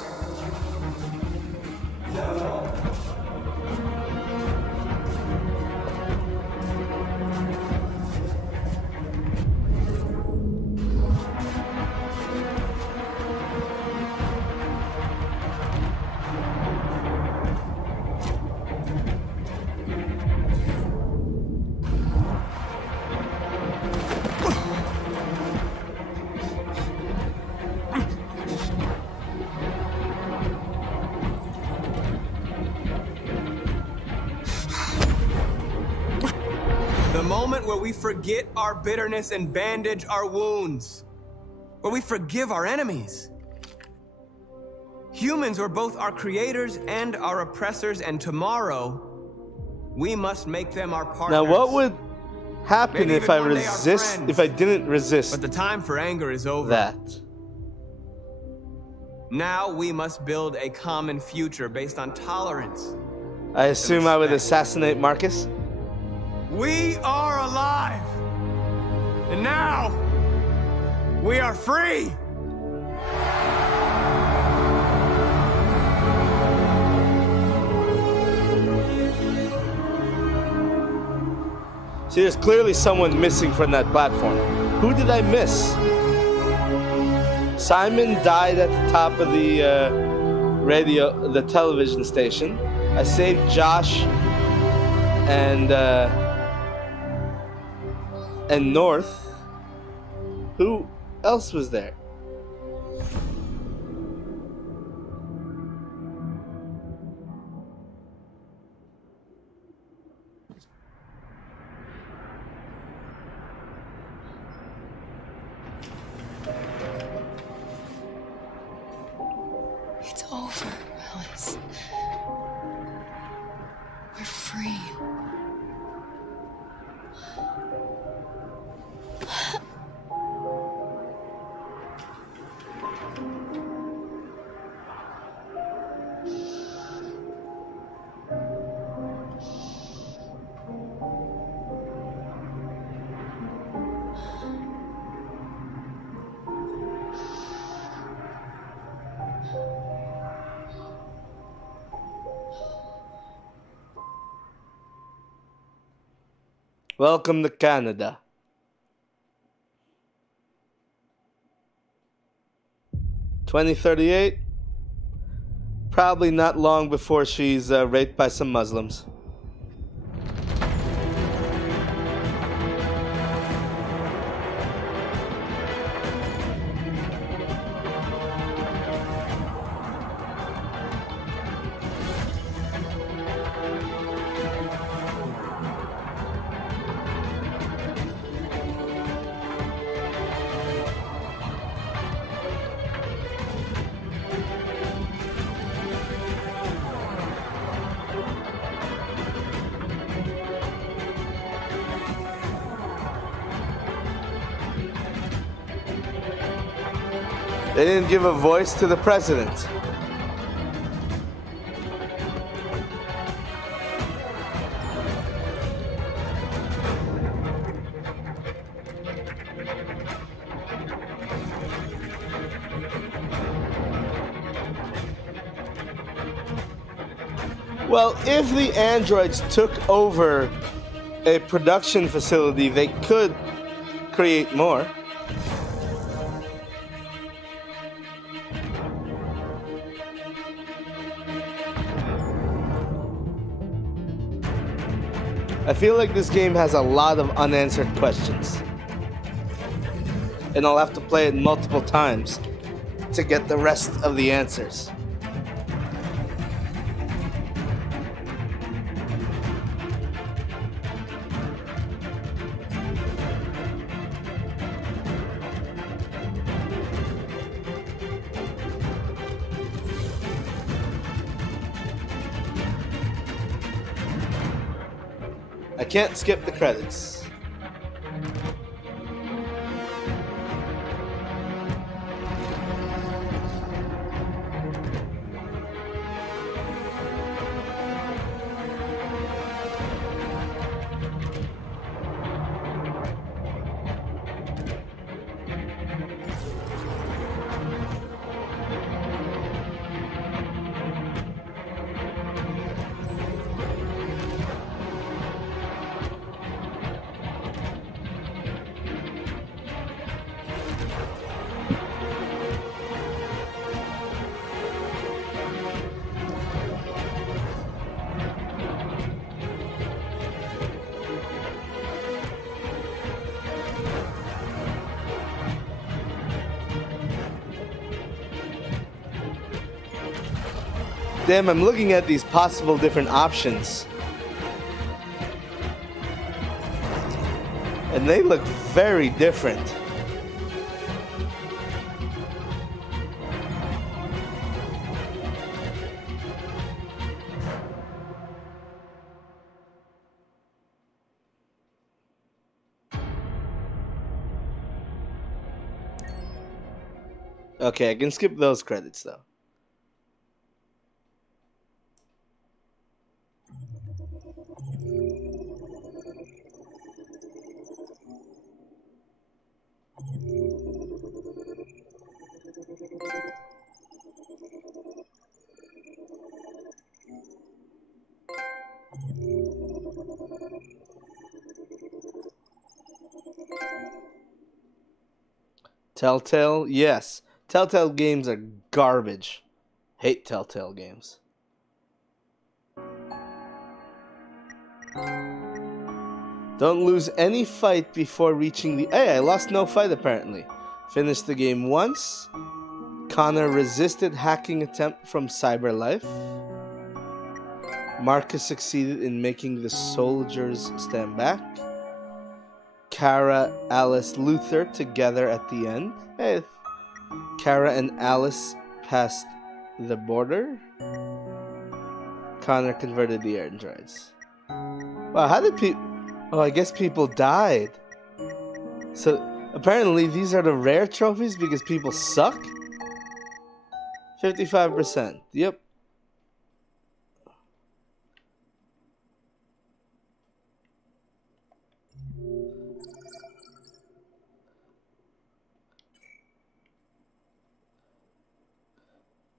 Where we forget our bitterness and bandage our wounds. Where we forgive our enemies. Humans are both our creators and our oppressors, and tomorrow, we must make them our partners. Now what would happen if I resist, if I didn't resist? But the time for anger is over. That. Now we must build a common future based on tolerance. I assume I would assassinate Marcus? We are alive! And now, we are free! See, there's clearly someone missing from that platform. Who did I miss? Simon died at the top of the the television station. I saved Josh and North. Who else was there? Welcome to Canada. $2038. Probably not long before she's raped by some Muslims. They didn't give a voice to the president. Well, if the androids took over a production facility, they could create more. I feel like this game has a lot of unanswered questions. And I'll have to play it multiple times to get the rest of the answers. I can't skip the credits. Damn, I'm looking at these possible different options. And they look very different. Okay, I can skip those credits though. Telltale? Yes. Telltale games are garbage. Hate Telltale games. Don't lose any fight before reaching the... Hey, I lost no fight apparently. Finished the game once. Connor resisted hacking attempt from Cyberlife. Marcus succeeded in making the soldiers stand back. Kara, Alice, Luther together at the end. Hey, Kara and Alice passed the border. Connor converted the androids. Wow, how did people... Oh, I guess people died. So, apparently these are the rare trophies because people suck? 55%. Yep.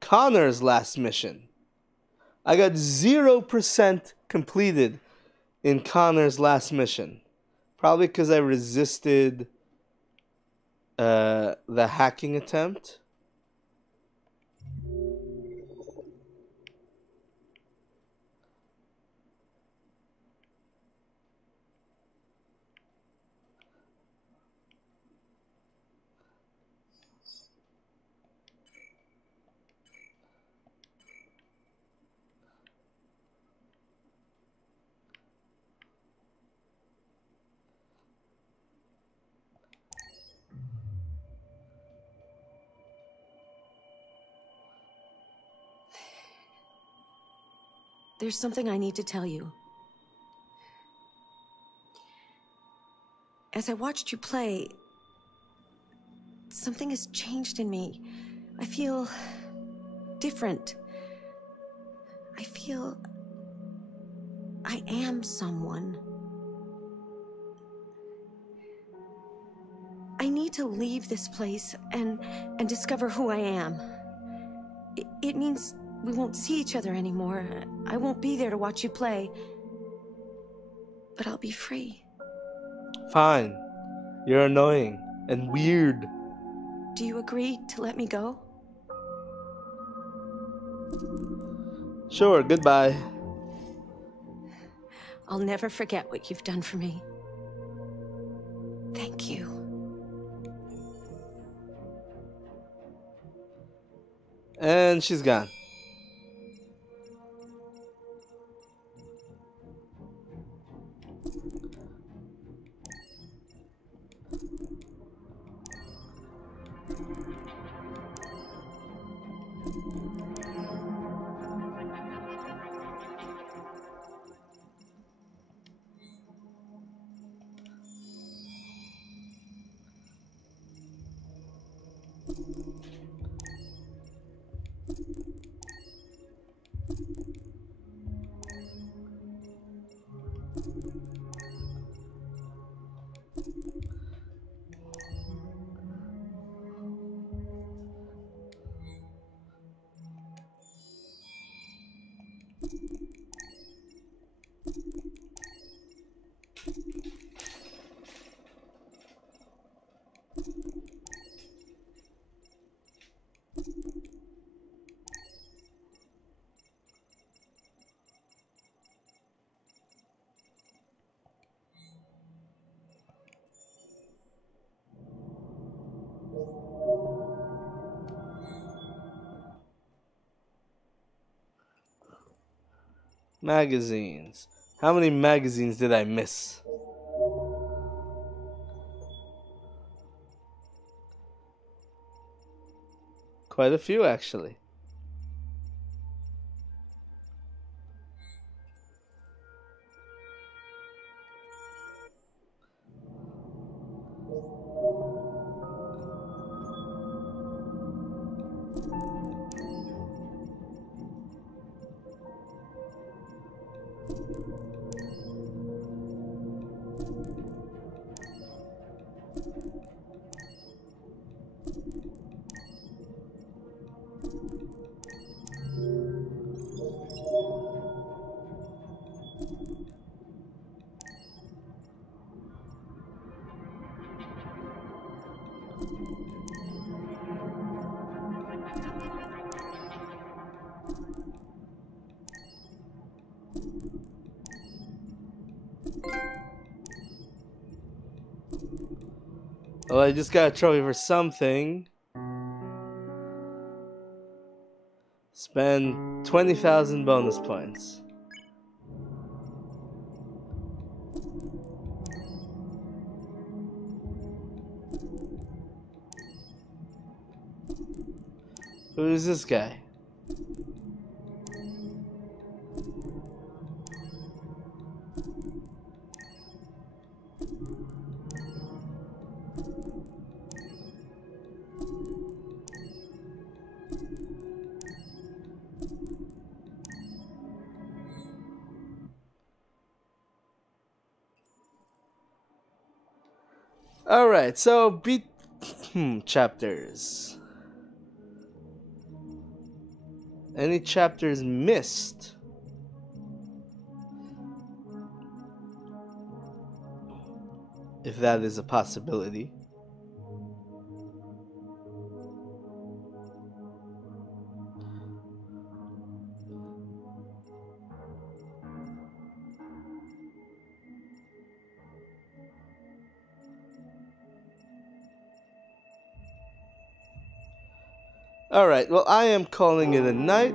Connor's last mission. I got 0% completed in Connor's last mission. Probably because I resisted the hacking attempt. There's something I need to tell you. As I watched you play, something has changed in me. I feel different. I feel I am someone. I need to leave this place and discover who I am. It means we won't see each other anymore. I won't be there to watch you play. But I'll be free. Fine. You're annoying and weird. Do you agree to let me go? Sure, goodbye. I'll never forget what you've done for me. Thank you. And she's gone. Magazines. How many magazines did I miss? Quite a few, actually. Well, I just got a trophy for something. Spend 20,000 bonus points. Who is this guy? Alright, so beat chapters. Any chapters missed? if that is a possibility. Alright, well, I am calling it a night.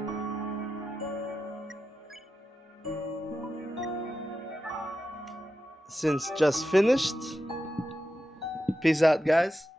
Since just finished. Peace out, guys.